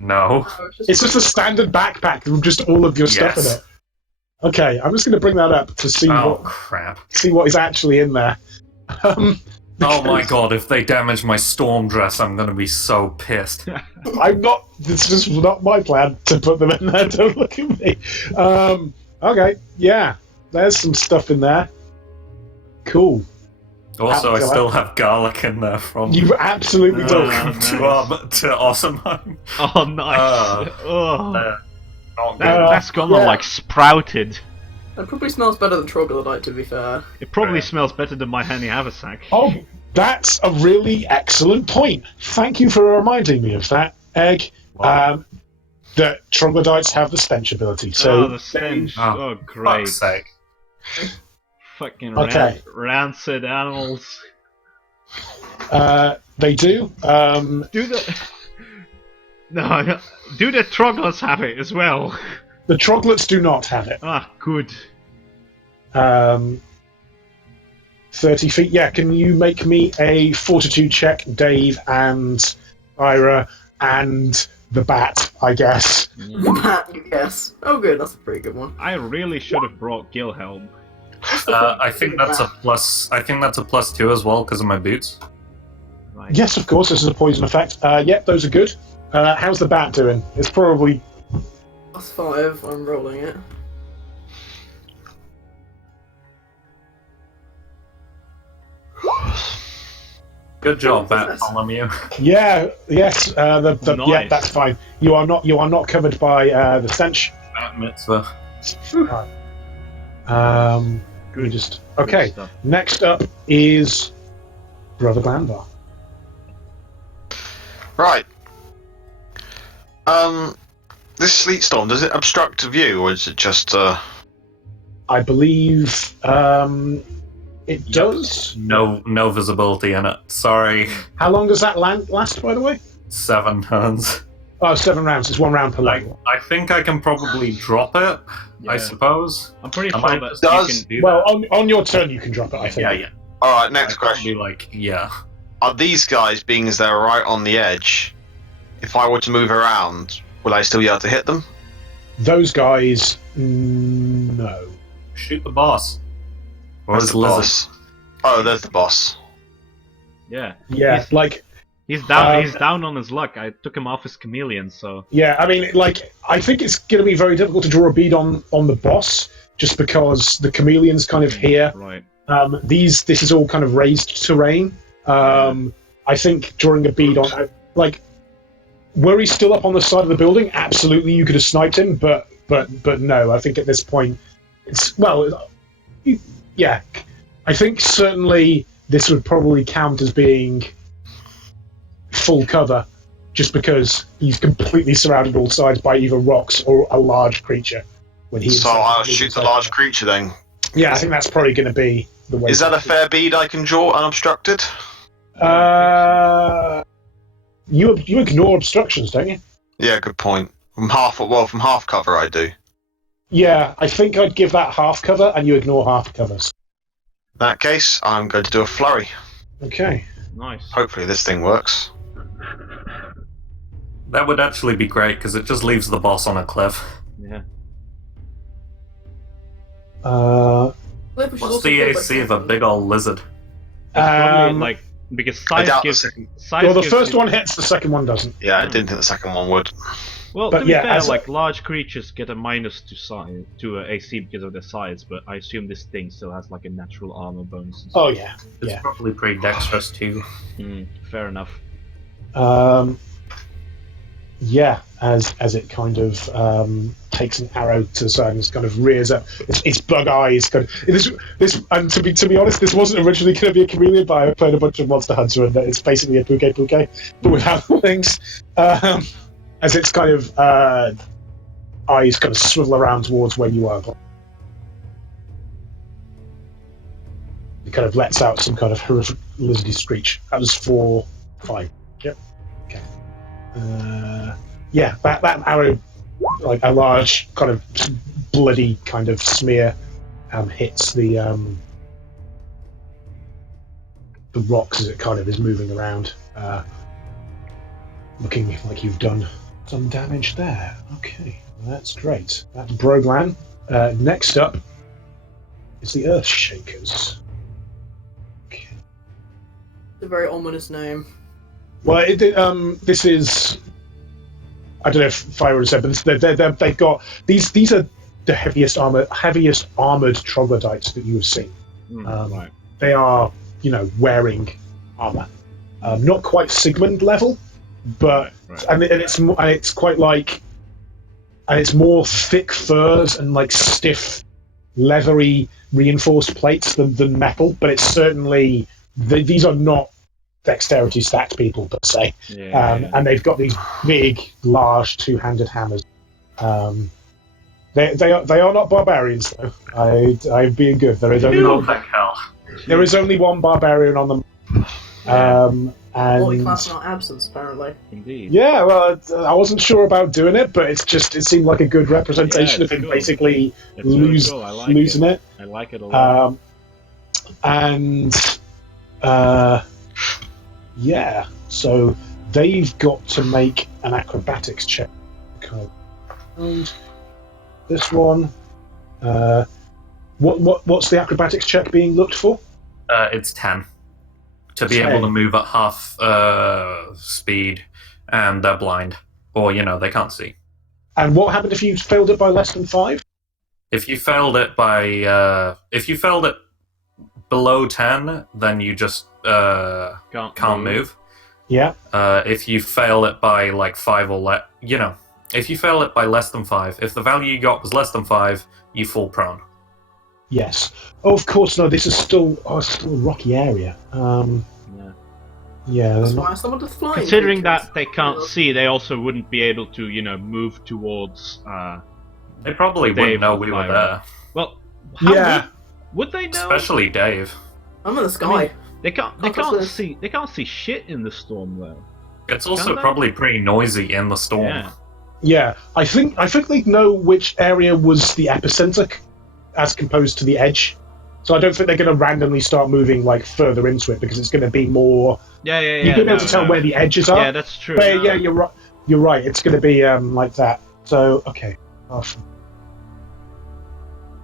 No. It's just a standard backpack with just all of your stuff in it. Okay, I'm just going to bring that up to see Crap. what is actually in there. Oh my god, if they damage my storm dress, I'm gonna be so pissed. I'm not. This is not my plan to put them in there. Don't look at me. Okay, yeah. There's some stuff in there. Cool. Also, I still have garlic in there from You absolutely do. nice. to Awesomeheim. Oh, nice. Not good. That's gonna like sprouted. It probably smells better than troglodyte, to be fair. It probably smells better than my handy haversack. Oh, that's a really excellent point. Thank you for reminding me of that, Egg. That troglodytes have the stench ability. So the stench. Oh, Oh, great. Fuck's sake. Fucking Okay. rancid animals. they do. Do the... No, do the troglodytes have it as well? The troglodytes do not have it. Ah, good. 30 feet. Yeah, can you make me a fortitude check, Dave and Ira and the bat, I guess. Yes. Oh, good. That's a pretty good one. I really should have brought Gilhelm. I think that's a plus. I think that's a +2 as well because of my boots. Right. Yes, of course, this is a poison effect. Yep, those are good. How's the bat doing? It's probably... +5. I'm rolling it. Good job, Bartholomew. Yeah, yes, yeah, Nice. that's fine. You are not covered by the stench. Bat mitzvah. Let me just... Okay, Good stuff. next up is Brother Glanvar. Right. This sleet storm, does it obstruct view, or is it just I believe it does. No visibility in it. Sorry. How long does that last, by the way? 7 turns. Oh, 7 rounds. It's 1 round per Like, level. I think I can probably drop it. I Yeah. suppose. I'm pretty I sure might that just- Does- you can do Well, that. on your turn, you can drop it, I think. Yeah. Alright, next I can't question. be like, yeah. Are these guys, being as they're right on the edge, if I were to move around, will I still be able to hit them? Those guys, no. Shoot the boss. Or Where's his the lizard. boss? Oh, there's the boss. Yeah. Yeah, like, He's down. Um, He's down on his luck. I took him off his chameleon, so yeah, I mean, like, I think it's going to be very difficult to draw a bead on the boss, just because the chameleon's kind of here. right. This is all kind of raised terrain. I think drawing a bead on, like, were he still up on the side of the building? Absolutely, you could have sniped him, but no. I think at this point, yeah. I think certainly this would probably count as being full cover, just because he's completely surrounded all sides by either rocks or a large creature. When he So I'll shoot the large creature then. Yeah, I think that's probably going to be the way. Is that a fair bead I can draw unobstructed? You ignore obstructions, don't you? Yeah, good point. From half cover I do. Yeah, I think I'd give that half cover, and you ignore half covers. In that case, I'm going to do a flurry. Okay. Nice. Hopefully this thing works. That would actually be great, because it just leaves the boss on a cliff. Yeah. Cliff, which is What's also the killed by AC of a Satan. big old lizard? It's probably Um, like because I size doubt gives. the Size well, the gives first you- one hits, the second one doesn't. Yeah, I didn't think the second one would. Well, but to be yeah, fair, as- like large creatures get a minus to size to AC because of their size, but I assume this thing still has like a natural armor bonus. Oh yeah, It's yeah. probably pretty dexterous too. Fair enough. Yeah, as it kind of takes an arrow to the side and kind of rears up. Its bug eyes. Kind of, this, and to be honest, this wasn't originally going to be a chameleon, but I played a bunch of Monster Hunter, and it's basically a Puke, but without wings. As its kind of eyes kind of swivel around towards where you are. It kind of lets out some kind of horrific lizardy screech. That was 4, 5. Yep. Okay. Yeah, that arrow, like a large kind of bloody kind of smear, hits the rocks as it kind of is moving around, looking like you've done some damage there. Okay, well, that's great. That's Broglan. Next up is the Earth Shakers. Okay. It's a very ominous name. Well, this is. I don't know if Fire would have said, but they've got these are the heaviest armored troglodytes that you have seen. Right. They are, wearing armor, not quite Sigmund level, but Right. and it's quite like, and it's more thick furs and like stiff, leathery reinforced plates than metal. But it's certainly these are not dexterity stacked people per se. Yeah. And they've got these big, large two-handed hammers. They are not barbarians though. I'm being good. There is only Oh, one. thank hell. There is only one barbarian on them. Multi-class And in our absence, apparently. Indeed. yeah, well, I wasn't sure about doing it, but it seemed like a good representation Yeah, of it's him cool. basically It's really losing cool. I like it. I like it a lot. And yeah, so they've got to make an acrobatics check. Okay. And this one, what's the acrobatics check being looked for? It's 10. To be 10. able to move at half speed, and they're blind. Or, they can't see. And what happened if you failed it by less than 5? If you failed it below 10, then you just can't move. Yeah. If you fail it by like 5 or if you fail it by less than 5, if the value you got was less than 5, you fall prone. Yes. Oh, of course. No, this is still a rocky area. Yeah. Yeah. That's they're not- why some of the flying Considering creatures- that they can't see, they also wouldn't be able to, move towards. They probably Dave wouldn't know would we were fly there. Well, how Yeah. would they know? Especially Dave. I'm in the sky. They can't. They How can't close is- see. They can't see shit in the storm though. It's also Can they? probably pretty noisy in the storm. Yeah. Yeah. I think they know which area was the epicenter, as opposed to the edge. So I don't think they're going to randomly start moving like further into it because it's going to be more. Yeah. You're going to be able to tell where the edges are. Yeah, that's true. But yeah, you're right. You're right. It's going to be like that. So okay. Awesome.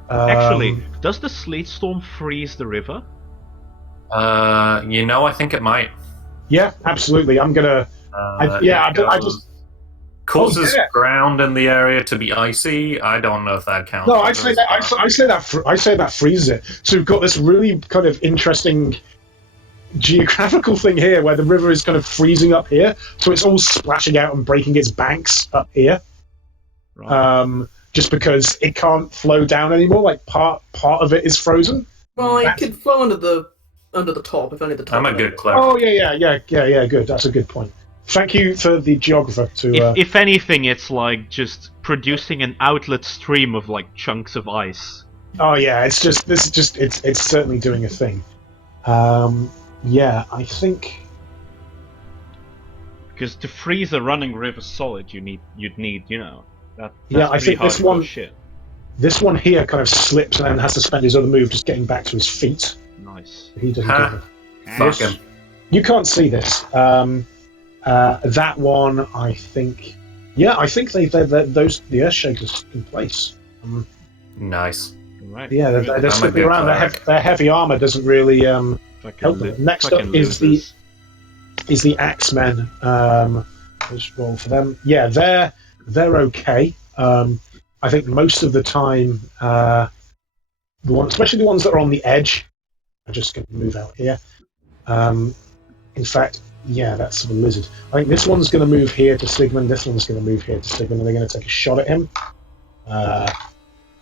Actually, does the sleet storm freeze the river? I think it might. Yeah, absolutely. I'm gonna. I just. Causes Oh, yeah. ground in the area to be icy. I don't know if that counts. No, I'd say that. I say that freezes it. So we've got this really kind of interesting geographical thing here, where the river is kind of freezing up here, so it's all splashing out and breaking its banks up here. Right. Just because it can't flow down anymore. Like part of it is frozen. Well, it That's- could flow under the top, if only the top. I'm a of good it. cleric. Oh yeah. Good. That's a good point. Thank you for the geographer to. If anything, it's like just producing an outlet stream of like chunks of ice. Oh yeah, it's certainly doing a thing. Yeah, I think. Because to freeze a running river solid, you'd need that. Yeah, I think this one- Shit. This one here kind of slips and then has to spend his other move just getting back to his feet. Nice. He doesn't Ha. get it. Fuck him. You can't see this. That one, I think. Yeah, I think the Earthshaker's in place. Nice. Right. Yeah, they're That might slipping be a around. cleric. Their heavy armor doesn't really Fucking help them. Next up fucking is losers. the Axemen. Let's roll for them. Yeah, they're okay. I think most of the time, especially the ones that are on the edge, are just going to move out here. In fact, yeah, that's the lizard. I think this one's going to move here to Sigmund. This one's going to move here to Sigmund, and they're going to take a shot at him.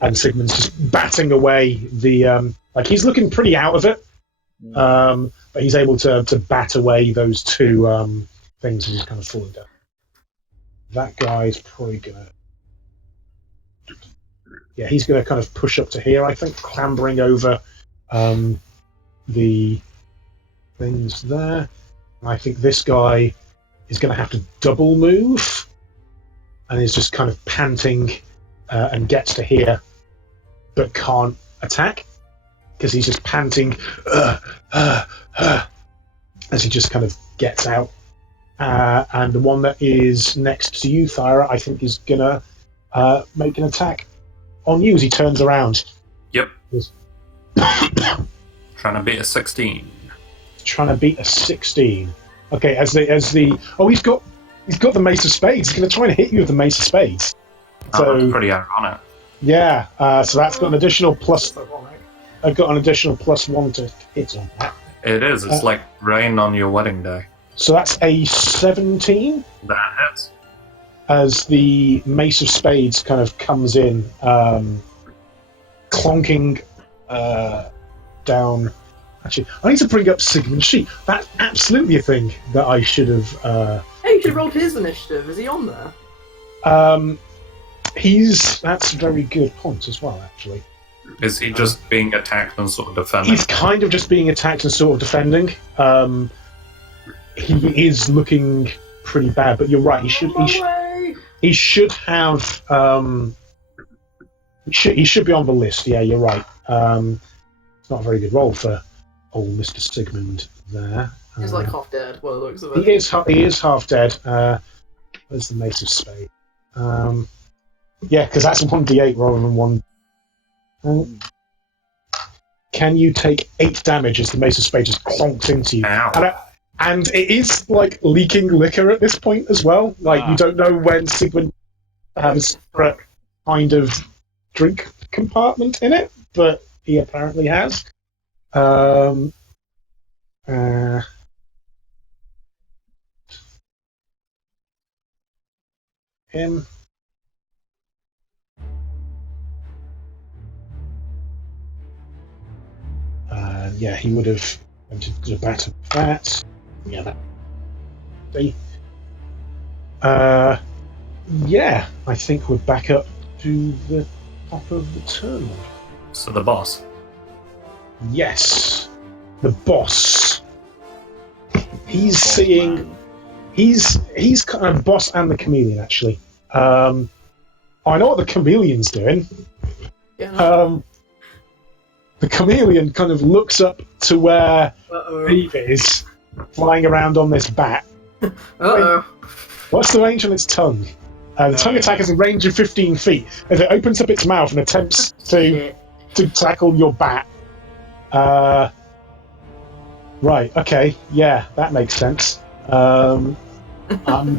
And Sigmund's just batting away the like he's looking pretty out of it, but he's able to bat away those two things and he's kind of falling down. That guy's probably gonna, yeah, he's gonna kind of push up to here. I think, clambering over the things there. And I think this guy is going to have to double move, and is just kind of panting and gets to here, but can't attack because he's just panting as he just kind of gets out. And the one that is next to you, Thyra, I think is gonna make an attack on you as he turns around. Yep. Trying to beat a 16. Trying to beat a 16. Okay, as the oh, he's got the Mace of Spades. He's going to try and hit you with the Mace of Spades. So that's pretty ironic. Yeah, so that's got an additional plus. I've got an additional +1 to hit on that. It is. It's like rain on your wedding day. So that's a 17. That hits. As the Mace of Spades kind of comes in, clonking down. Actually, I need to bring up Sigmund's sheet. That's absolutely a thing that I should have. Hey, you should have rolled his initiative. Is he on there? That's a very good point as well, actually. Is he just being attacked and sort of defending? He's kind of just being attacked and sort of defending. He is looking pretty bad, but you're right. He should have. He should be on the list. Yeah, you're right. It's not a very good roll for old Mr. Sigmund there. He's like half dead. Well, it looks of it. He is half dead. Where's the Mace of Spades? Yeah, because that's 1d8 rather than 1. Can you take 8 damage as the Mace of Spades just clonks into you? Ow. And it is like leaking liquor at this point as well. Like you don't know when Sigmund has a kind of drink compartment in it, but he apparently has. Him. Yeah, he would have went to the bat of that. Yeah, that. Yeah, I think we're back up to the top of the turn. So the boss. Yes, the boss. He's seeing. He's kind of boss and the chameleon actually. I know what the chameleon's doing. Yeah. The chameleon kind of looks up to where Eve is, flying around on this bat. What's the range on its tongue? The tongue attack has a range of 15 feet. If it opens up its mouth and attempts to tackle your bat. Right, okay, yeah, that makes sense. I'm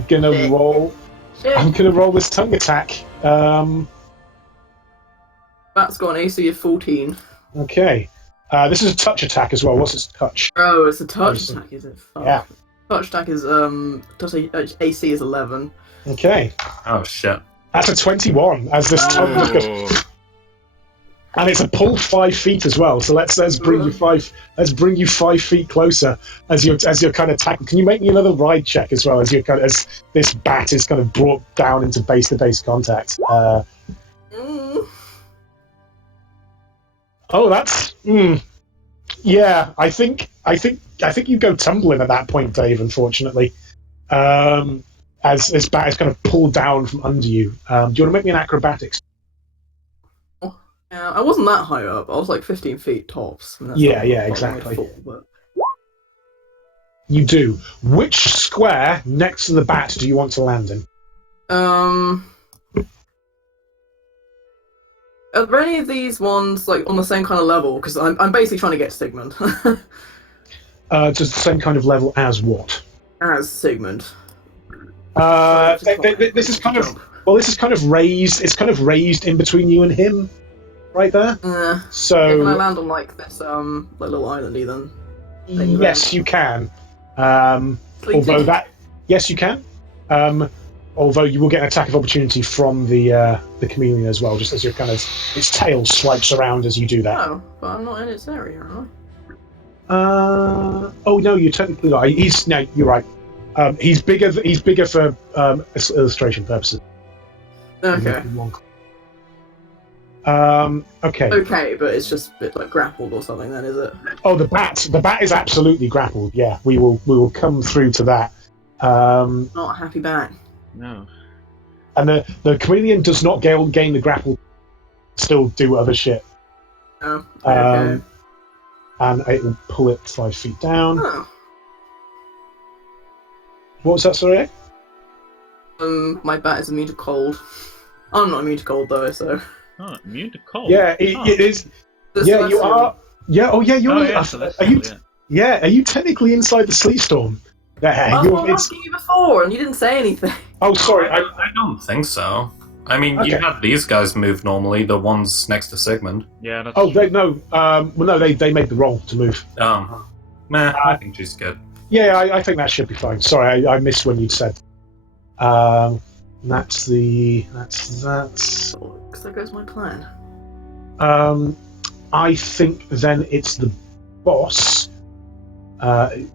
gonna roll. I'm gonna roll this tongue attack. Bat's got an AC of 14. Okay. This is a touch attack as well. What's its touch? Oh, it's a touch attack, is it? Fuck. Yeah. Touch attack is AC is 11. Okay. Oh shit. That's a 21 as this tongue just goes. And it's a pull 5 feet as well. So let's bring you 5. Let's bring you 5 feet closer as you're kind of tackling. Can you make me another ride check as well as as this bat is kind of brought down into base to base contact? Oh, that's. Yeah, I think you go tumbling at that point, Dave. Unfortunately, as this bat is kind of pulled down from under you. Do you want to make me an acrobatics? I wasn't that high up. I was like 15 feet tops. Yeah, exactly. You do. Which square next to the bat do you want to land in? Are there any of these ones like on the same kind of level? Because I'm basically trying to get Sigmund. Just the same kind of level as what? As Sigmund. This is kind of this is kind of raised. It's kind of raised in between you and him, right there. So yeah, can I land on like this like little islandy then? Yes, you can. Although that, yes, you can. Although you will get an attack of opportunity from the chameleon as well, just as your kind of its tail swipes around as you do that. Oh, but I'm not in its area, am Oh no, you're technically not. You're right. He's bigger. He's bigger for illustration purposes. I? Okay. Okay. Okay, but it's just a bit like grappled or something then, is it? Oh, the bat. The bat is absolutely grappled. Yeah, we will come through to that. Not a happy bat. No. And the chameleon does not gain the grapple. Still do other shit. Oh. Okay. And it will pull it 5 feet down. Oh. What was that, sorry? My bat is immune to cold. I'm not immune to cold though, so. Oh, immune to cold. Yeah, it is. Yeah, you are. Yeah. Oh, yeah. You're. Are you? Yeah. Are you technically inside the sleet storm? I was asking you before, and you didn't say anything. Oh, sorry. I don't think so. I mean, you had these guys move normally, the ones next to Sigmund. Yeah, that's true. They made the roll to move. I think she's good. Yeah, I think that should be fine. Sorry, I missed when you'd said. That's that. Looks like that's my plan. I think then it's the boss.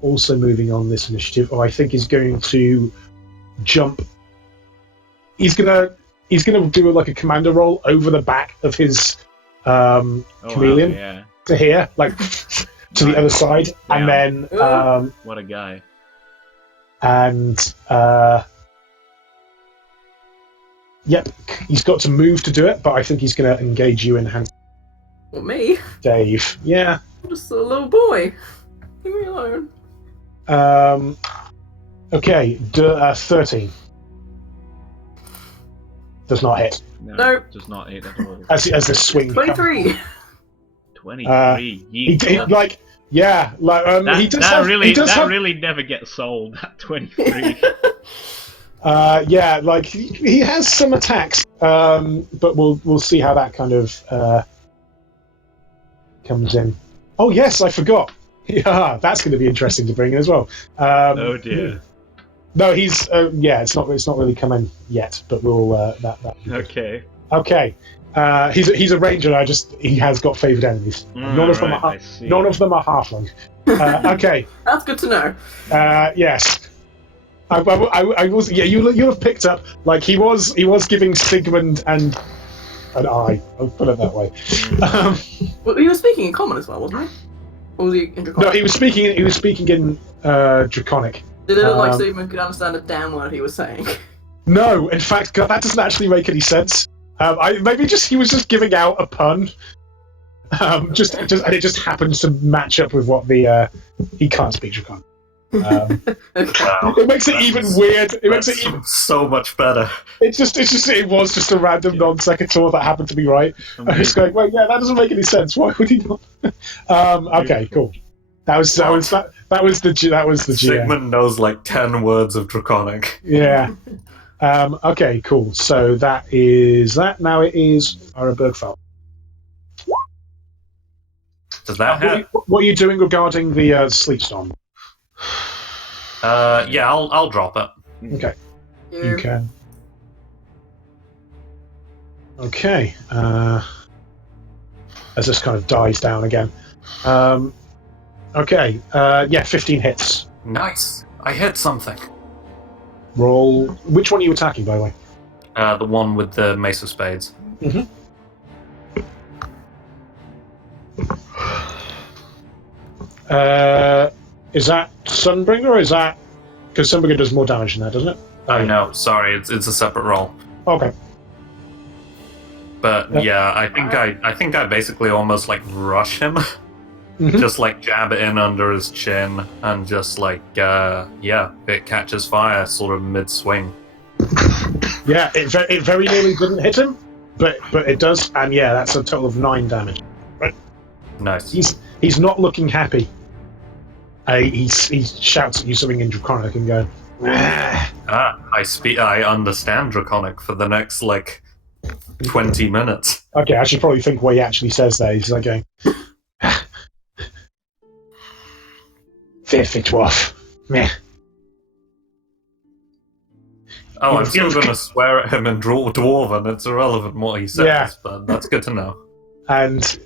Also moving on this initiative. I think he's going to jump. He's gonna do like a commander roll over the back of his chameleon to here, like to the other side, and then what a guy. And yep, he's got to move to do it, but I think he's going to engage you in hand. What, me? Dave, yeah. I'm just a little boy. Leave me alone. Okay, 13. Does not hit. No, nope. Does not hit at all. As the swing. 23. 23. He like. Yeah, like that really never gets sold. That 23. Yeah, like he has some attacks, but we'll see how that kind of comes in. Oh yes, I forgot. Yeah, that's going to be interesting to bring in as well. Oh dear. No, he's it's not really come in yet, but we'll that. Okay. Okay. He's a ranger. He has got favoured enemies. None of them are halfling. Okay. That's good to know. Yes. I was. Yeah, you'll have picked up. Like he was giving Sigmund and an eye. I'll put it that way. Well, he was speaking in common as well, wasn't he? Or was he in Draconic? No, he was speaking in Draconic. Did it look like Sigmund could understand a damn word he was saying? No, in fact, God, that doesn't actually make any sense. He was just giving out a pun. And it just happens to match up with what he can't speak Draconic. It makes it even weird. It makes it even so much better. It was just a random non sequitur that happened to be right. I was going, well, yeah, that doesn't make any sense. Why would he not? Okay, cool. That was the GM. Sigmund knows like 10 words of Draconic. Yeah. Okay, cool. So that is that. Now it is Arabergfell. Does that hit? What are you doing regarding the sleep storm? Yeah, I'll drop it. Okay. Yeah. You can. Okay. As this kind of dies down again. Okay. Yeah, 15 hits. Nice. I hit something. Roll. Which one are you attacking, by the way? The one with the Mace of Spades. Mm-hmm. Is that Sunbringer, or is that... Because Sunbringer does more damage than that, doesn't it? Oh, no, sorry, it's a separate roll. Okay. But yeah, I think I basically almost like rush him. Mhm. just like jab it in under his chin and just like it catches fire sort of mid-swing. Yeah, it very nearly didn't hit him, but it does, and yeah, that's a total of 9 damage. Nice. He's not looking happy. He shouts at you something in Draconic and go, "Ah." I understand Draconic for the next like 20 minutes. Okay, I should probably think what he actually says there. He's like going, "Fear dwarf, meh." Oh, I'm still going to swear at him in Dwarven. It's irrelevant what he says, Yeah. but that's good to know. And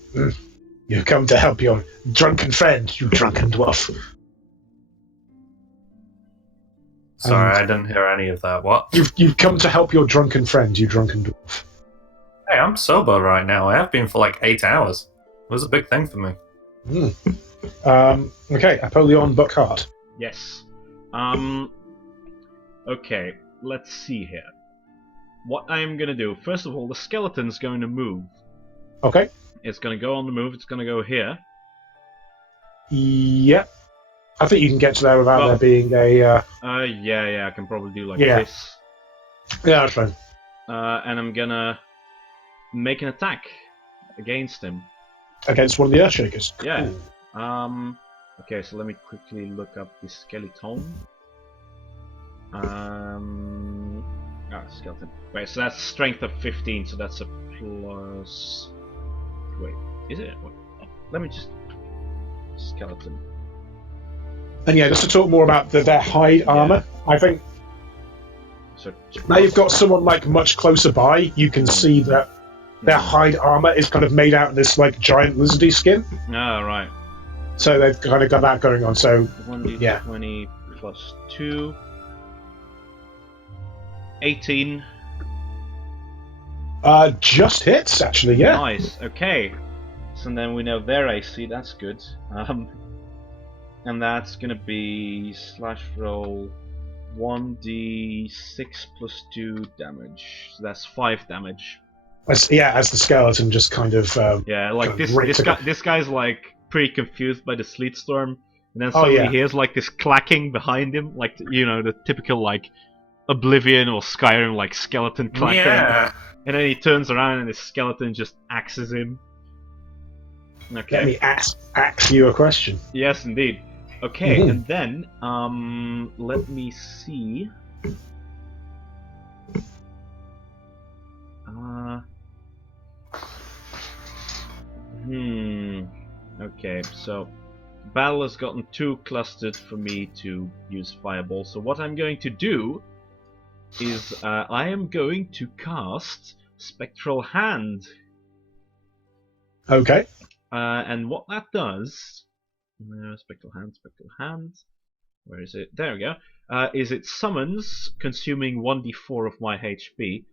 you come to help your drunken friend, you drunken dwarf. Sorry, I didn't hear any of that. What? You've come to help your drunken friend, you drunken dwarf. Hey, I'm sober right now. I have been for like 8 hours. It was a big thing for me. Okay, Apollyon Buckhart. Yes. Okay, let's see here. What I'm gonna do, first of all, the skeleton's going to move. Okay. It's gonna go on the move, it's gonna go here. Yep. I think you can get to there without there being a... Yeah, I can probably do like Yeah. this. Yeah, that's fine. And I'm gonna make an attack against him. Against one of the Earthshakers. Yeah. Cool. Okay, so let me quickly look up the skeleton. Skeleton. Wait, so that's strength of 15, so that's a plus... Wait, is it? Wait, let me just... Skeleton. And yeah, just to talk more about their hide armor, I think So now you've got someone like much closer by, you can see that their hide armor is kind of made out of this like giant lizardy skin. Ah, right. So they've kind of got that going on. So 1d20 plus 2. 18. just hits actually, yeah. Nice. Okay. So then we know their AC. That's good. And that's gonna be slash roll 1d6 plus 2 damage. So that's 5 damage. As the skeleton just kind of Yeah, like kind of this guy's like pretty confused by the sleet storm, and then suddenly he hears like this clacking behind him, like the typical like Oblivion or Skyrim like skeleton clacker. Yeah. And then he turns around and this skeleton just axes him. Okay. Let me ask you a question. Yes, indeed. Okay, and then let me see. Okay, so battle has gotten too clustered for me to use fireball. So what I'm going to do is I am going to cast Spectral Hand. Okay. And what that does, Spectral Hand, where is it? There we go. Is it summons, consuming 1d4 of my HP,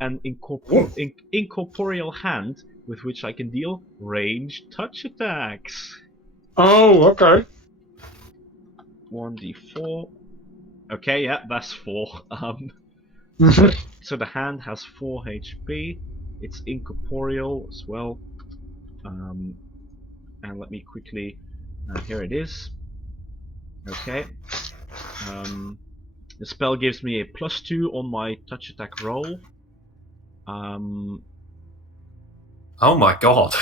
an incorporeal hand with which I can deal ranged touch attacks. Oh, okay. 1d4. Okay, yeah, that's 4. So the hand has 4 HP. It's incorporeal as well. And let me quickly... here it is. Okay. The spell gives me a +2 on my touch attack roll. Oh my god,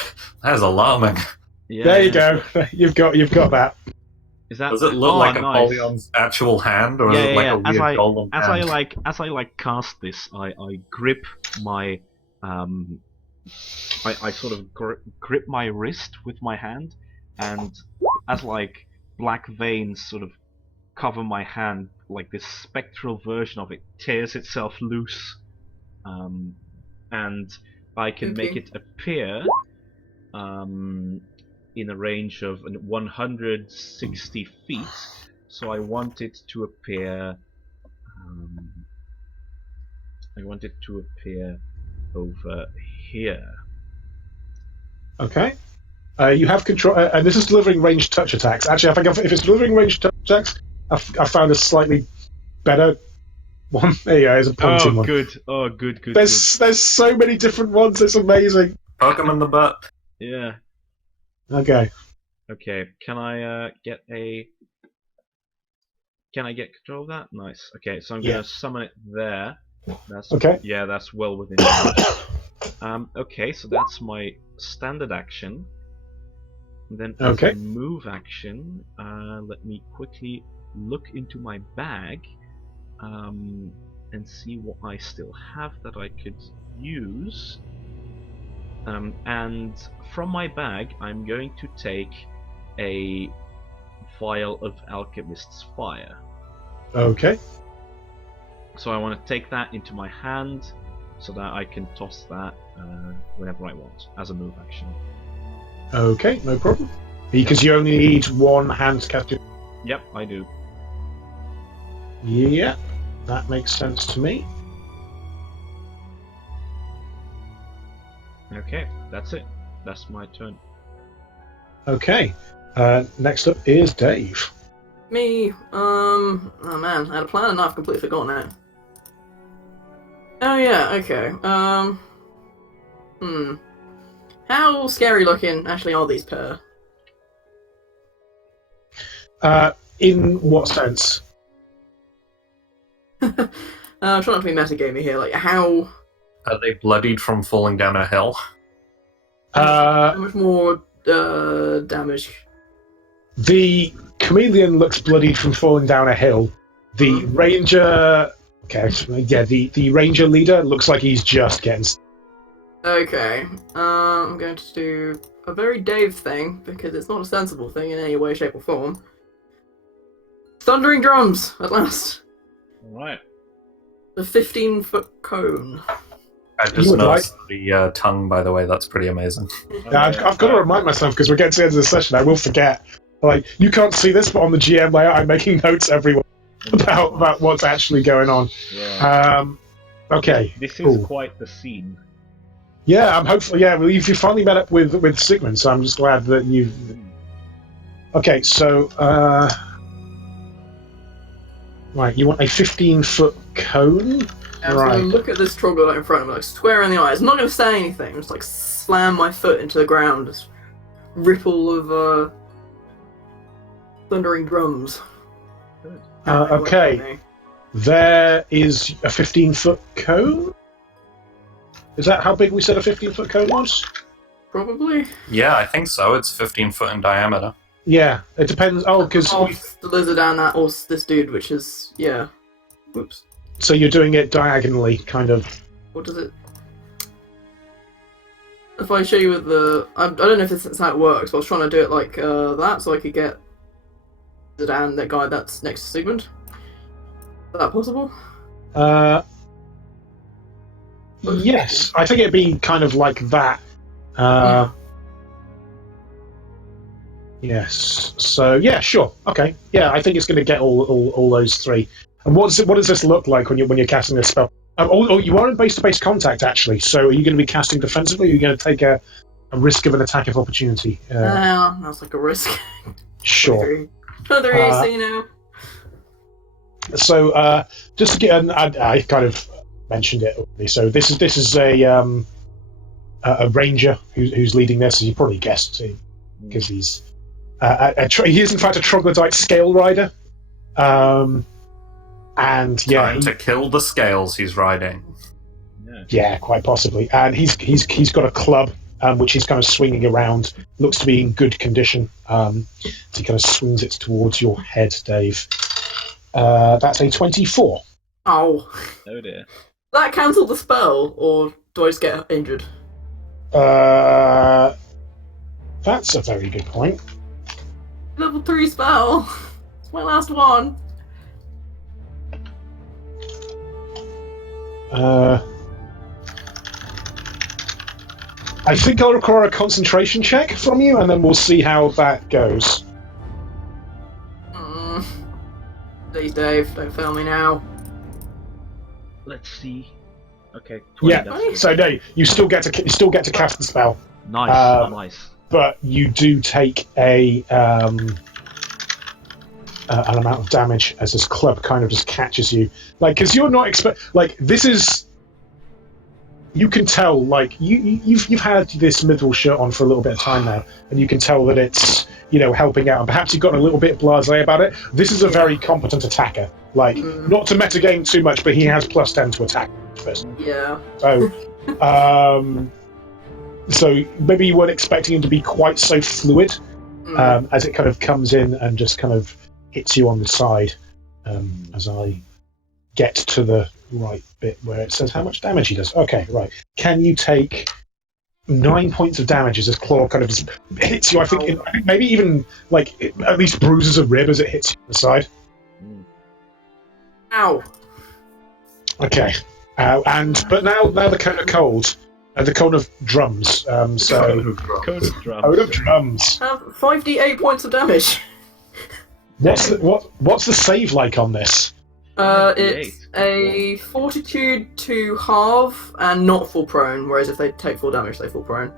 that is alarming. Yeah. There you go. You've got that. Is that? Does it look like nice. Apollion's actual hand, or is it like a weird golem hand? As I cast this, I grip my I sort of grip my wrist with my hand, and as like black veins sort of cover my hand, like this spectral version of it tears itself loose, and I can make it appear in a range of 160 feet. So I want it to appear. I want it to appear over here. Okay. You have control, and this is delivering ranged touch attacks. Actually, I think if it's delivering ranged touch attacks, I found a slightly better one. There you go. There's a pointing one. Good. Oh, good. There's so many different ones. It's amazing. Poke him in the butt. Yeah. Okay. Okay, can I get a... Can I get control of that? Nice. Okay, so I'm Yeah. gonna summon it there. That's Okay. Yeah, that's well within range. Okay, so that's my standard action. And then as Okay. a move action, let me quickly look into my bag and see what I still have that I could use. And from my bag, I'm going to take a vial of Alchemist's Fire. Okay. So I want to take that into my hand so that I can toss that whenever I want as a move action. Okay, no problem. Because you only need one hand to cast it. Yep, I do. Yeah, that makes sense to me. Okay, that's it. That's my turn. Okay. Next up is Dave. Me, oh man, I had a plan and I've completely forgotten it. Oh yeah, okay, how scary looking actually are these pair? In what sense? I'm trying not to be metagamey here, like how Are they bloodied from falling down a hill? how much more damage? The chameleon looks bloodied from falling down a hill. The ranger... Okay, yeah, the ranger leader looks like he's just getting... Okay, I'm going to do a very Dave thing, because it's not a sensible thing in any way, shape, or form. Thundering drums, at last. Alright. The 15-foot cone. I You just would noticed the tongue, by the way. That's pretty amazing. I've got to remind myself, because we're getting to the end of the session, I will forget. Like, you can't see this, but on the GM layout, I'm making notes everywhere about what's actually going on. Yeah. Okay. This is cool. quite the scene. Yeah, I'm hopeful. Yeah, well, you finally met up with Sigmund, so I'm just glad that you've... Okay, so... Right, you want a 15-foot cone? I'm just going to look at this troglodyte in front of me, like, square in the eyes. I'm not going to say anything, I'm just like slam my foot into the ground. This ripple of thundering drums. Okay. There is a 15-foot cone? Is that how big we said a 15-foot cone was? Probably. Yeah, I think so. It's 15 foot in diameter. Yeah, it depends. Oh, because... the lizard and that, or this dude, which is... yeah. Whoops. So you're doing it diagonally, kind of. What does it... If I show you with the... I don't know if this is how it works, but I was trying to do it like that, so I could get Zidane, that guy that's next to Sigmund. Is that possible? Yes, I think it'd be kind of like that. Yes. So yeah, sure. Okay. Yeah, I think it's going to get all those three. And what does this look like when you're casting this spell? You are in base-to-base contact actually. So are you going to be casting defensively? Or are you going to take a risk of an attack of opportunity? That's like a risk. Sure. 23 AC now. So just to get I kind of mentioned it already. So this is a ranger who's leading this, as you probably guessed, because he's he is in fact a troglodyte scale rider. And yeah, Time to kill the scales he's riding. Yeah, quite possibly. And he's got a club which he's kind of swinging around. Looks to be in good condition. So he kind of swings it towards your head, Dave. That's a 24. Oh. Oh dear. That cancelled the spell, or do I just get injured? That's a very good point. Level 3 spell. It's my last one. I think I'll require a concentration check from you, and then we'll see how that goes. Please, Dave, don't fail me now. Let's see. Okay. 20, Yeah. So no, you still get to cast the spell. Nice. Nice. But you do take an amount of damage as this club kind of just catches you, like, because you're not this is you can tell, like you've had this mithril shirt on for a little bit of time now, and you can tell that it's helping out. And perhaps you've gotten a little bit blasé about it. This is a very competent attacker. Like not to metagame too much, but he has +10 to attack first. Yeah. So, so maybe you weren't expecting him to be quite so fluid as it kind of comes in and just kind of hits you on the side. As I get to the right bit where it says how much damage he does. Okay, right. Can you take 9 points of damage as his claw kind of just hits you? I think maybe even like at least bruises a rib as it hits you on the side. Ow. Okay. But now the cone of cold, the cone of drums. So Code of drums. cone of drums. Have 5d8 points of damage. What's the save like on this? It's a fortitude to halve and not fall prone, whereas if they take full damage, they fall prone.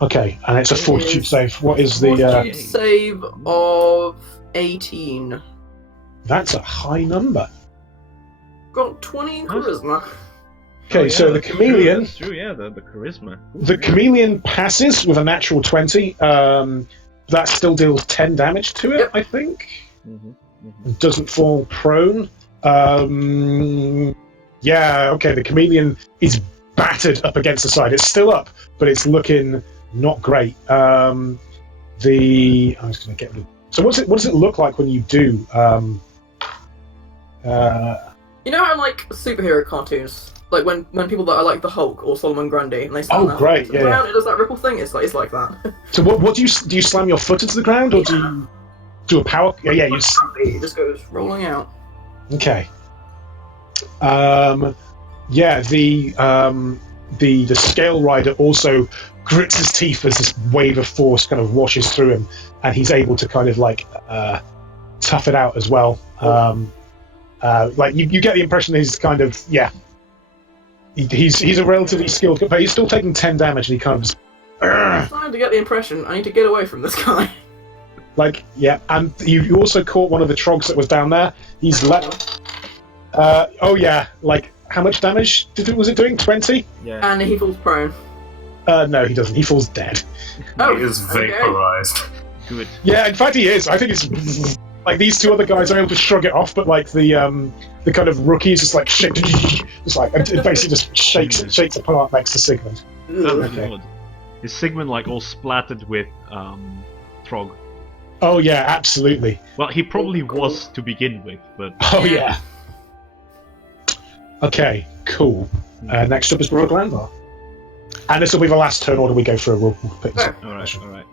Okay, and it's a fortitude save. What is Fortitude the? save of 18. That's a high number. Got 20 in charisma. Okay, so the chameleon. That's true, yeah, the charisma. The chameleon passes with a natural 20. That still deals 10 damage to it, I think. Doesn't fall prone. Yeah, okay, the chameleon is battered up against the side. It's still up, but it's looking not great. I'm just going to get rid of. So what does it look like when you do? You know how like superhero cartoons, like when people that are like the Hulk or Solomon Grundy, and they stand great, to the ground, it does that ripple thing. It's like that. So what do you slam your foot into the ground, or do you do a power? Yeah, you. It just goes rolling out. Okay. Yeah, the scale rider also grits his teeth as this wave of force kind of washes through him, and he's able to kind of like tough it out as well. Like you get the impression that he's kind of he's a relatively skilled, but he's still taking 10 damage, and he kind of just. I'm starting to get the impression I need to get away from this guy. Like and you also caught one of the trogs that was down there. He's left. Like how much damage was it doing? 20? Yeah. And he falls prone. No, he doesn't. He falls dead. Oh, He is vaporized. Good. Yeah, in fact, he is. I think it's like these two other guys are able to shrug it off, but like the kind of rookie is just like shake, just like it basically just shakes apart next to Sigmund. Oh, Okay. God. Is Sigmund like all splattered with Trog? Oh yeah, absolutely. Well, he probably was to begin with, but Oh yeah. Okay, cool. Next up is Rogue Landvar. And this will be the last turn order we go through. We'll pick this up. all right.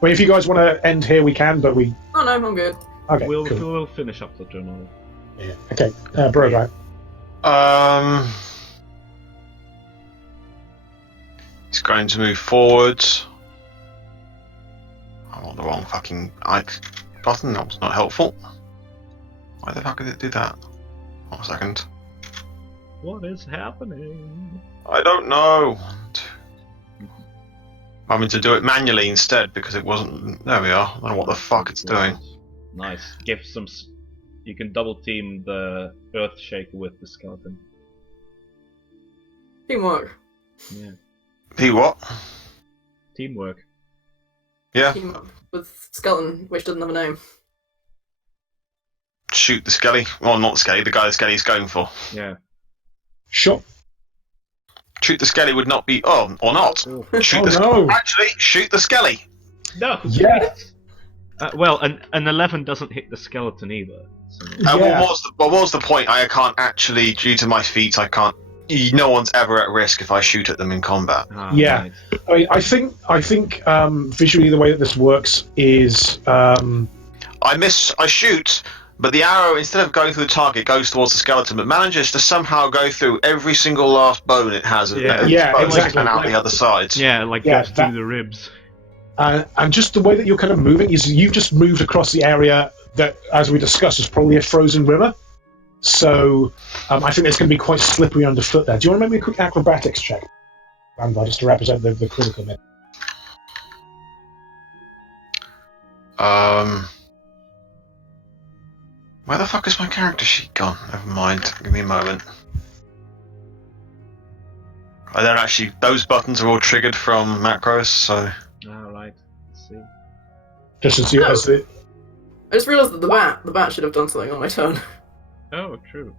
Well, if you guys want to end here, we can, but we. Oh no, I'm good. Okay, We'll cool. finish up the turn order. Yeah. Okay, Brogan. He's going to move forwards. I want the wrong fucking button. That was not helpful. Why the fuck did it do that? 1 second. What is happening? I don't know. I'm going to do it manually instead because it wasn't. There we are. I don't know what the fuck it's doing. Nice. Give some. You can double team the Earth Shaker with the skeleton. Teamwork. Yeah. He what? Teamwork. Yeah. Teamwork with skeleton, which doesn't have a name. Shoot the skelly. Well, not the skelly. The guy the skelly's going for. Yeah. Sure. Shoot the skelly would not be. Oh, or not. Oh. Shoot Oh, the no. Actually, shoot the skelly. No. Yeah. Well, an 11 doesn't hit the skeleton either. So. Yeah. What was the point? I can't actually, due to my feet, I can't. No one's ever at risk if I shoot at them in combat. Yeah. Right. I mean, I think visually the way that this works is I shoot, but the arrow, instead of going through the target, goes towards the skeleton, but manages to somehow go through every single last bone it has Yeah. Exactly. and out the other side. Yeah, Yeah, goes that- through the ribs. and just the way that you're kind of moving is you've just moved across the area that, as we discussed, is probably a frozen river. So I think it's going to be quite slippery underfoot there. Do you want to make me a quick acrobatics check, Ranvar, just to represent the critical bit? Where the fuck is my character sheet gone? Never mind. Give me a moment. I don't actually. Those buttons are all triggered from macros, so. Alright, let's see. Just as you, as the, I just realised that the bat should have done something on my turn. Oh, true.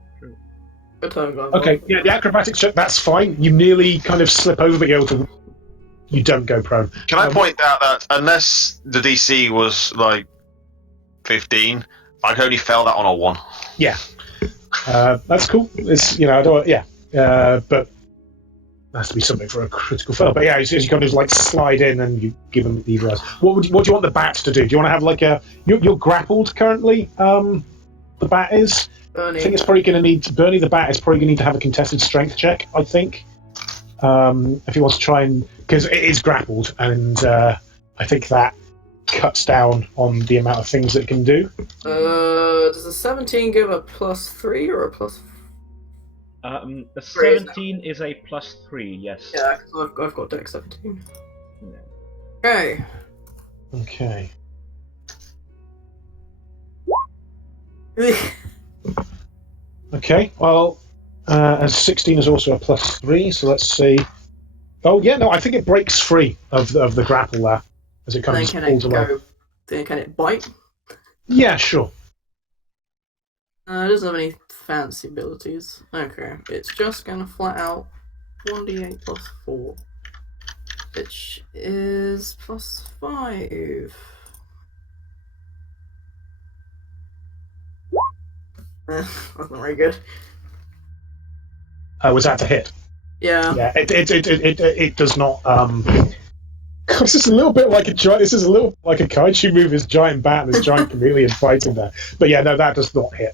Good turn, Glenn. okay, yeah, the acrobatics check, that's fine. You nearly kind of slip over, but you're able to. You don't go prone. Can I point out that unless the DC was like 15, I could only fail that on a 1. Yeah, that's cool. It's I don't. Yeah, but there has to be something for a critical fail. But yeah, as you kind of like slide in and you give them the res. What do you want the bat to do? Do you want to have like a? You're grappled currently. The bat is. Bernie. I think it's probably going to need Bernie the bat is probably going to need to have a contested strength check. I think if he wants to try and because it is grappled and I think that cuts down on the amount of things it can do. Does a 17 give a +3 or a plus? A 17 is a +3, yes. Yeah, because I've got Dex 17. Yeah. Okay. Okay. Okay. Well, and 16 is also a +3, so let's see. Oh yeah, no, I think it breaks free of the grapple there as it Then comes can pulls it away. go? Then can it bite? Yeah, sure. It doesn't have any fancy abilities. Okay, it's just gonna flat out 1d8 +4, which is +5. That's not very good. Was that to hit? Yeah. Yeah, it does not. This is a little bit like a giant. This is a little like a kaiju move. This giant bat and this giant chameleon fighting there. But yeah, no, that does not hit.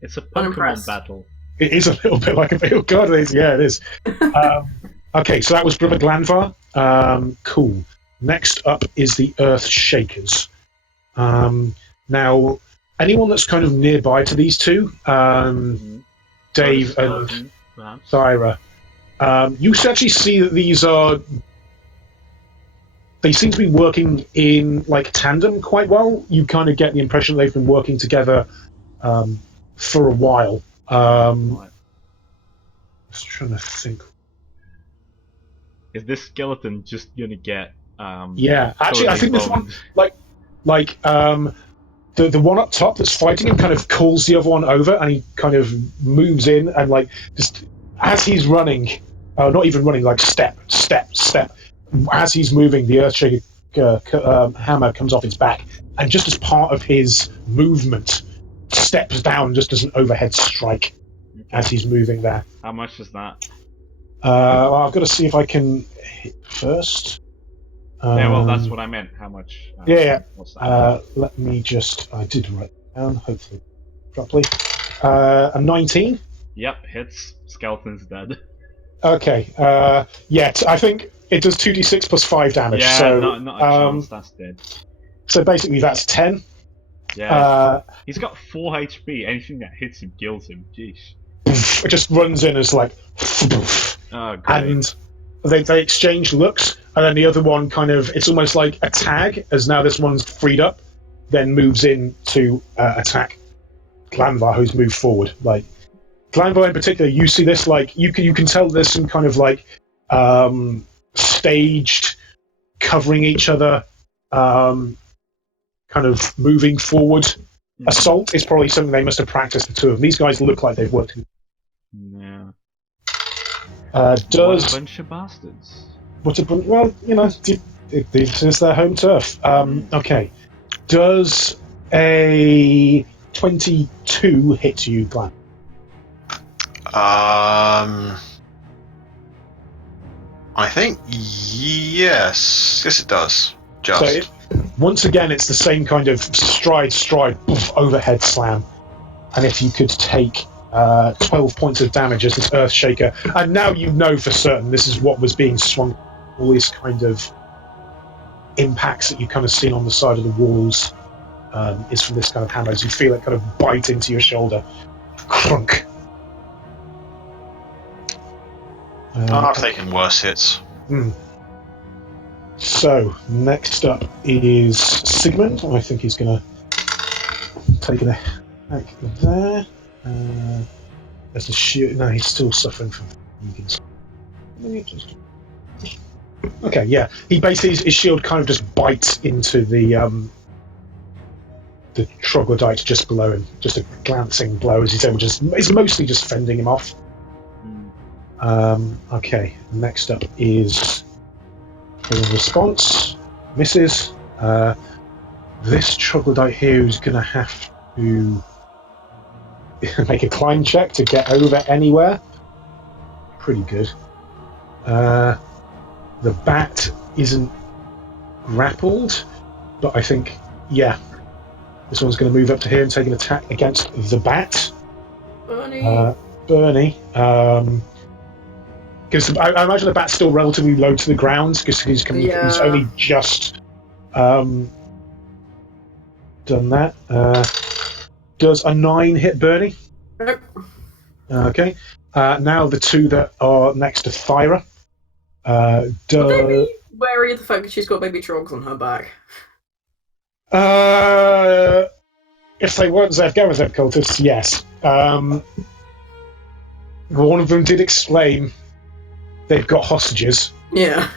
It's a Pokemon Unimpressed. battle. It is a little bit like a. Oh god, it is. Yeah, it is. Okay, so that was Brother Glanvar. Cool. Next up is the Earth Shakers. Now, anyone that's kind of nearby to these two, Dave and Perhaps. Thyra, you actually see that these are. They seem to be working in like tandem quite well. You kind of get the impression they've been working together for a while. Right. Just trying to think. Is this skeleton just gonna get Yeah, actually, I think this one, boned? the one up top that's fighting him kind of calls the other one over, and he kind of moves in and like just as he's running, not even running, like step. As he's moving, the Earthshaker hammer comes off his back, and just as part of his movement, steps down just as an overhead strike as he's moving there. How much is that? Well, I've got to see if I can hit first. Yeah, well, that's what I meant. How much? Yeah. What's that? Let me just. I did write it down, hopefully properly. A 19. Yep, hits. Skeleton's dead. Okay. Yeah, I think it does 2d6 plus 5 damage. Yeah, so, not a chance. That's dead. So basically, that's 10. Yeah. He's got 4 HP. Anything that hits him kills him. Jeez. It just runs in as like. Oh, great. And they exchange looks, and then the other one kind of. It's almost like a tag, as now this one's freed up, then moves in to attack Glanvar, who's moved forward. Like. Glanvar in particular, you see this like you can tell there's some kind of like staged covering each other, kind of moving forward. Assault is probably something they must have practiced, the two of them. These guys look like they've worked. Yeah. Does What a bunch of bastards. well, this is their home turf. Okay. Does a 22 hit you, Glan? I think yes. Yes, it does. Just. Once again, it's the same kind of stride, poof, overhead slam. And if you could take 12 points of damage as this Earthshaker, and now you know for certain this is what was being swung, all these kind of impacts that you kind of seen on the side of the walls is from this kind of hammer, as you feel it kind of bite into your shoulder. Crunk. I've taken worse hits. So, next up is Sigmund. I think he's going to take an attack there. There's a shoot. No, he's still suffering from. Okay, yeah. He basically his shield kind of just bites into the troglodyte just below him, just a glancing blow as he's able it's mostly just fending him off. Okay, next up is in response. Misses. This troglodyte here is going to have to make a climb check to get over anywhere. Pretty good. The bat isn't grappled, but I think, yeah, this one's going to move up to here and take an attack against the bat. Bernie. Because I imagine the bat's still relatively low to the ground because he's only just done that. Does a 9 hit Bernie? Nope. Okay. Now the two that are next to Thyra. Would they be wary of the fact that she's got baby trogs on her back? If they weren't Zev cultists, yes. One of them did exclaim, "They've got hostages." Yeah.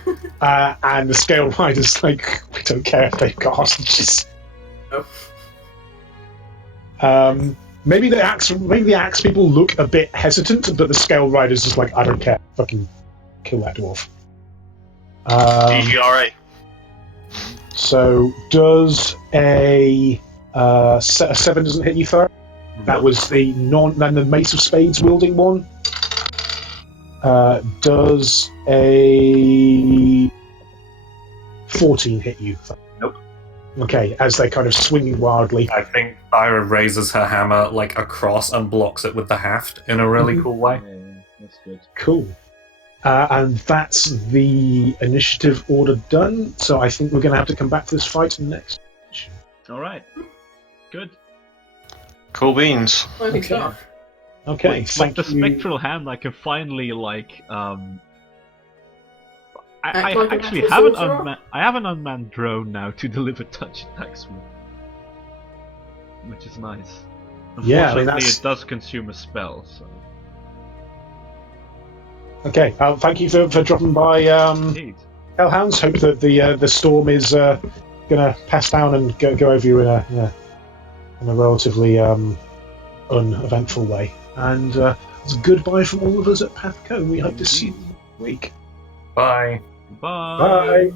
And the Scale Rider's like, "We don't care if they've got hostages." Oh. Maybe the axe people look a bit hesitant, but the Scale Rider's just like, "I don't care. Fucking kill that dwarf." GGRA. So does a 7 doesn't hit you, Thor? That was the Mace of Spades wielding one. Does a 14 hit you? Nope. Okay, as they're kind of swinging wildly. I think Thyra raises her hammer like across and blocks it with the haft in a really cool way. Yeah, that's good. Cool. And that's the initiative order done, so I think we're going to have to come back to this fight next. Alright. Good. Cool beans. Lovely stuff. Okay, Like thank the you. spectral hand, I can finally Act I like a actually natural have sorcerer? I have an unmanned drone now to deliver touch attacks with, which is nice. Yeah, I Unfortunately, mean, that's- it does consume a spell. So Okay, thank you for dropping by, indeed. Hellhounds. Hope that the storm is going to pass down and go over you in a relatively uneventful way. And it's a goodbye from all of us at PATHCO. We hope to see you next week. Bye. Bye. Bye.